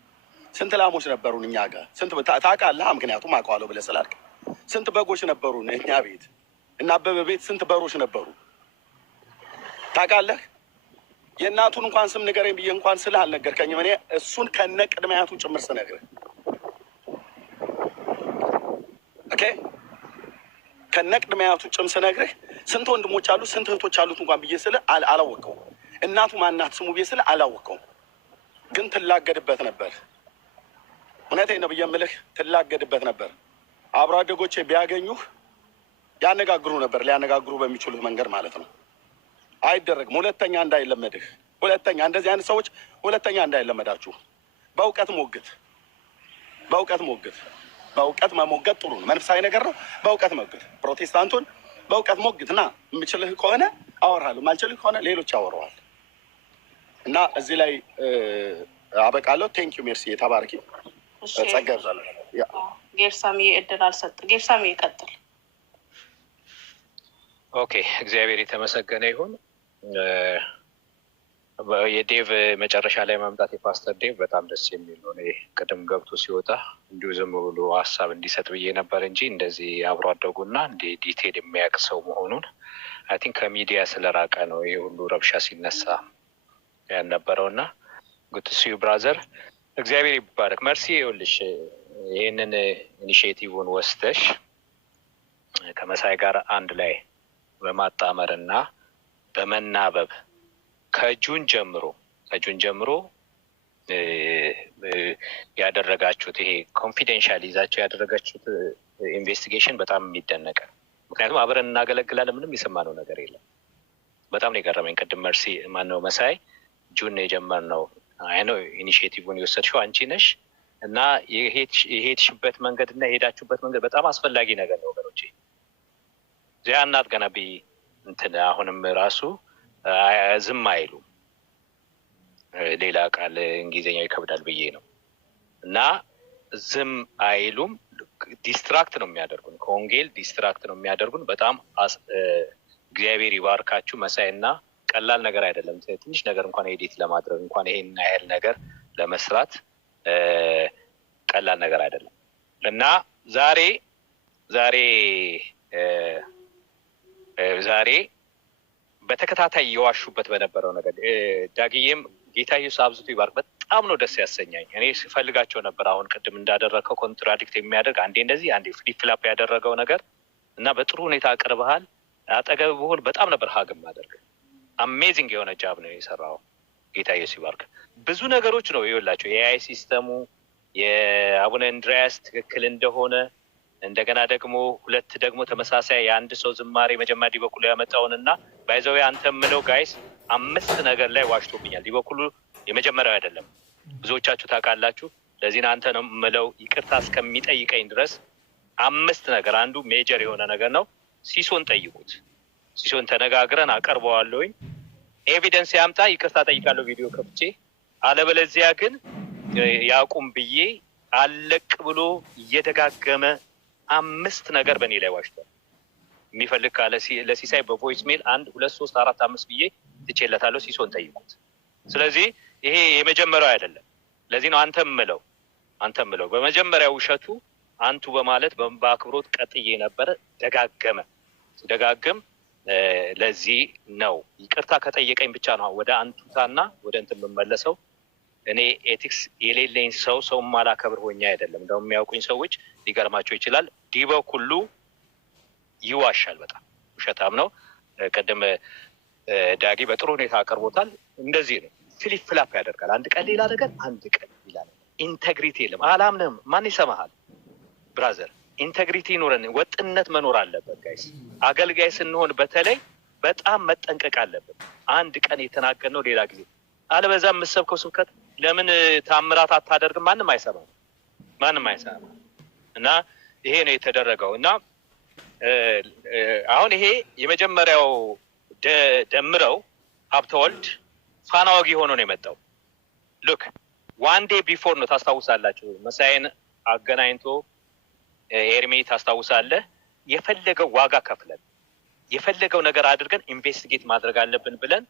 ስንት ላሞች ነበሩን እኛ ጋር? ስንት ታውቃለህ? ምክንያቱም አውቀዋለሁ ብለህ ስላልክ። ስንት በጎች ነበሩን እኛ ቤት እና አበበ ቤት ስንት በሮች ነበሩ ታውቃለህ? የእናቱን እንኳን ስም ንገረኝ ብዬ እንኳን ስልህ አልነገርከኝም። እኔ እሱን ከነ ቅድመ አያቱ ጭምር ስነግርህ ኦኬ፣ ከነ ቅድመ አያቱ ጭምር ስነግርህ ስንት ወንድሞች አሉት ስንት እህቶች አሉት እንኳን ብዬ ስልህ አላወቀውም። እናቱ ማናት ስሙ ብዬ ስልህ አላወቀውም። ግን ትላገድበት ነበር። እውነቴን ነው ብዬ የምልህ ትላገድበት ነበር። አብሮ አደጎቼ ቢያገኙህ ያነጋግሩ ነበር፣ ሊያነጋግሩ በሚችሉት መንገድ ማለት ነው። አይደረግም። ሁለተኛ እንዳይለመድህ፣ ሁለተኛ እንደዚህ አይነት ሰዎች ሁለተኛ እንዳይለመዳችሁ። በእውቀት ሞግት፣ በእውቀት ሞግት። በእውቀት መሞገት ጥሩ ነው፣ መንፈሳዊ ነገር ነው። በእውቀት ሞግት። ፕሮቴስታንቱን በእውቀት ሞግት። እና የምችልህ ከሆነ አወራለሁ፣ ማልችልህ ከሆነ ሌሎች ያወረዋል። እና እዚህ ላይ አበቃለሁ። ቴንኪዩ ሜርሲ፣ የተባረኪ ጸጋ ይብዛል። ጌርሳሚ እድል አልሰጥ። ጌርሳሚ ይቀጥል። ኦኬ፣ እግዚአብሔር የተመሰገነ ይሁን። የዴቭ መጨረሻ ላይ መምጣት የፓስተር ዴቭ በጣም ደስ የሚል ነው። ቅድም ገብቶ ሲወጣ እንዲሁ ዝም ብሎ ሀሳብ እንዲሰጥ ብዬ ነበር እንጂ እንደዚህ አብሮ አደጉና እንደ ዲቴል የሚያውቅ ሰው መሆኑን አይ ቲንክ ከሚዲያ ስለራቀ ነው ይህ ሁሉ ረብሻ ሲነሳ ያልነበረው። እና ጉድ ቱ ሲ ዩ ብራዘር፣ እግዚአብሔር ይባረክ። መርሲ፣ ይኸውልሽ ይህንን ኢኒሽቲቭን ወስደሽ ከመሳይ ጋር አንድ ላይ በማጣመር እና በመናበብ ከጁን ጀምሮ ያደረጋችሁት ይሄ ኮንፊደንሻል ይዛችሁ ያደረጋችሁት ኢንቨስቲጌሽን በጣም የሚደነቅ። ምክንያቱም አብረን እናገለግላለን፣ ምንም የሰማነው ነገር የለም። በጣም ነው የገረመኝ። ቅድም መርሲ ማነው መሳይ ጁን የጀመርነው አይነው ኢኒሽቲቭን የወሰድሽው አንቺ ነሽ እና የሄድሽበት መንገድ እና የሄዳችሁበት መንገድ በጣም አስፈላጊ ነገር ነው ወገኖቼ። ዚያ እናት ገና ቢ እንትን አሁንም ራሱ ዝም አይሉም። ሌላ ቃል እንግሊዝኛው ይከብዳል ብዬ ነው። እና ዝም አይሉም። ዲስትራክት ነው የሚያደርጉን፣ ከወንጌል ዲስትራክት ነው የሚያደርጉን። በጣም እግዚአብሔር ይባርካችሁ መሳይ። እና ቀላል ነገር አይደለም። ትንሽ ነገር እንኳን ኤዲት ለማድረግ እንኳን ይሄን ያህል ነገር ለመስራት ቀላል ነገር አይደለም። እና ዛሬ በተከታታይ የዋሹበት በነበረው ነገር ዳግዬም ጌታ ኢየሱስ አብዝቶ ይባርክ። በጣም ነው ደስ ያሰኛኝ። እኔ ስፈልጋቸው ነበር። አሁን ቅድም እንዳደረገው ኮንትራዲክት የሚያደርግ አንዴ እንደዚህ አንዴ ፍሊፕ ያደረገው ነገር እና በጥሩ ሁኔታ አቅርበሃል። አጠገብ ብሆን በጣም ነበር ሀግም ማደርግ። አሜዚንግ የሆነ ጃብ ነው የሰራው። ጌታ ኢየሱስ ይባርክ። ብዙ ነገሮች ነው ይኸውላቸው የአይ ሲስተሙ የአቡነ እንድሪያስ ትክክል እንደሆነ እንደገና ደግሞ ሁለት ደግሞ ተመሳሳይ የአንድ ሰው ዝማሬ መጀመሪያ በኩል ያመጣውንና ባይዘው አንተ ምለው ጋይስ 5 ነገር ላይ ዋሽቶብኛል። ዲበኩሉ የመጀመሪያው አይደለም፣ ብዙዎቻችሁ ታውቃላችሁ። ለዚህ አንተ ነው የምለው ይቅርታ እስከሚጠይቀኝ ድረስ 5 ነገር አንዱ ሜጀር የሆነ ነገር ነው። ሲሶን ጠይቁት። ሲሶን ተነጋግረን አቀርበዋለሁኝ። ኤቪደንስ ያምጣ፣ ይቅርታ ጠይቃለሁ ቪዲዮ ከፍቼ። አለበለዚያ ግን ያቁም ብዬ አለቅ ብሎ እየደጋገመ 5 ነገር በእኔ ላይ ዋሽቷል። የሚፈልግ ካለ ለሲሳይ በቮይስ ሜል 1 2 3 4 5 ብዬ ትቼለታለሁ። ሲሶን ጠይቁት። ስለዚህ ይሄ የመጀመሪያው አይደለም። ለዚህ ነው አንተም ምለው በመጀመሪያ ውሸቱ አንቱ በማለት በአክብሮት ቀጥዬ ነበረ። ደጋገም ለዚህ ነው ይቅርታ ከጠየቀኝ ብቻ ነው ወደ አንቱታና ወደ እንትን የምመለሰው። እኔ ኤቲክስ የሌለኝ ሰው ማላከብር ሆኜ አይደለም። እንደውም የሚያውቁኝ ሰዎች ሊገርማቸው ይችላል። ዲበኩሉ ይዋሻል፣ በጣም ውሸታም ነው። ቅድም ዳጊ በጥሩ ሁኔታ አቅርቦታል። እንደዚህ ነው፣ ፍሊፕ ፍላፕ ያደርጋል። አንድ ቀን ሌላ ነገር፣ አንድ ቀን ይላል። ኢንቴግሪቲ የለም። አላምንም። ማን ይሰማሃል ብራዘር? ኢንቴግሪቲ ይኖረን፣ ወጥነት መኖር አለበት ጋይስ። አገልጋይ ስንሆን በተለይ በጣም መጠንቀቅ አለበት። አንድ ቀን የተናገርነው ሌላ ጊዜ አለበዛም የምትሰብከው ስብከት ለምን ታምራት አታደርግም? ማንም አይሰማም። እና ይሄ ነው የተደረገው። እና አሁን ይሄ የመጀመሪያው ደምረው ሀብተወልድ ፋና ወጊ ሆኖ ነው የመጣው። ሉክ ዋን ዴይ ቢፎር ነው ታስታውሳላችሁ። መሳይን አገናኝቶ ኤርሚ ታስታውሳለህ። የፈለገው ዋጋ ከፍለን የፈለገው ነገር አድርገን ኢንቨስቲጌት ማድረግ አለብን ብለን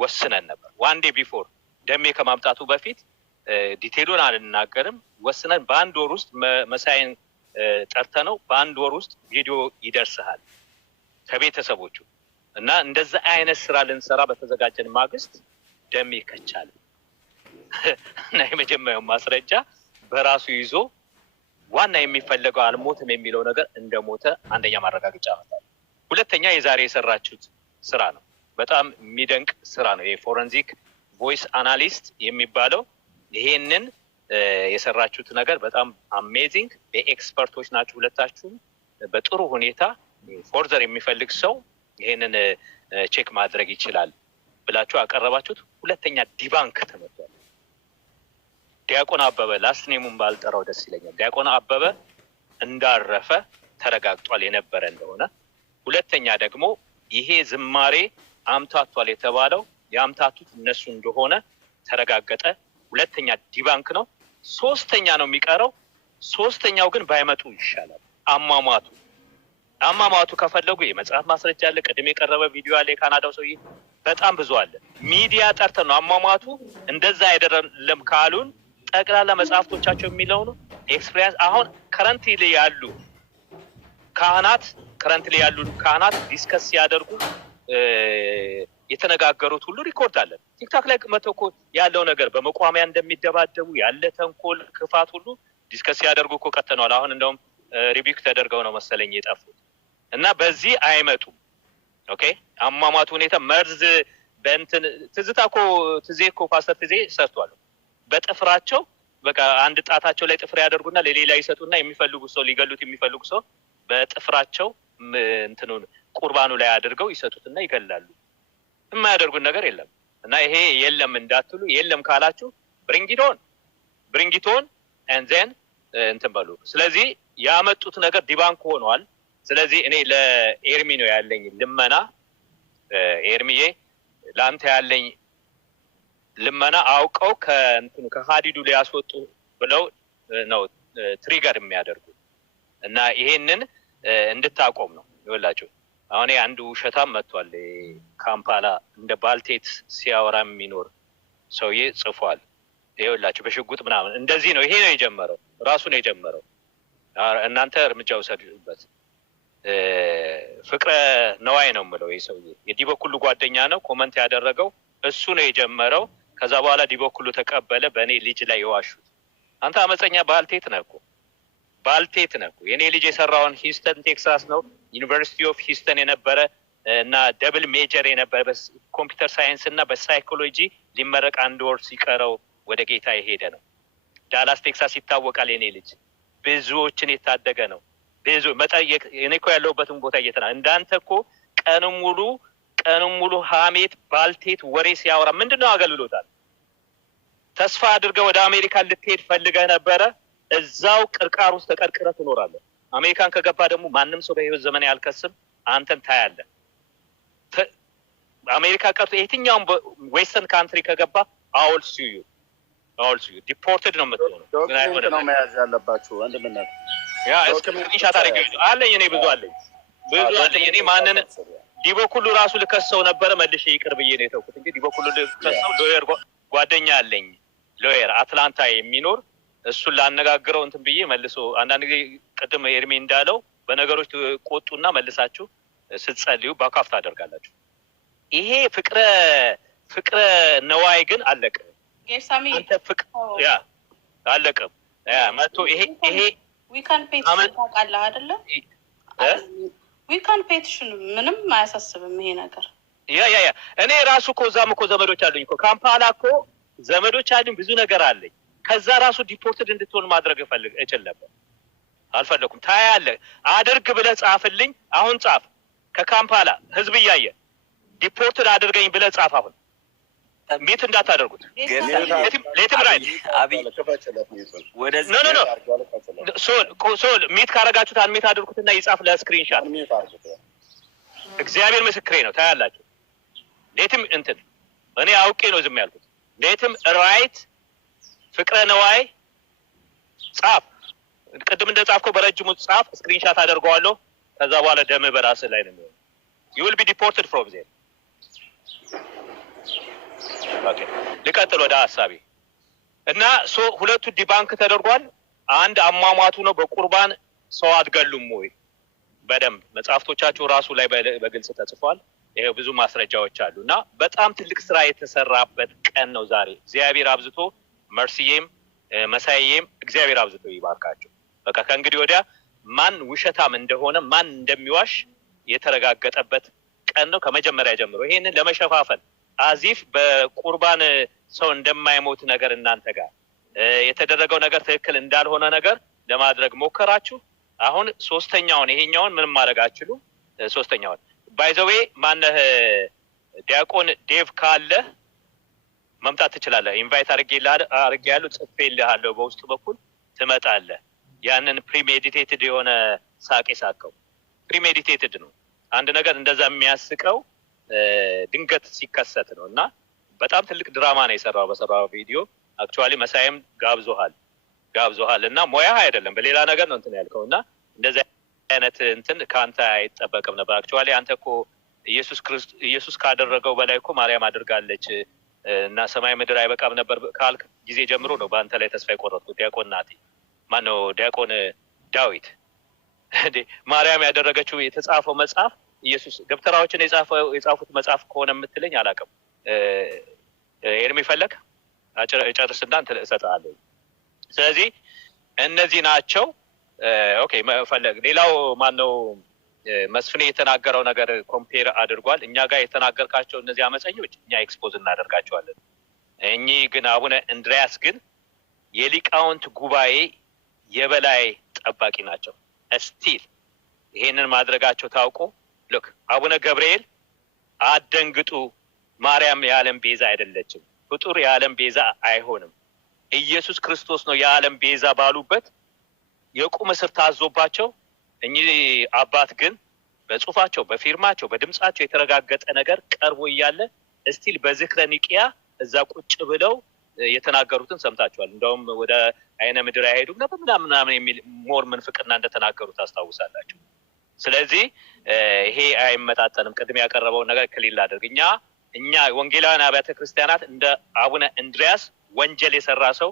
ወስነን ነበር። ዋን ዴይ ቢፎር ደሜ ከማምጣቱ በፊት ዲቴሉን አልናገርም። ወስነን በአንድ ወር ውስጥ መሳይን ጠርተነው በአንድ ወር ውስጥ ቪዲዮ ይደርስሃል ከቤተሰቦቹ እና እንደዛ አይነት ስራ ልንሰራ በተዘጋጀን ማግስት ደሜ ከቻለ እና የመጀመሪያው ማስረጃ በራሱ ይዞ ዋና የሚፈለገው አልሞትም የሚለው ነገር እንደሞተ አንደኛ ማረጋገጫ መጣ። ሁለተኛ የዛሬ የሰራችሁት ስራ ነው። በጣም የሚደንቅ ስራ ነው። የፎረንሲክ ቮይስ አናሊስት የሚባለው ይሄንን የሰራችሁት ነገር በጣም አሜዚንግ። የኤክስፐርቶች ናችሁ ሁለታችሁም። በጥሩ ሁኔታ ፎርዘር የሚፈልግ ሰው ይሄንን ቼክ ማድረግ ይችላል ብላችሁ አቀረባችሁት። ሁለተኛ ዲባንክ ተመቷል። ዲያቆን አበበ ላስት ኔሙን ባልጠራው ደስ ይለኛል። ዲያቆን አበበ እንዳረፈ ተረጋግጧል የነበረ እንደሆነ። ሁለተኛ ደግሞ ይሄ ዝማሬ አምታቷል የተባለው የአምታቱት እነሱ እንደሆነ ተረጋገጠ። ሁለተኛ ዲባንክ ነው። ሶስተኛ ነው የሚቀረው። ሶስተኛው ግን ባይመጡ ይሻላል። አሟሟቱ ከፈለጉ የመጽሐፍ ማስረጃ አለ። ቅድም የቀረበ ቪዲዮ አለ። የካናዳው ሰውዬ በጣም ብዙ አለ። ሚዲያ ጠርተን ነው አሟሟቱ እንደዛ አይደለም ካሉን ጠቅላላ መጽሐፍቶቻቸው የሚለው ነው ኤክስፒሪየንስ። አሁን ከረንትሊ ያሉ ካህናት ዲስከስ ሲያደርጉ የተነጋገሩት ሁሉ ሪኮርድ አለን። ቲክቶክ ላይ መተው እኮ ያለው ነገር በመቋሚያ እንደሚደባደቡ ያለ ተንኮል፣ ክፋት ሁሉ ዲስከስ ሲያደርጉ እኮ ቀጥተዋል። አሁን እንደውም ሪቢክ ተደርገው ነው መሰለኝ የጠፉት እና በዚህ አይመጡም። ኦኬ አሟሟቱ ሁኔታ መርዝ በእንትን ትዜ እኮ ፓስተር ትዜ ሰርቷል። በጥፍራቸው በቃ አንድ ጣታቸው ላይ ጥፍር ያደርጉና ለሌላ ይሰጡና የሚፈልጉ ሰው ሊገሉት የሚፈልጉ ሰው በጥፍራቸው እንትኑን ቁርባኑ ላይ አድርገው ይሰጡትና ይገላሉ። የማያደርጉት ነገር የለም። እና ይሄ የለም እንዳትሉ፣ የለም ካላችሁ ብሪንጊቶን and then እንትን በሉ። ስለዚህ ያመጡት ነገር ዲባንክ ሆኗል። ስለዚህ እኔ ለኤርሚ ነው ያለኝ ልመና። ኤርሚዬ ለአንተ ያለኝ ልመና አውቀው ከሀዲዱ ሊያስወጡ ብለው ነው ትሪገር የሚያደርጉ እና ይሄንን እንድታቆም ነው ይወላችሁ። አሁን አንዱ ውሸታም መጥቷል ካምፓላ እንደ ባልቴት ሲያወራ የሚኖር ሰውዬ ጽፏል። ይኸውላችሁ በሽጉጥ ምናምን እንደዚህ ነው። ይሄ ነው የጀመረው፣ ራሱ ነው የጀመረው። እናንተ እርምጃ ውሰዱበት። ፍቅረ ነዋይ ነው የምለው ይህ ሰውዬ የዲበኩሉ ጓደኛ ነው። ኮመንት ያደረገው እሱ ነው የጀመረው። ከዛ በኋላ ዲበኩሉ ተቀበለ። በእኔ ልጅ ላይ የዋሹት አንተ አመፀኛ ባልቴት ነህ እኮ የኔ ልጅ የሰራውን ሂውስተን ቴክሳስ ነው ዩኒቨርሲቲ ኦፍ ሂውስተን የነበረ እና ደብል ሜጀር የነበረ በኮምፒውተር ሳይንስ እና በሳይኮሎጂ ሊመረቅ 1 ወር ሲቀረው ወደ ጌታ የሄደ ነው። ዳላስ ቴክሳስ ይታወቃል። የኔ ልጅ ብዙዎችን የታደገ ነው። ብዙ መጠየቅ እኔ እኮ ያለሁበትን ቦታ እንዳንተ እኮ ቀኑን ሙሉ ሀሜት፣ ባልቴት፣ ወሬ ሲያወራ ምንድነው አገልግሎታል? ተስፋ አድርገህ ወደ አሜሪካ ልትሄድ ፈልገህ ነበረ። እዛው ቅርቃር ውስጥ ተቀርቅረህ ትኖራለህ። አሜሪካን ከገባ ደግሞ ማንም ሰው በህይወት ዘመን ያልከስም፣ አንተን ታያለህ። አሜሪካ ቀርቶ የትኛውም ዌስተርን ካንትሪ ከገባ አውልስዩ ዲፖርትድ ነው የምትሆነው። ዶክመንት ነው መያዝ ያለባችሁ ወንድምነት። ያ ስክሪንሻት አድርጌ አለኝ እኔ ብዙ አለኝ። እኔ ማንን ዲቦኩሉ ራሱ ልከሰው ነበረ፣ መልሼ ይቅር ብዬ ነው የተውኩት እንጂ ዲቦኩሉ ልከሰው ሎየር ጓደኛ አለኝ፣ ሎየር አትላንታ የሚኖር እሱን ላነጋግረው እንትን ብዬ መልሶ አንዳንድ ጊዜ ቅድም ኤርሚ እንዳለው በነገሮች ቆጡና መልሳችሁ ስትጸልዩ ባካፍ ታደርጋላችሁ። ይሄ ፍቅረ ነዋይ ግን አለቀ። አንተ ፍቅር ያ አለቀ። ያ መጥቶ ይሄ ዊካን ፔቲሽን ታውቃለህ አይደለ? ዊካን ፔቲሽን ምንም አያሳስብም ይሄ ነገር። ያ እኔ ራሱ እኮ እዛም እኮ ዘመዶች አሉኝ እኮ ካምፓላ እኮ ዘመዶች አሉኝ፣ ብዙ ነገር አለኝ። ከዛ ራሱ ዲፖርትድ እንድትሆን ማድረግ እችል ነበር፣ አልፈለኩም። ታያለህ፣ አድርግ ብለህ ጻፍልኝ። አሁን ጻፍ፣ ከካምፓላ ህዝብ እያየ ዲፖርትድ አድርገኝ ብለህ ጻፍ። አሁን ሚት እንዳታደርጉት ሌትም ራይት ሶል ሚት ካረጋችሁት አንሚት አድርጉትና ይጻፍ ለስክሪንሻት። እግዚአብሔር ምስክሬ ነው። ታያላችሁ። ሌትም እንትን እኔ አውቄ ነው ዝም ያልኩት። ሌትም ራይት ፍቅረ ነዋይ ጻፍ። ቅድም እንደጻፍከው በረጅሙ ጻፍ፣ ስክሪንሻት አደርገዋለሁ። ከዛ በኋላ ደምህ በራስህ ላይ ነው የሚሆነው። you will be deported from there። ኦኬ ልቀጥል ወደ ሐሳቤ እና ሁለቱ ዲባንክ ተደርጓል። አንድ አሟሟቱ ነው። በቁርባን ሰው አትገሉም ወይ? በደንብ መጽሐፍቶቻችሁ ራሱ ላይ በግልጽ ተጽፏል። ይሄ ብዙ ማስረጃዎች አሉ እና በጣም ትልቅ ስራ የተሰራበት ቀን ነው ዛሬ። እግዚአብሔር አብዝቶ መርሲዬም መሳይዬም እግዚአብሔር አብዝቶ ይባርካቸው። በቃ ከእንግዲህ ወዲያ ማን ውሸታም እንደሆነ ማን እንደሚዋሽ የተረጋገጠበት ቀን ነው ከመጀመሪያ ጀምሮ። ይሄንን ለመሸፋፈን አዚፍ በቁርባን ሰው እንደማይሞት ነገር እናንተ ጋር የተደረገው ነገር ትክክል እንዳልሆነ ነገር ለማድረግ ሞከራችሁ። አሁን ሶስተኛውን ይሄኛውን ምንም ማድረግ አትችሉ። ሶስተኛውን ባይ ዘ ዌይ ማነህ ዲያቆን ዴቭ ካለ መምጣት ትችላለህ። ኢንቫይት አድርጌያለሁ፣ ጽፌልሃለሁ። በውስጥ በኩል ትመጣለህ። ያንን ፕሪሜዲቴትድ የሆነ ሳቅ ሳቀው ፕሪሜዲቴትድ ነው። አንድ ነገር እንደዛ የሚያስቀው ድንገት ሲከሰት ነው እና በጣም ትልቅ ድራማ ነው የሰራው በሰራው ቪዲዮ። አክቹዋሊ መሳይም ጋብዞሃል እና ሞያ አይደለም በሌላ ነገር ነው እንትን ያልከው እና እንደዚህ አይነት እንትን ከአንተ አይጠበቅም ነበር። አክቹዋሊ አንተ እኮ ኢየሱስ ካደረገው በላይ እኮ ማርያም አድርጋለች እና ሰማይ ምድር አይበቃም ነበር ካልክ ጊዜ ጀምሮ ነው በአንተ ላይ ተስፋ የቆረጥኩት። ዲያቆን ናቲ ማነው ዲያቆን ዳዊት እንዴ ማርያም ያደረገችው የተጻፈው መጽሐፍ ኢየሱስ ደብተራዎችን የጻፉት መጽሐፍ ከሆነ የምትለኝ አላውቅም። ኤርሚ ፈለክ ጨርስና እንትን እሰጥሃለሁ። ስለዚህ እነዚህ ናቸው። ኦኬ ፈለግ ሌላው ማነው መስፍኔ የተናገረው ነገር ኮምፔር አድርጓል። እኛ ጋር የተናገርካቸው እነዚህ አመፀኞች እኛ ኤክስፖዝ እናደርጋቸዋለን። እኚህ ግን አቡነ እንድሪያስ ግን የሊቃውንት ጉባኤ የበላይ ጠባቂ ናቸው። እስቲል ይሄንን ማድረጋቸው ታውቆ ልክ አቡነ ገብርኤል አደንግጡ፣ ማርያም የዓለም ቤዛ አይደለችም፣ ፍጡር የዓለም ቤዛ አይሆንም፣ ኢየሱስ ክርስቶስ ነው የዓለም ቤዛ ባሉበት የቁም እስር ታዞባቸው እኚህ አባት ግን በጽሁፋቸው በፊርማቸው በድምጻቸው የተረጋገጠ ነገር ቀርቦ እያለ እስቲል በዝክረ ኒቂያ እዛ ቁጭ ብለው የተናገሩትን ሰምታችኋል። እንደውም ወደ አይነ ምድር አይሄዱም ነበር ምናምን የሚል ሞር ምንፍቅና እንደተናገሩ ታስታውሳላችሁ። ስለዚህ ይሄ አይመጣጠንም። ቅድም ያቀረበውን ነገር ክሊል አድርግ። እኛ ወንጌላውያን አብያተ ክርስቲያናት እንደ አቡነ እንድሪያስ ወንጀል የሰራ ሰው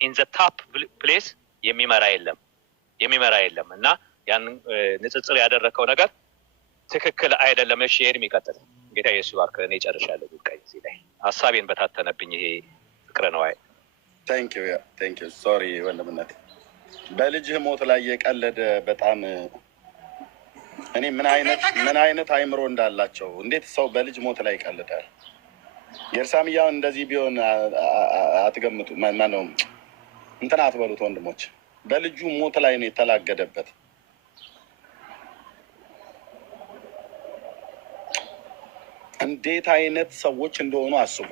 ኢን ዘ ታፕ ፕሌስ የሚመራ የለም እና ያን ንጽጽር ያደረከው ነገር ትክክል አይደለም። እሺ ኤርሚ ቀጥል። ጌታ ኢየሱስ ባርክ። እኔ ጨርሻለሁ። ጉዳይ እዚህ ላይ ሐሳቤን በታተነብኝ ይሄ ፍቅረ ነዋይ። ታንክ ዩ ሶሪ ወንድምነቴ። በልጅህ ሞት ላይ የቀለደ በጣም እኔ ምን አይነት አይምሮ እንዳላቸው እንዴት ሰው በልጅ ሞት ላይ ይቀልዳል? የእርሳምያውን እንደዚህ ቢሆን አትገምቱ። ማነው እንትን አትበሉት ወንድሞች። በልጁ ሞት ላይ ነው የተላገደበት። እንዴት አይነት ሰዎች እንደሆኑ አስቡ።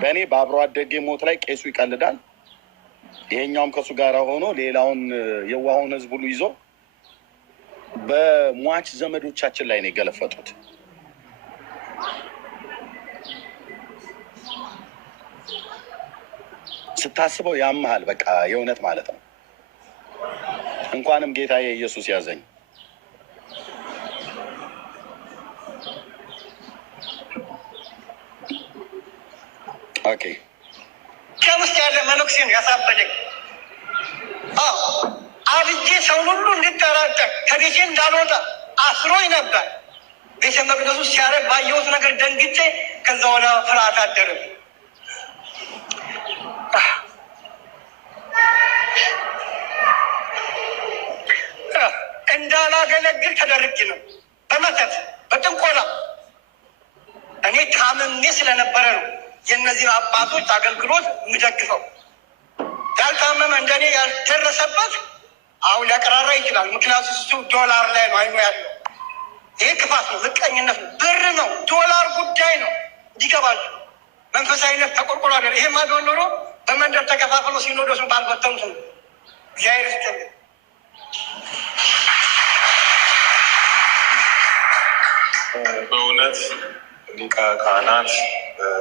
በእኔ በአብሮ አደጌ ሞት ላይ ቄሱ ይቀልዳል፣ ይሄኛውም ከሱ ጋር ሆኖ ሌላውን የዋሁን ህዝብ ሁሉ ይዞ በሟች ዘመዶቻችን ላይ ነው የገለፈጡት። ስታስበው ያመሃል። በቃ የእውነት ማለት ነው። እንኳንም ጌታዬ ኢየሱስ ያዘኝ። ኦኬ ከውስጥ ያለ መነኩሴ ነው ያሳበደኝ። አብጄ ሰውን ሁሉ እንድጠራጠር ከቤቴ እንዳልወጣ አስሮኝ ነበር። ቤተ መቅደሱ ሲያረግ ባየሁት ነገር ደንግጬ ከዛ ወደ ፍርሃት አደረብኝ። እንዳላገለግል ተደርጌ ነው በመተት በጥንቆላ። እኔ ታምሜ ስለነበረ ነው የእነዚህ አባቶች አገልግሎት የምደግፈው። ያልታመመ እንደኔ ያልደረሰበት አሁን ሊያቀራራ ይችላል። ምክንያቱም እሱ ዶላር ላይ ነው አይኖ ያለው። ይህ ክፋት ነው፣ ምቀኝነት ነው፣ ብር ነው፣ ዶላር ጉዳይ ነው። እንዲገባል መንፈሳዊነት ተቆርቆሮ አለ። ይሄማ ቢሆን ኖሮ በመንደር ተከፋፍሎ ሲኖዶሱ ባልበተኑት ነው። እግዚአብሔር ይስጥልኝ። በእውነት ሊቀ ካህናት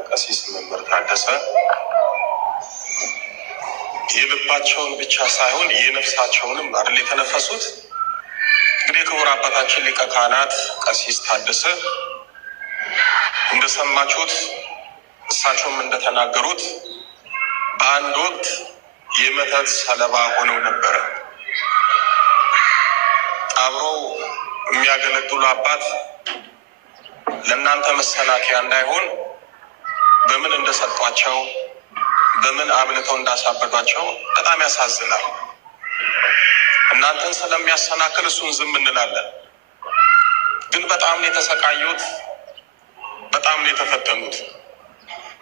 ቀሲስ መምህር ታደሰ የልባቸውን ብቻ ሳይሆን የነፍሳቸውንም አይደል የተነፈሱት። እንግዲህ ክቡር አባታችን ሊቀ ካህናት ቀሲስ ታደሰ እንደሰማችሁት እሳቸውም እንደተናገሩት በአንድ ወቅት የመተት ሰለባ ሆነው ነበረ። አብረው የሚያገለግሉ አባት ለእናንተ መሰናከያ እንዳይሆን በምን እንደሰጧቸው በምን አብልተው እንዳሳበዷቸው በጣም ያሳዝናል። እናንተን ስለሚያሰናክል እሱን ዝም እንላለን፣ ግን በጣም ነው የተሰቃዩት፣ በጣም ነው የተፈተኑት።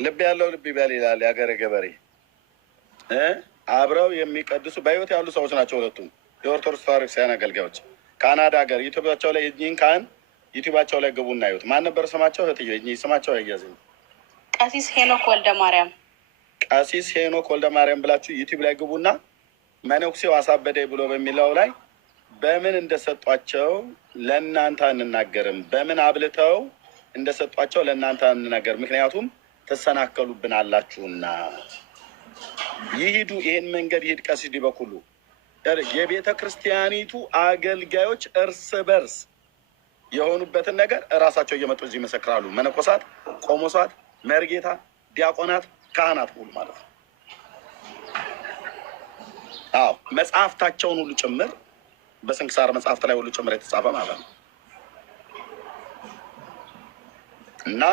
ልብ ያለው ልብ ይበል ይላል የሀገሬ ገበሬ። አብረው የሚቀድሱ በህይወት ያሉ ሰዎች ናቸው ሁለቱም የኦርቶዶክስ ተዋሕዶ ክርስቲያን አገልጋዮች። ካናዳ ሀገር ዩቲዩባቸው ላይ እኚህን ካህን ዩቲዩባቸው ላይ ግቡ እናዩት። ማን ነበር ስማቸው? እህትዬ ስማቸው አያዝኝ። ቀሲስ ሄኖክ ወልደ ማርያም። ቀሲስ ሄኖክ ወልደ ማርያም ብላችሁ ዩቲዩብ ላይ ግቡና መነኩሴው አሳበደ ብሎ በሚለው ላይ በምን እንደሰጧቸው ለእናንተ አንናገርም፣ በምን አብልተው እንደሰጧቸው ለእናንተ አንናገር፣ ምክንያቱም ተሰናከሉብን አላችሁና። ይሂዱ፣ ይህን መንገድ ይሂድ ቀሲስ ዲበኩሉ። የቤተ ክርስቲያኒቱ አገልጋዮች እርስ በርስ የሆኑበትን ነገር እራሳቸው እየመጡ እዚህ ይመሰክራሉ። መነኮሳት፣ ቆሞሳት፣ መርጌታ፣ ዲያቆናት፣ ካህናት ሁሉ ማለት ነው። አዎ መጽሐፍታቸውን ሁሉ ጭምር በስንክሳር መጽሐፍት ላይ ሁሉ ጭምር የተጻፈ ማለት ነው። እና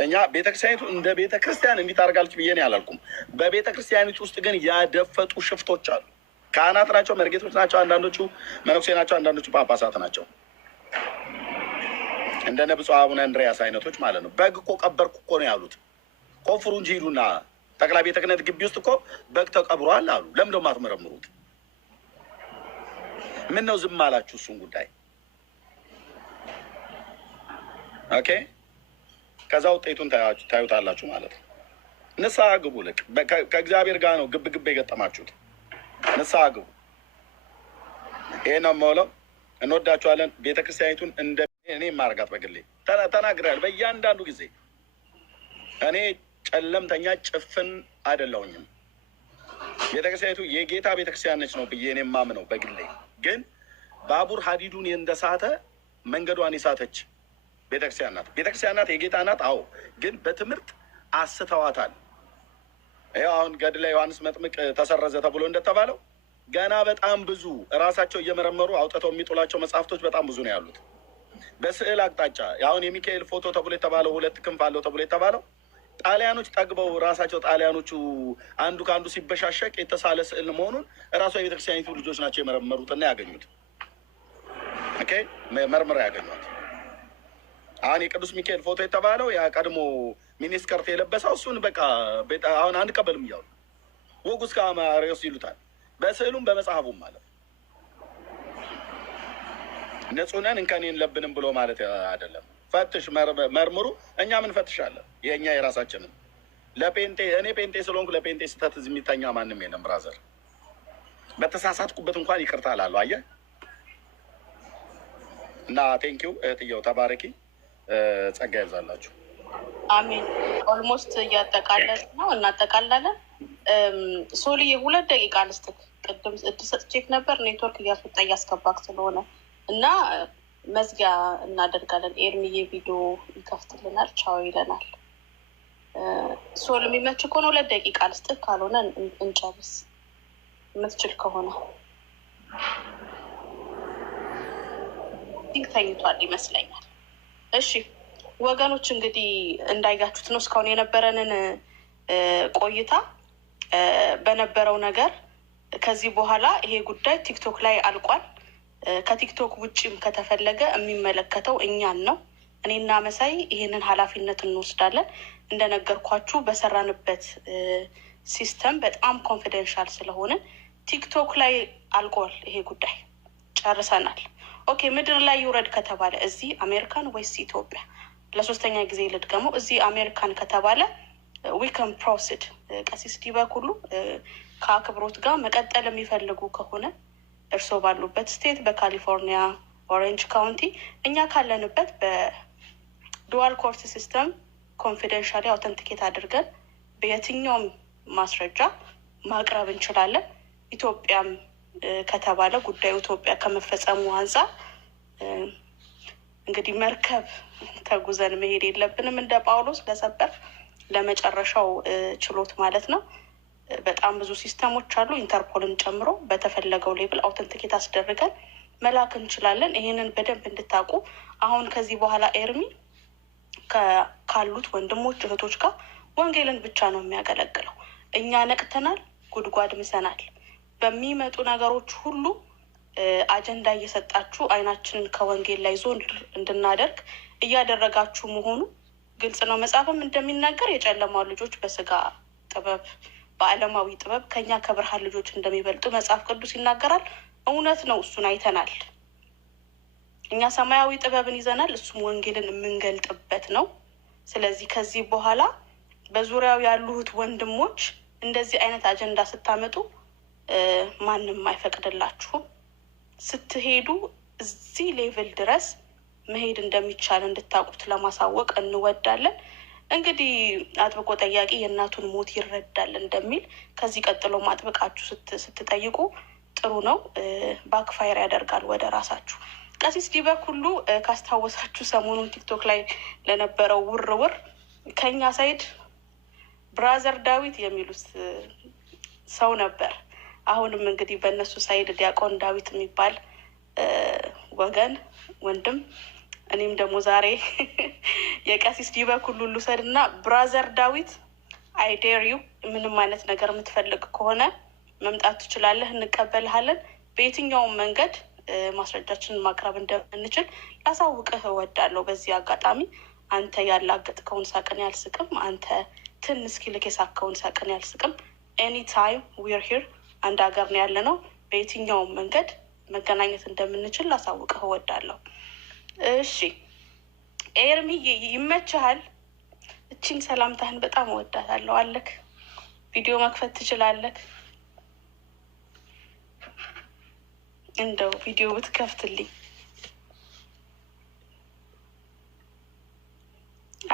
እኛ ቤተክርስቲያኒቱ እንደ ቤተክርስቲያን እንዲህ ታደርጋለች ብዬ እኔ አላልኩም። በቤተክርስቲያኒቱ ውስጥ ግን ያደፈጡ ሽፍቶች አሉ። ካህናት ናቸው፣ መርጌቶች ናቸው፣ አንዳንዶቹ መነኩሴ ናቸው፣ አንዳንዶቹ ጳጳሳት ናቸው። እንደነ ብፁዕ አቡነ እንድርያስ አይነቶች ማለት ነው። በግ እኮ ቀበርኩ እኮ ነው ያሉት። ቆፍሩ እንጂ ሂዱና ጠቅላይ ቤተ ክህነት ግቢ ውስጥ እኮ በግ ተቀብሯል አሉ። ለምን ደሞ አትመረምሩት? ምን ነው ዝም አላችሁ? እሱን ጉዳይ ኦኬ። ከዛ ውጤቱን ታዩታላችሁ ማለት ነው። ንስሐ ግቡ። ልቅ ከእግዚአብሔር ጋር ነው ግብ ግብ የገጠማችሁት። ንስሐ ግቡ። ይሄ ነው የምለው። እንወዳችኋለን። ቤተክርስቲያኒቱን እንደ እኔ ማርጋት በግሌ ተናግሬያለሁ። በእያንዳንዱ ጊዜ እኔ ጨለምተኛ ጭፍን አይደለሁኝም። ቤተክርስቲያኒቱ የጌታ ቤተክርስቲያን ነች ነው ብዬ እኔ የማምነው በግሌ። ግን ባቡር ሀዲዱን እንደሳተ መንገዷን የሳተች ቤተክርስቲያን ናት። ቤተክርስቲያን ናት፣ የጌታ ናት። አዎ፣ ግን በትምህርት አስተዋታል። ይኸው አሁን ገድለ ዮሐንስ መጥምቅ ተሰረዘ ተብሎ እንደተባለው ገና በጣም ብዙ እራሳቸው እየመረመሩ አውጥተው የሚጥሏቸው መጽሐፍቶች በጣም ብዙ ነው ያሉት። በስዕል አቅጣጫ አሁን የሚካኤል ፎቶ ተብሎ የተባለው 2 ክንፍ አለው ተብሎ የተባለው ጣሊያኖች ጠግበው ራሳቸው ጣሊያኖቹ አንዱ ከአንዱ ሲበሻሸቅ የተሳለ ስዕል መሆኑን እራሷ የቤተክርስቲያኒቱ ልጆች ናቸው የመረመሩትና ያገኙት። ኦኬ፣ መርምረው ያገኟት። አሁን የቅዱስ ሚካኤል ፎቶ የተባለው ያ ቀድሞ ሚኒስከርት የለበሰው እሱን በቃ አሁን አንቀበልም እያሉ ወጉስ ከአማሪዎስ ይሉታል። በስዕሉም በመጽሐፉም ማለት ንጹህ ነን እንከን የለብንም ብሎ ማለት አይደለም። ፈትሽ፣ መርምሩ። እኛ ምን ፈትሻለን? የእኛ የራሳችንን ለጴንጤ እኔ ጴንጤ ስለሆንኩ ለጴንጤ ስህተት የሚተኛ ማንም የለም ብራዘር። በተሳሳትኩበት እንኳን ይቅርታ እላለሁ። አየህ እና ቴንኪው እህትየው፣ ተባረኪ፣ ጸጋ ይብዛላችሁ። አሜን። ኦልሞስት እያጠቃለል ነው፣ እናጠቃላለን። ሶሊ 2 ደቂቃ ልስጥክ። ቅድም እድል ሰጥቼክ ነበር፣ ኔትወርክ እያስወጣ እያስገባክ ስለሆነ እና መዝጊያ እናደርጋለን። ኤርሚዬ ቪዲዮ ይከፍትልናል፣ ቻው ይለናል። ሶል የሚመች ከሆነ 2 ደቂቃ ልስጥክ፣ ካልሆነ እንጨርስ የምትችል ከሆነ። ተኝቷል ይመስለኛል። እሺ ወገኖች እንግዲህ እንዳያችሁት ነው እስካሁን የነበረንን ቆይታ በነበረው ነገር። ከዚህ በኋላ ይሄ ጉዳይ ቲክቶክ ላይ አልቋል። ከቲክቶክ ውጭም ከተፈለገ የሚመለከተው እኛን ነው። እኔና መሳይ ይህንን ኃላፊነት እንወስዳለን። እንደነገርኳችሁ በሰራንበት ሲስተም በጣም ኮንፊደንሻል ስለሆነ ቲክቶክ ላይ አልቋል። ይሄ ጉዳይ ጨርሰናል። ኦኬ ምድር ላይ ይውረድ ከተባለ እዚህ አሜሪካን ወይስ ኢትዮጵያ? ለ3ኛ ጊዜ ልድገመው። እዚህ አሜሪካን ከተባለ ዊከን ፕሮሲድ። ቀሲስ ዲበክ ሁሉ ከአክብሮት ጋር መቀጠል የሚፈልጉ ከሆነ እርስዎ ባሉበት ስቴት በካሊፎርኒያ ኦሬንጅ ካውንቲ፣ እኛ ካለንበት በዱዋል ኮርት ሲስተም ኮንፊደንሻሊ አውተንቲኬት አድርገን በየትኛውም ማስረጃ ማቅረብ እንችላለን። ኢትዮጵያም ከተባለ ጉዳዩ ኢትዮጵያ ከመፈጸሙ አንጻር እንግዲህ መርከብ ተጉዘን መሄድ የለብንም እንደ ጳውሎስ ለሰበር ለመጨረሻው ችሎት ማለት ነው። በጣም ብዙ ሲስተሞች አሉ፣ ኢንተርፖልን ጨምሮ በተፈለገው ሌብል አውተንቲኬት አስደርገን መላክ እንችላለን። ይሄንን በደንብ እንድታውቁ። አሁን ከዚህ በኋላ ኤርሚ ካሉት ወንድሞች እህቶች ጋር ወንጌልን ብቻ ነው የሚያገለግለው። እኛ ነቅተናል፣ ጉድጓድ ምሰናል። በሚመጡ ነገሮች ሁሉ አጀንዳ እየሰጣችሁ አይናችንን ከወንጌል ላይ ዞን እንድናደርግ እያደረጋችሁ መሆኑ ግልጽ ነው። መጽሐፍም እንደሚናገር የጨለማው ልጆች በስጋ ጥበብ በዓለማዊ ጥበብ ከኛ ከብርሃን ልጆች እንደሚበልጡ መጽሐፍ ቅዱስ ይናገራል። እውነት ነው፣ እሱን አይተናል። እኛ ሰማያዊ ጥበብን ይዘናል፣ እሱም ወንጌልን የምንገልጥበት ነው። ስለዚህ ከዚህ በኋላ በዙሪያው ያሉት ወንድሞች እንደዚህ አይነት አጀንዳ ስታመጡ ማንም አይፈቅድላችሁም። ስትሄዱ እዚህ ሌቭል ድረስ መሄድ እንደሚቻል እንድታውቁት ለማሳወቅ እንወዳለን። እንግዲህ አጥብቆ ጠያቂ የእናቱን ሞት ይረዳል እንደሚል ከዚህ ቀጥሎ ማጥብቃችሁ ስትጠይቁ ጥሩ ነው። ባክፋየር ያደርጋል ወደ ራሳችሁ። ቀሲስ ዲበክ ሁሉ ካስታወሳችሁ ሰሞኑን ቲክቶክ ላይ ለነበረው ውርውር ከኛ ሳይድ ብራዘር ዳዊት የሚሉት ሰው ነበር። አሁንም እንግዲህ በእነሱ ሳይድ ዲያቆን ዳዊት የሚባል ወገን ወንድም፣ እኔም ደግሞ ዛሬ የቀሲስ ዲበክ ሁሉ ልውሰድ እና ብራዘር ዳዊት አይ ዴር ዩ፣ ምንም አይነት ነገር የምትፈልግ ከሆነ መምጣት ትችላለህ፣ እንቀበልሃለን። በየትኛውም መንገድ ማስረጃችንን ማቅረብ እንደምንችል ላሳውቅህ እወዳለሁ። በዚህ አጋጣሚ አንተ ያላገጥከውን ሳቅን ያልስቅም፣ አንተ ትን እስኪልክ የሳከውን ሳቅን ያልስቅም። ኤኒ ታይም ዊር ሂር፣ አንድ ሀገር ነው ያለ ነው። በየትኛውም መንገድ መገናኘት እንደምንችል ላሳውቅህ እወዳለሁ። እሺ ኤርሚዬ ይመችሃል? እቺን ሰላምታህን በጣም እወዳታለሁ። አለክ ቪዲዮ መክፈት ትችላለክ? እንደው ቪዲዮ ብትከፍትልኝ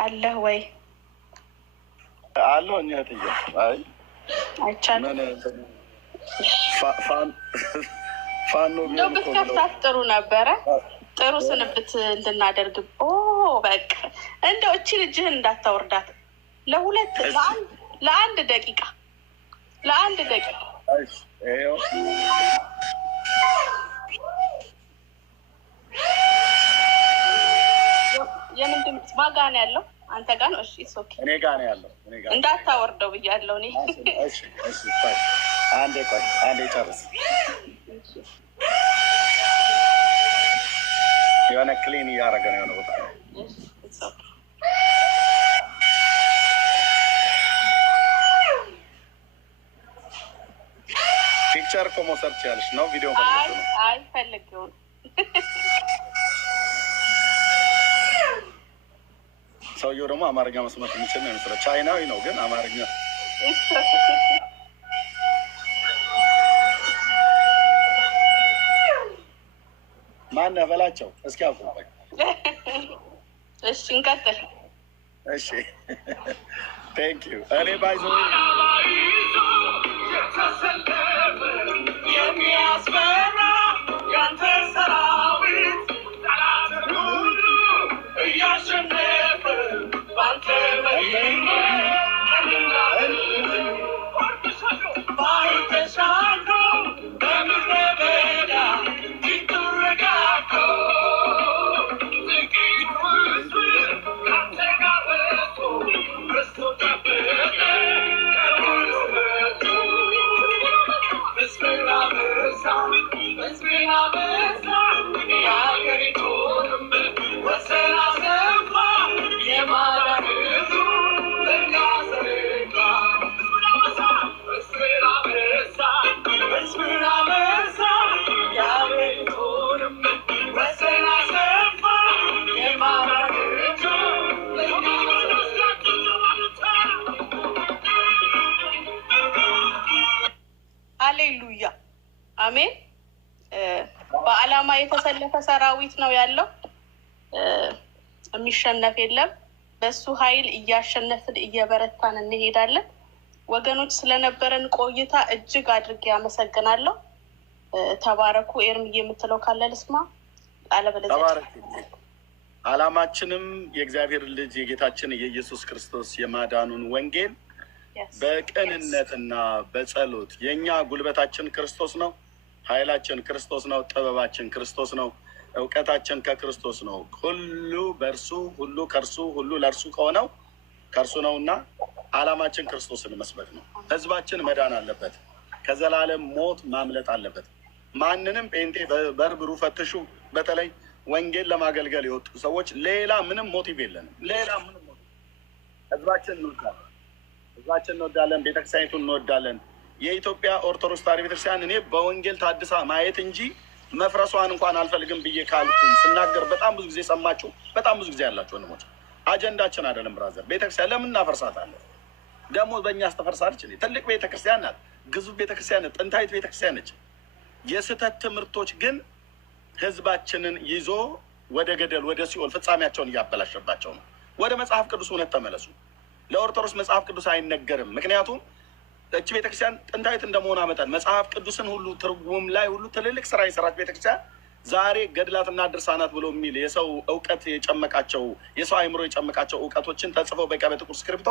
አለህ ወይ? አለሁ እኛ ትያ አይ አይቻልም። ፋኖ እንደው ብትከፍታት ጥሩ ነበረ። ጥሩ ስንብት እንድናደርግ። በቃ እንደው እቺን እጅህን እንዳታወርዳት ለአንድ ደቂቃ የምን ድምፅ ማጋ ነው ያለው? አንተ ጋር ነው? እሺ ኦኬ፣ እኔ ጋር ነው ያለው። እንዳታወርደው ብያለሁ እኔ። እሺ አንዴ ቆይ፣ አንዴ ጨርስ። የሆነ ክሊን እያደረገ ነው የሆነ ቦታ ላይ። ፒክቸር እኮ መውሰድ ትችያለሽ ነው? ቪዲዮ ፈልገው ነው? አይ ፈልገው ነው። ሰውየው ደግሞ አማርኛ መስማት የሚችል ነው ይመስላል። ቻይናዊ ነው ግን አማርኛ ማን በላቸው እስኪ አቁም። እሺ እንቀጥል። እሺ ቴንክ ዩ። እኔ ባይዞ የሚያስፈራ ያንተ ሰራዊት ጠላትን ሁሉ እያሸነፈ ባንተ ባህር ተሻግሮ በምድረ በዳ ይተረጋጋ ጥቂት ሕዝብ ካንተ ጋር ወጥቶ በዝቶ ጠበቀ ከሩቅ መጥቶ ሕዝብን አበዛ የአገሪቱንም ወሰን አሰፋ የማዳንህን ለእኛ ዘረጋ ሕዝብን አበዛ የአገሪቱንም ወሰን አሰፋ የማዳንህን ለእኛ ሃሌሉያ አሜን። በዓላማ የተሰለፈ ሰራዊት ነው ያለው። የሚሸነፍ የለም። በሱ ኃይል እያሸነፍን እየበረታን እንሄዳለን። ወገኖች ስለነበረን ቆይታ እጅግ አድርጌ አመሰግናለሁ። ተባረኩ። ኤርምዬ የምትለው ካለ ልስማ። አለበለዚያ ዓላማችንም የእግዚአብሔር ልጅ የጌታችን የኢየሱስ ክርስቶስ የማዳኑን ወንጌል በቅንነትና በጸሎት የእኛ ጉልበታችን ክርስቶስ ነው፣ ኃይላችን ክርስቶስ ነው፣ ጥበባችን ክርስቶስ ነው፣ እውቀታችን ከክርስቶስ ነው። ሁሉ በእርሱ ሁሉ ከእርሱ ሁሉ ለእርሱ ከሆነው ከእርሱ ነው እና ዓላማችን ክርስቶስን መስበክ ነው። ህዝባችን መዳን አለበት። ከዘላለም ሞት ማምለጥ አለበት። ማንንም ጴንጤ በርብሩ ፈትሹ። በተለይ ወንጌል ለማገልገል የወጡ ሰዎች ሌላ ምንም ሞቲቭ የለንም። ሌላ ምንም ሞቲቭ ህዝባችን እንወዳለን። ህዝባችን እንወዳለን። ቤተክርስቲያኒቱን እንወዳለን። የኢትዮጵያ ኦርቶዶክስ ተዋሕዶ ቤተክርስቲያን እኔ በወንጌል ታድሳ ማየት እንጂ መፍረሷን እንኳን አልፈልግም ብዬ ካልኩኝ ስናገር በጣም ብዙ ጊዜ ሰማችሁ። በጣም ብዙ ጊዜ ያላችሁ ወንድሞች፣ አጀንዳችን አይደለም ብራዘር። ቤተክርስቲያን ለምን እናፈርሳታለን? ደግሞ በእኛ አስተፈርሳለች። ትልቅ ቤተክርስቲያን ናት፣ ግዙፍ ቤተክርስቲያን ናት፣ ጥንታዊት ቤተክርስቲያን ነች። የስህተት ትምህርቶች ግን ህዝባችንን ይዞ ወደ ገደል ወደ ሲኦል ፍጻሜያቸውን እያበላሸባቸው ነው። ወደ መጽሐፍ ቅዱስ እውነት ተመለሱ። ለኦርቶዶክስ መጽሐፍ ቅዱስ አይነገርም። ምክንያቱም እች ቤተክርስቲያን ጥንታዊት እንደመሆኗ መጠን መጽሐፍ ቅዱስን ሁሉ ትርጉም ላይ ሁሉ ትልልቅ ስራ የሰራች ቤተክርስቲያን ዛሬ ገድላትና ድርሳናት ብሎ የሚል የሰው እውቀት የጨመቃቸው የሰው አይምሮ የጨመቃቸው እውቀቶችን ተጽፈው በቀይ በጥቁር ስክሪፕቶ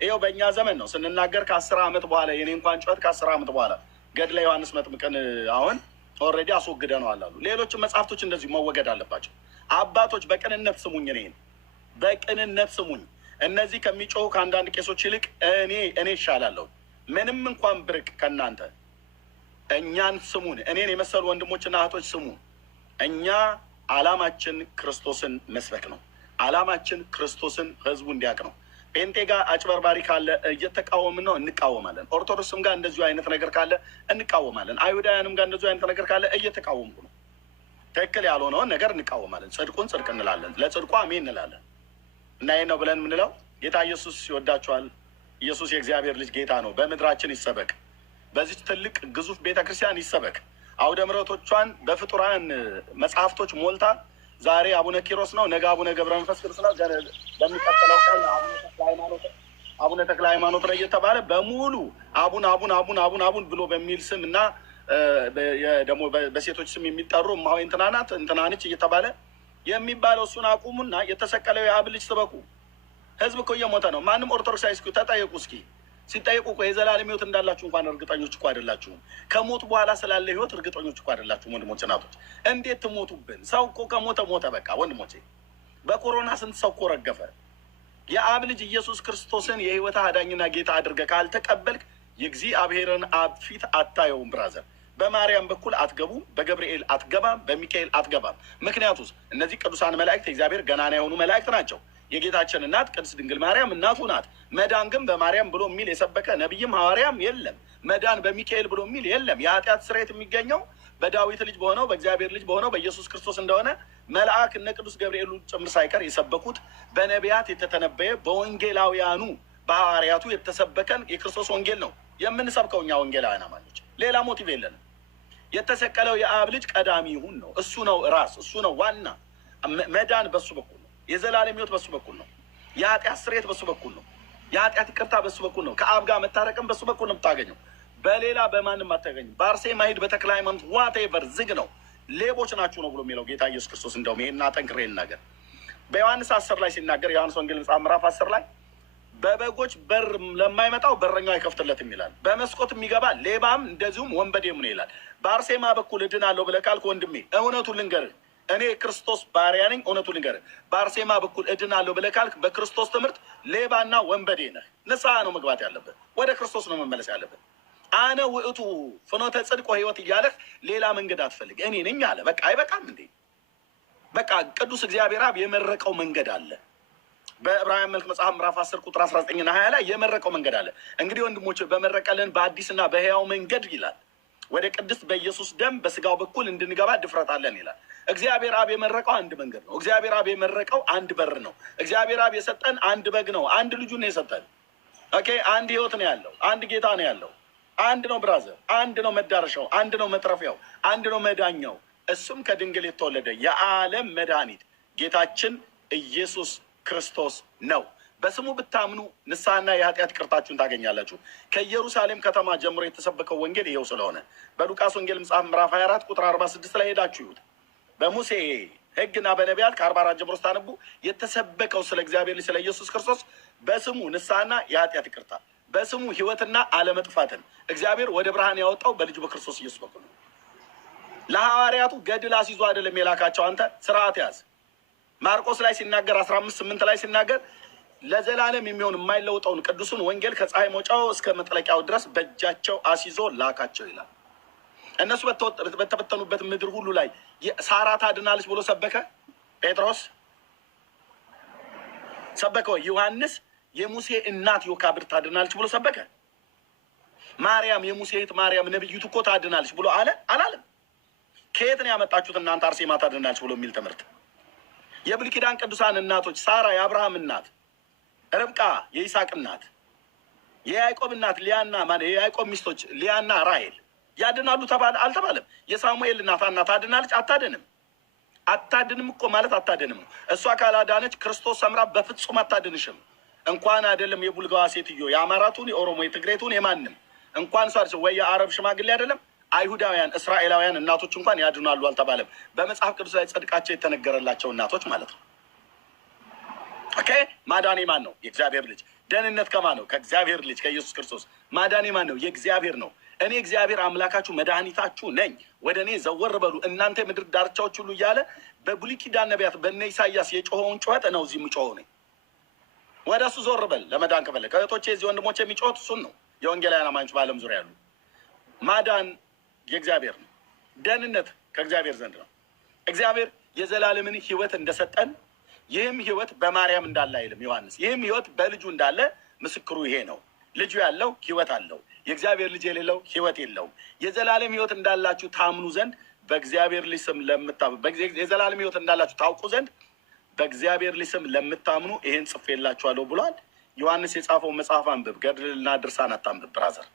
ይኸው በእኛ ዘመን ነው ስንናገር ከ10 ዓመት በኋላ የኔ እንኳን ጩኸት ከ10 ዓመት በኋላ ገድለ ዮሐንስ መጥምቅን አሁን ኦልሬዲ አስወግደነዋል አሉ። ሌሎችም መጽሐፍቶች እንደዚሁ መወገድ አለባቸው። አባቶች በቅንነት ስሙኝ፣ እኔን በቅንነት ስሙኝ። እነዚህ ከሚጮሁ ከአንዳንድ ቄሶች ይልቅ እኔ ይሻላለሁ። ምንም እንኳን ብርቅ ከእናንተ እኛን ስሙን። እኔን የመሰሉ ወንድሞችና እህቶች ስሙ። እኛ ዓላማችን ክርስቶስን መስበክ ነው። ዓላማችን ክርስቶስን ህዝቡ እንዲያውቅ ነው። ጴንጤ ጋር አጭበርባሪ ካለ እየተቃወምን ነው፣ እንቃወማለን። ኦርቶዶክስም ጋር እንደዚሁ አይነት ነገር ካለ እንቃወማለን። አይሁዳውያንም ጋር እንደዚሁ አይነት ነገር ካለ እየተቃወምኩ ነው። ትክክል ያልሆነውን ነገር እንቃወማለን። ጽድቁን ጽድቅ እንላለን፣ ለጽድቁ አሜን እንላለን። እና ይህ ነው ብለን የምንለው። ጌታ ኢየሱስ ይወዳቸዋል። ኢየሱስ የእግዚአብሔር ልጅ ጌታ ነው። በምድራችን ይሰበክ። በዚች ትልቅ ግዙፍ ቤተክርስቲያን ይሰበክ። አውደ ምሕረቶቿን በፍጡራን መጽሐፍቶች ሞልታ ዛሬ አቡነ ኪሮስ ነው፣ ነገ አቡነ ገብረ መንፈስ ቅዱስ ነው፣ በሚቀጥለው ቀን አቡነ ተክለ ሃይማኖት ነው እየተባለ በሙሉ አቡን ብሎ በሚል ስም እና ደግሞ በሴቶች ስም የሚጠሩ እማሆይ እንትናናት እንትናንች እየተባለ የሚባለው እሱን አቁሙና የተሰቀለው የአብ ልጅ ስበኩ። ህዝብ እኮ እየሞተ ነው። ማንም ኦርቶዶክሳዊ እስኪ ተጠየቁ። እስኪ ሲጠየቁ እኮ የዘላለም ህይወት እንዳላችሁ እንኳን እርግጠኞች እኮ አይደላችሁም። ከሞት በኋላ ስላለ ህይወት እርግጠኞች እኮ አይደላችሁም። ወንድሞች እናቶች፣ እንዴት ትሞቱብን? ሰው እኮ ከሞተ ሞተ በቃ። ወንድሞቼ በኮሮና ስንት ሰው እኮ ረገፈ። የአብ ልጅ ኢየሱስ ክርስቶስን የህይወት አዳኝና ጌታ አድርገህ ካልተቀበልክ የእግዚአብሔርን አብ ፊት አታየውም ብራዘር። በማርያም በኩል አትገቡም፣ በገብርኤል አትገባም፣ በሚካኤል አትገባም። ምክንያቱስ እነዚህ ቅዱሳን መላእክት የእግዚአብሔር ገናና የሆኑ መላእክት ናቸው። የጌታችን እናት ቅድስት ድንግል ማርያም እናቱ ናት። መዳን ግን በማርያም ብሎ የሚል የሰበከ ነቢይም ሐዋርያም የለም። መዳን በሚካኤል ብሎ የሚል የለም። የኃጢአት ስርየት የሚገኘው በዳዊት ልጅ በሆነው በእግዚአብሔር ልጅ በሆነው በኢየሱስ ክርስቶስ እንደሆነ መልአክ እነ ቅዱስ ገብርኤሉ ጭምር ሳይቀር የሰበኩት በነቢያት የተተነበየ በወንጌላውያኑ በሐዋርያቱ የተሰበከን የክርስቶስ ወንጌል ነው የምንሰብከው እኛ ወንጌላውያን አማኞች። ሌላ ሞቲቭ የለንም። የተሰቀለው የአብ ልጅ ቀዳሚ ይሁን ነው። እሱ ነው ራስ፣ እሱ ነው ዋና። መዳን በሱ በኩል ነው። የዘላለም ሕይወት በሱ በኩል ነው። የኃጢአት ስርየት በሱ በኩል ነው። የኃጢአት ይቅርታ በሱ በኩል ነው። ከአብ ጋር መታረቅም በሱ በኩል ነው የምታገኘው። በሌላ በማንም አታገኝም። በአርሴማ ሂድ፣ በተክለ ሃይማኖት ዋቴቨር ዝግ ነው። ሌቦች ናችሁ ነው ብሎ የሚለው ጌታ ኢየሱስ ክርስቶስ። እንደውም ይሄን አጠንክሬ ልናገር። በዮሐንስ 10 ላይ ሲናገር ዮሐንስ ወንጌል መጽሐፍ ምዕራፍ 10 ላይ በበጎች በር ለማይመጣው በረኛው አይከፍትለትም ይላል። በመስኮት የሚገባ ሌባም እንደዚሁም ወንበዴም ነው ይላል። በአርሴማ በኩል እድናለሁ ብለህ ካልክ ወንድሜ እውነቱን ልንገርህ፣ እኔ ክርስቶስ ባሪያ ነኝ። እውነቱን ልንገርህ፣ በአርሴማ በኩል እድናለሁ ብለህ ካልክ በክርስቶስ ትምህርት ሌባና ወንበዴ ነህ። ንስሐ ነው መግባት ያለብህ። ወደ ክርስቶስ ነው መመለስ ያለብህ። አነ ውእቱ ፍኖተ ጽድቅ ወሕይወት እያለህ ሌላ መንገድ አትፈልግ። እኔ ነኝ አለ። በቃ አይበቃም እንዴ? በቃ ቅዱስ እግዚአብሔር አብ የመረቀው መንገድ አለ። በዕብራውያን መልክ መጽሐፍ ምዕራፍ 10 ቁጥር 19 እና 20 ላይ የመረቀው መንገድ አለ። እንግዲህ ወንድሞች በመረቀልን በአዲስና በሕያው መንገድ ይላል ወደ ቅድስት በኢየሱስ ደም በስጋው በኩል እንድንገባ ድፍረት አለን ይላል። እግዚአብሔር አብ የመረቀው አንድ መንገድ ነው። እግዚአብሔር አብ የመረቀው አንድ በር ነው። እግዚአብሔር አብ የሰጠን አንድ በግ ነው። አንድ ልጁን ነው የሰጠን። ኦኬ፣ አንድ ህይወት ነው ያለው። አንድ ጌታ ነው ያለው። አንድ ነው ብራዘር፣ አንድ ነው መዳረሻው፣ አንድ ነው መትረፊያው፣ አንድ ነው መዳኛው። እሱም ከድንግል የተወለደ የዓለም መድኃኒት ጌታችን ኢየሱስ ክርስቶስ ነው። በስሙ ብታምኑ ንስሐና የኃጢአት ይቅርታችሁን ታገኛላችሁ። ከኢየሩሳሌም ከተማ ጀምሮ የተሰበከው ወንጌል ይኸው ስለሆነ በሉቃስ ወንጌል መጽሐፍ ምዕራፍ 24 ቁጥር 46 ላይ ሄዳችሁ ይሁት። በሙሴ ሕግና በነቢያት ከ44 ጀምሮ ስታነቡ የተሰበከው ስለ እግዚአብሔር ልጅ ስለ ኢየሱስ ክርስቶስ በስሙ ንስሐና የኃጢአት ይቅርታ፣ በስሙ ህይወትና አለመጥፋትን እግዚአብሔር ወደ ብርሃን ያወጣው በልጁ በክርስቶስ ኢየሱስ በኩል ነው። ለሐዋርያቱ ገድል አስይዞ አይደለም የላካቸው። አንተ ስርዓት ያዝ። ማርቆስ ላይ ሲናገር 15:8 ላይ ሲናገር ለዘላለም የሚሆን የማይለውጠውን ቅዱሱን ወንጌል ከፀሐይ መውጫው እስከ መጥለቂያው ድረስ በእጃቸው አስይዞ ላካቸው ይላል። እነሱ በተበተኑበት ምድር ሁሉ ላይ ሳራ ታድናለች ብሎ ሰበከ። ጴጥሮስ ሰበከ። ዮሐንስ የሙሴ እናት ዮካብድ ታድናለች ብሎ ሰበከ። ማርያም የሙሴ እህት ማርያም ነብይቱ እኮ ታድናለች ብሎ አለ አላለም? ከየት ነው ያመጣችሁት እናንተ አርሴማ ታድናለች ብሎ የሚል ትምህርት? የብሉይ ኪዳን ቅዱሳን እናቶች ሳራ የአብርሃም እናት፣ ርብቃ የይስሐቅ እናት፣ የያዕቆብ እናት ሊያና የያዕቆብ ሚስቶች ሊያና ራሔል ያድናሉ ተባለ አልተባለም? የሳሙኤል እናት ሐና ታድናለች? አታድንም። አታድንም እኮ ማለት አታድንም ነው። እሷ ካላዳነች ክርስቶስ ሰምራ በፍጹም አታድንሽም። እንኳን አይደለም የቡልጋዋ ሴትዮ የአማራቱን፣ የኦሮሞ፣ የትግሬቱን የማንም እንኳን ሷ ወይ የአረብ ሽማግሌ አይደለም አይሁዳውያን እስራኤላውያን እናቶች እንኳን ያድናሉ አልተባለም። በመጽሐፍ ቅዱስ ላይ ጽድቃቸው የተነገረላቸው እናቶች ማለት ነው። ኦኬ፣ ማዳኔ ማን ነው? የእግዚአብሔር ልጅ። ደህንነት ከማን ነው? ከእግዚአብሔር ልጅ ከኢየሱስ ክርስቶስ። ማዳኔ ማን ነው? የእግዚአብሔር ነው። እኔ እግዚአብሔር አምላካችሁ መድኃኒታችሁ ነኝ፣ ወደ እኔ ዘወር በሉ እናንተ የምድር ዳርቻዎች ሁሉ እያለ በብሉይ ኪዳን ነቢያት በነ ኢሳያስ የጮኸውን ጩኸት ነው እዚህ የምጮኸው ነኝ። ወደ እሱ ዞር በል ለመዳን ከፈለግ። ከእህቶቼ እዚህ ወንድሞቼ የሚጮሁት እሱን ነው። የወንጌላውያን አማኞች በዓለም ዙሪያ ያሉ ማዳን የእግዚአብሔር ነው። ደህንነት ከእግዚአብሔር ዘንድ ነው። እግዚአብሔር የዘላለምን ሕይወት እንደሰጠን ይህም ሕይወት በማርያም እንዳለ አይልም ዮሐንስ። ይህም ሕይወት በልጁ እንዳለ ምስክሩ ይሄ ነው። ልጁ ያለው ሕይወት አለው። የእግዚአብሔር ልጅ የሌለው ሕይወት የለውም። የዘላለም ሕይወት እንዳላችሁ ታምኑ ዘንድ በእግዚአብሔር ልጅ ስም የዘላለም ሕይወት እንዳላችሁ ታውቁ ዘንድ በእግዚአብሔር ልጅ ስም ለምታምኑ ይሄን ጽፌላችኋለሁ ብሏል። ዮሐንስ የጻፈውን መጽሐፍ አንብብ፣ ገድልና ድርሳን አታንብብ ብራዘር።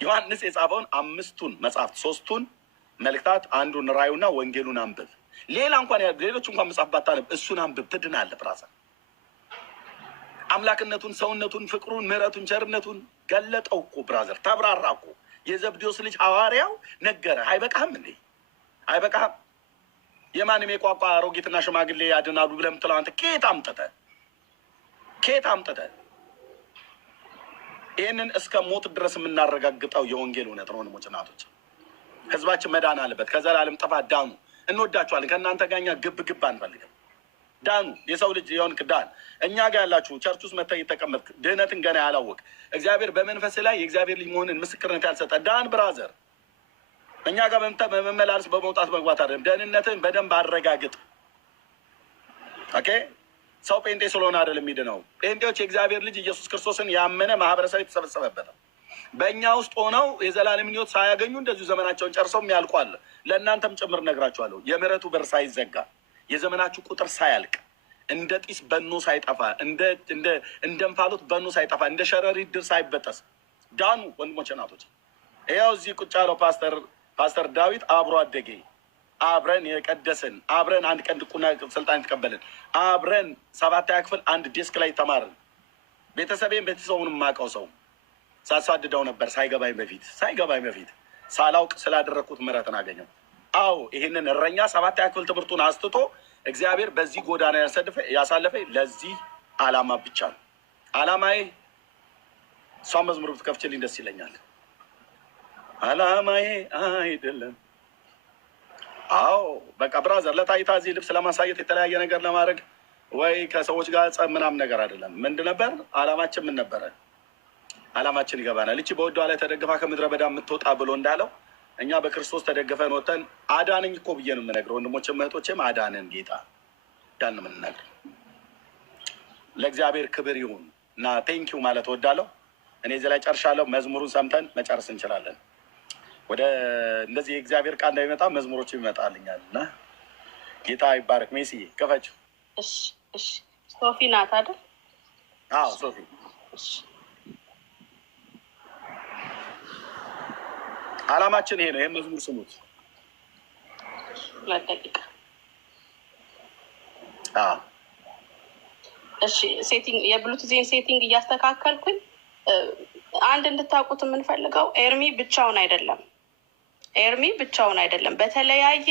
ዮሐንስ የጻፈውን 5ቱን መጽሐፍት 3ቱን መልእክታት፣ አንዱን ራእዩና ወንጌሉን አንብብ። ሌላ እንኳን ሌሎች እንኳን መጽሐፍ ባታነብ እሱን አንብብ፣ ትድናለህ ብራዘር። አምላክነቱን፣ ሰውነቱን፣ ፍቅሩን፣ ምሕረቱን፣ ቸርነቱን ገለጠው እኮ ብራዘር። ተብራራ እኮ የዘብዴዎስ ልጅ ሐዋርያው ነገረ። አይበቃህም እንዴ? አይበቃህም? የማንም የቋቋ አሮጊትና ሽማግሌ ያድናሉ ብለህ የምትለው አንተ ከየት አምጥተህ? ይህንን እስከ ሞት ድረስ የምናረጋግጠው የወንጌል እውነት ነው። ወንድሞች እናቶች፣ ህዝባችን መዳን አለበት። ከዘላለም ጥፋት ዳኑ። እንወዳችኋለን። ከእናንተ ጋር እኛ ግብ አንፈልግም። ዳኑ። የሰው ልጅ የሆንክ ዳን። እኛ ጋር ያላችሁ ቸርች ውስጥ መጥተህ የተቀመጥክ ድህነትን ገና ያላወቅ እግዚአብሔር በመንፈስ ላይ የእግዚአብሔር ልጅ መሆንን ምስክርነት ያልሰጠ ዳን ብራዘር። እኛ ጋር በመመላለስ በመውጣት መግባት አይደለም። ደህንነትን በደንብ አረጋግጥ። ኦኬ። ሰው ጴንጤ ስለሆነ አይደለም የሚድነው። ጴንጤዎች የእግዚአብሔር ልጅ ኢየሱስ ክርስቶስን ያመነ ማህበረሰብ የተሰበሰበበት ነው። በእኛ ውስጥ ሆነው የዘላለም ሕይወት ሳያገኙ እንደዚሁ ዘመናቸውን ጨርሰው የሚያልቁ አለ። ለእናንተም ጭምር ነግራችኋለሁ። የምህረቱ በር ሳይዘጋ የዘመናችሁ ቁጥር ሳያልቅ እንደ ጢስ በኖ ሳይጠፋ እንደ እንፋሎት በኖ ሳይጠፋ እንደ ሸረሪት ድር ሳይበጠስ ዳኑ ወንድሞች እናቶች። ይኸው እዚህ ቁጭ ያለው ፓስተር ዳዊት አብሮ አደጌ አብረን የቀደስን አብረን አንድ ቀን ድቁና ስልጣን የተቀበልን አብረን 7ኛ ክፍል አንድ ዴስክ ላይ ተማርን። ቤተሰቡን የማውቀው ሰው ሳሳድደው ነበር ሳይገባኝ በፊት ሳላውቅ ስላደረግኩት ምህረትን አገኘው። አዎ ይህንን እረኛ 7ኛ ክፍል ትምህርቱን አስትቶ እግዚአብሔር በዚህ ጎዳና ያሳለፈኝ ለዚህ ዓላማ ብቻ ነው። ዓላማዬ እሷን መዝሙር ብትከፍችልኝ ደስ ይለኛል። ዓላማዬ አይደለም። አዎ በቃ ብራዘር ለታይታ እዚህ ልብስ ለማሳየት የተለያየ ነገር ለማድረግ ወይ ከሰዎች ጋር ጸብ ምናምን ነገር አይደለም። ምንድን ነበር ዓላማችን? ምን ነበረ ዓላማችን? ይገባናል። እቺ በወዷ ላይ ተደግፋ ከምድረ በዳ የምትወጣ ብሎ እንዳለው እኛ በክርስቶስ ተደግፈን ወጥተን አዳነኝ እኮ ብዬ ነው የምነግረው። ወንድሞችም እህቶችም አዳነን ጌታ ያን ነው የምንነግረው። ለእግዚአብሔር ክብር ይሁን እና ቴንኪው ማለት እወዳለሁ። እኔ እዚህ ላይ ጨርሻለሁ። መዝሙሩን ሰምተን መጨረስ እንችላለን። ወደ እንደዚህ የእግዚአብሔር ቃል እንዳይመጣ መዝሙሮቹ ይመጣልኛል እና ጌታ ይባረክ። ሜሲዬ ከፈችው። እሺ ሶፊ ናት አይደል? አዎ ሶፊ። ዓላማችን ይሄ ነው። ይሄን መዝሙር ስሙት። እሺ ሴቲንግ የብሉቱዝን ሴቲንግ እያስተካከልኩኝ አንድ እንድታውቁት የምንፈልገው ኤርሚ ብቻውን አይደለም። በተለያየ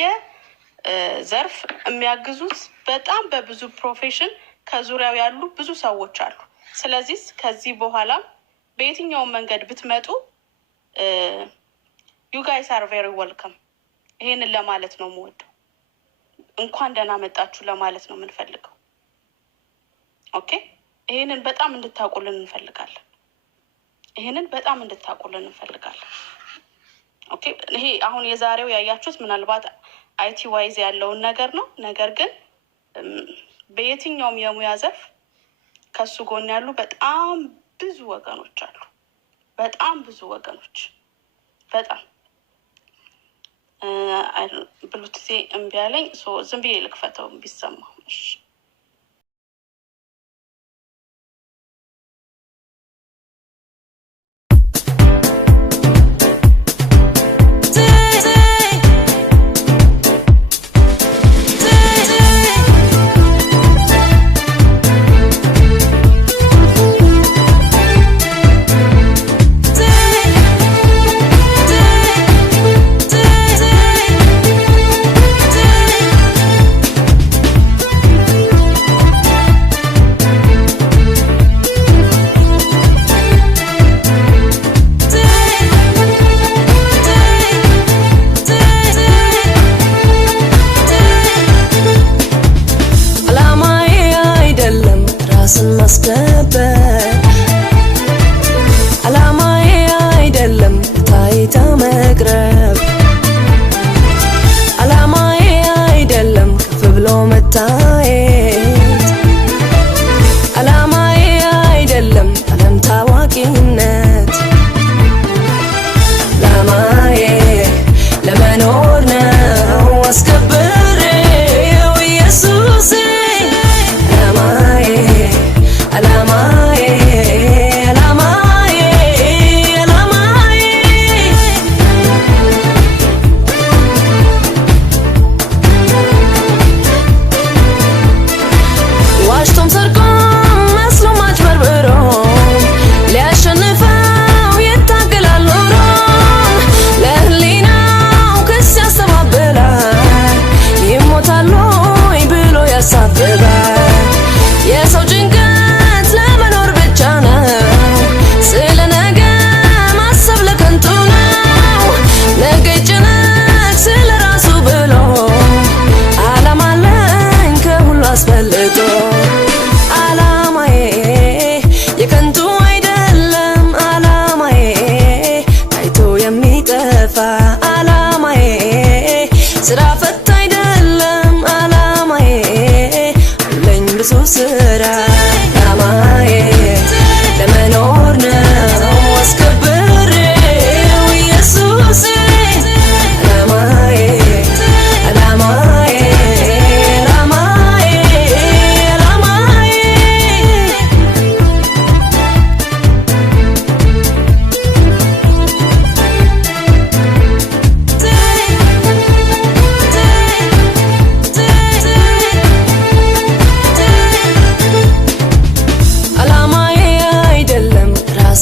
ዘርፍ የሚያግዙት በጣም በብዙ ፕሮፌሽን ከዙሪያው ያሉ ብዙ ሰዎች አሉ። ስለዚህ ከዚህ በኋላ በየትኛውም መንገድ ብትመጡ ዩ ጋይስ አር ቬሪ ዌልካም። ይሄንን ለማለት ነው የምወደው። እንኳን ደህና መጣችሁ ለማለት ነው የምንፈልገው። ኦኬ፣ ይሄንን በጣም እንድታውቁልን እንፈልጋለን። ኦኬ፣ ይሄ አሁን የዛሬው ያያችሁት ምናልባት አይቲ ዋይዝ ያለውን ነገር ነው። ነገር ግን በየትኛውም የሙያ ዘርፍ ከሱ ጎን ያሉ በጣም ብዙ ወገኖች አሉ። በጣም ብሉቱዜ እምቢ አለኝ። ዝም ብዬ ልክፈተው ቢሰማ። እሺ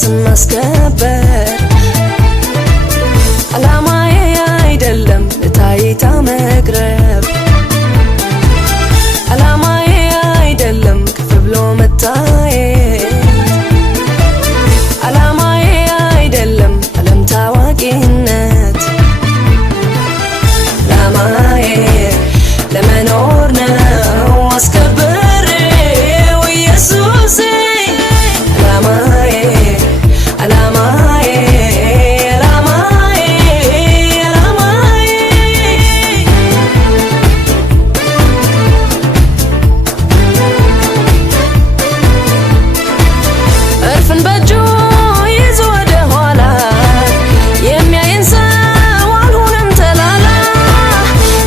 ራስን ማስከበር አላማዬ አይደለም ለታይታ መቅረብ አላማዬ አይደለም ከፍ ብሎ መታየት አላማዬ አይደለም ዓለም ታዋቂነት አላማዬ ለመኖር ነው አስከብሬው ኢየሱሴ አላማዬ አላማዬ አላማዬ አላማዬ እርፍን በእጁ ይዞ ወደ ኋላ የሚያየን ሰው አልሆነም ተላላ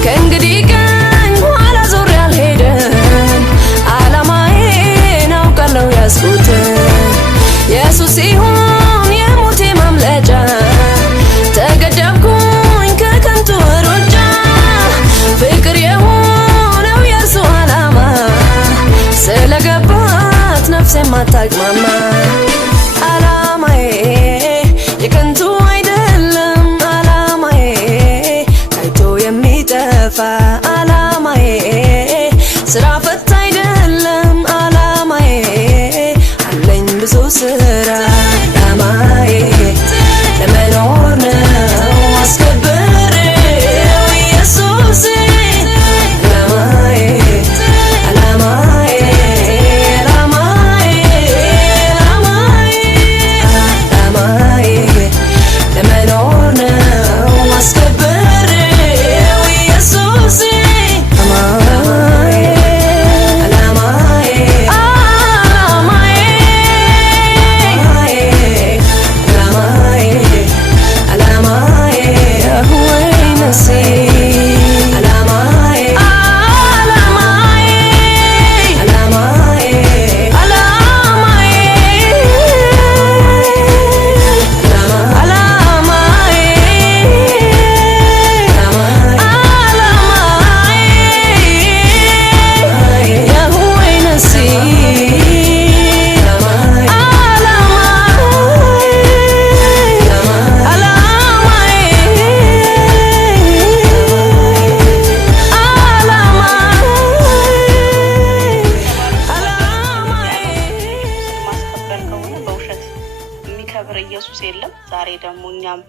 ከእንግዲህ ቀኝ ኋላ ዞር ያልሄድን አላማዬን አውቃለሁ ያስኩትን ኢየሱስ ሲሆን የሞቴ ማምለጫ ተገደብኩኝ ከከንቱ ሩጫ ፍቅር የሆነው የእርሱ አላማ ስለገባት ነፍሴ ማታቅማማ አላማዬ የከንቱ አይደለም አላማዬ ታይቶ የሚጠፋ አላማዬ ስራ ፈት አይደለም አላማዬ አለኝ ብዙ ስራ አላማዬ ለመኖር ነው አስከብሬው ኢየሱሴ አላማዬ አላማዬ አላማዬ አላማዬ ለመኖር ነው አስከብሬው ኢየሱሴ አላማዬ አላማዬ አላማዬ ወይነሴ አላማዬ አላማዬ አላማዬ አላማዬ ማስከበር ከሆነ በውሸት የሚከብር ኢየሱስ የለም። ዛሬ ደግሞ እኛም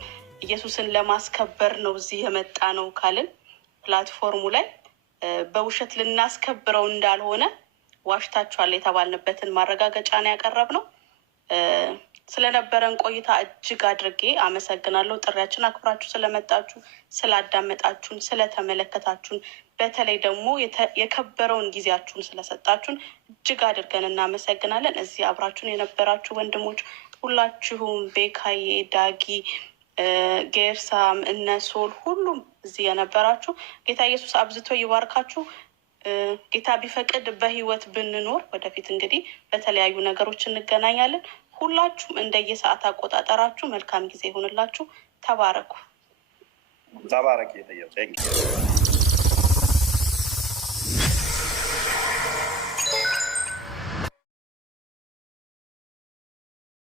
ኢየሱስን ለማስከበር ነው እዚህ የመጣ ነው ካልን ፕላትፎርሙ ላይ በውሸት ልናስከብረው እንዳልሆነ ዋሽታችኋል የተባልንበትን ማረጋገጫ ነው ያቀረብነው። ስለነበረን ቆይታ እጅግ አድርጌ አመሰግናለሁ። ጥሪያችን አክብራችሁ ስለመጣችሁ፣ ስላዳመጣችሁን፣ ስለተመለከታችሁን፣ በተለይ ደግሞ የከበረውን ጊዜያችሁን ስለሰጣችሁን እጅግ አድርገን እናመሰግናለን። እዚህ አብራችሁን የነበራችሁ ወንድሞች ሁላችሁም፣ ቤካዬ፣ ዳጊ፣ ጌርሳም፣ እነሶል ሁሉም እዚህ የነበራችሁ ጌታ ኢየሱስ አብዝቶ ይባርካችሁ። ጌታ ቢፈቅድ በህይወት ብንኖር ወደፊት እንግዲህ በተለያዩ ነገሮች እንገናኛለን። ሁላችሁም እንደየሰዓት አቆጣጠራችሁ መልካም ጊዜ ይሁንላችሁ። ተባረኩ። ተባረክ።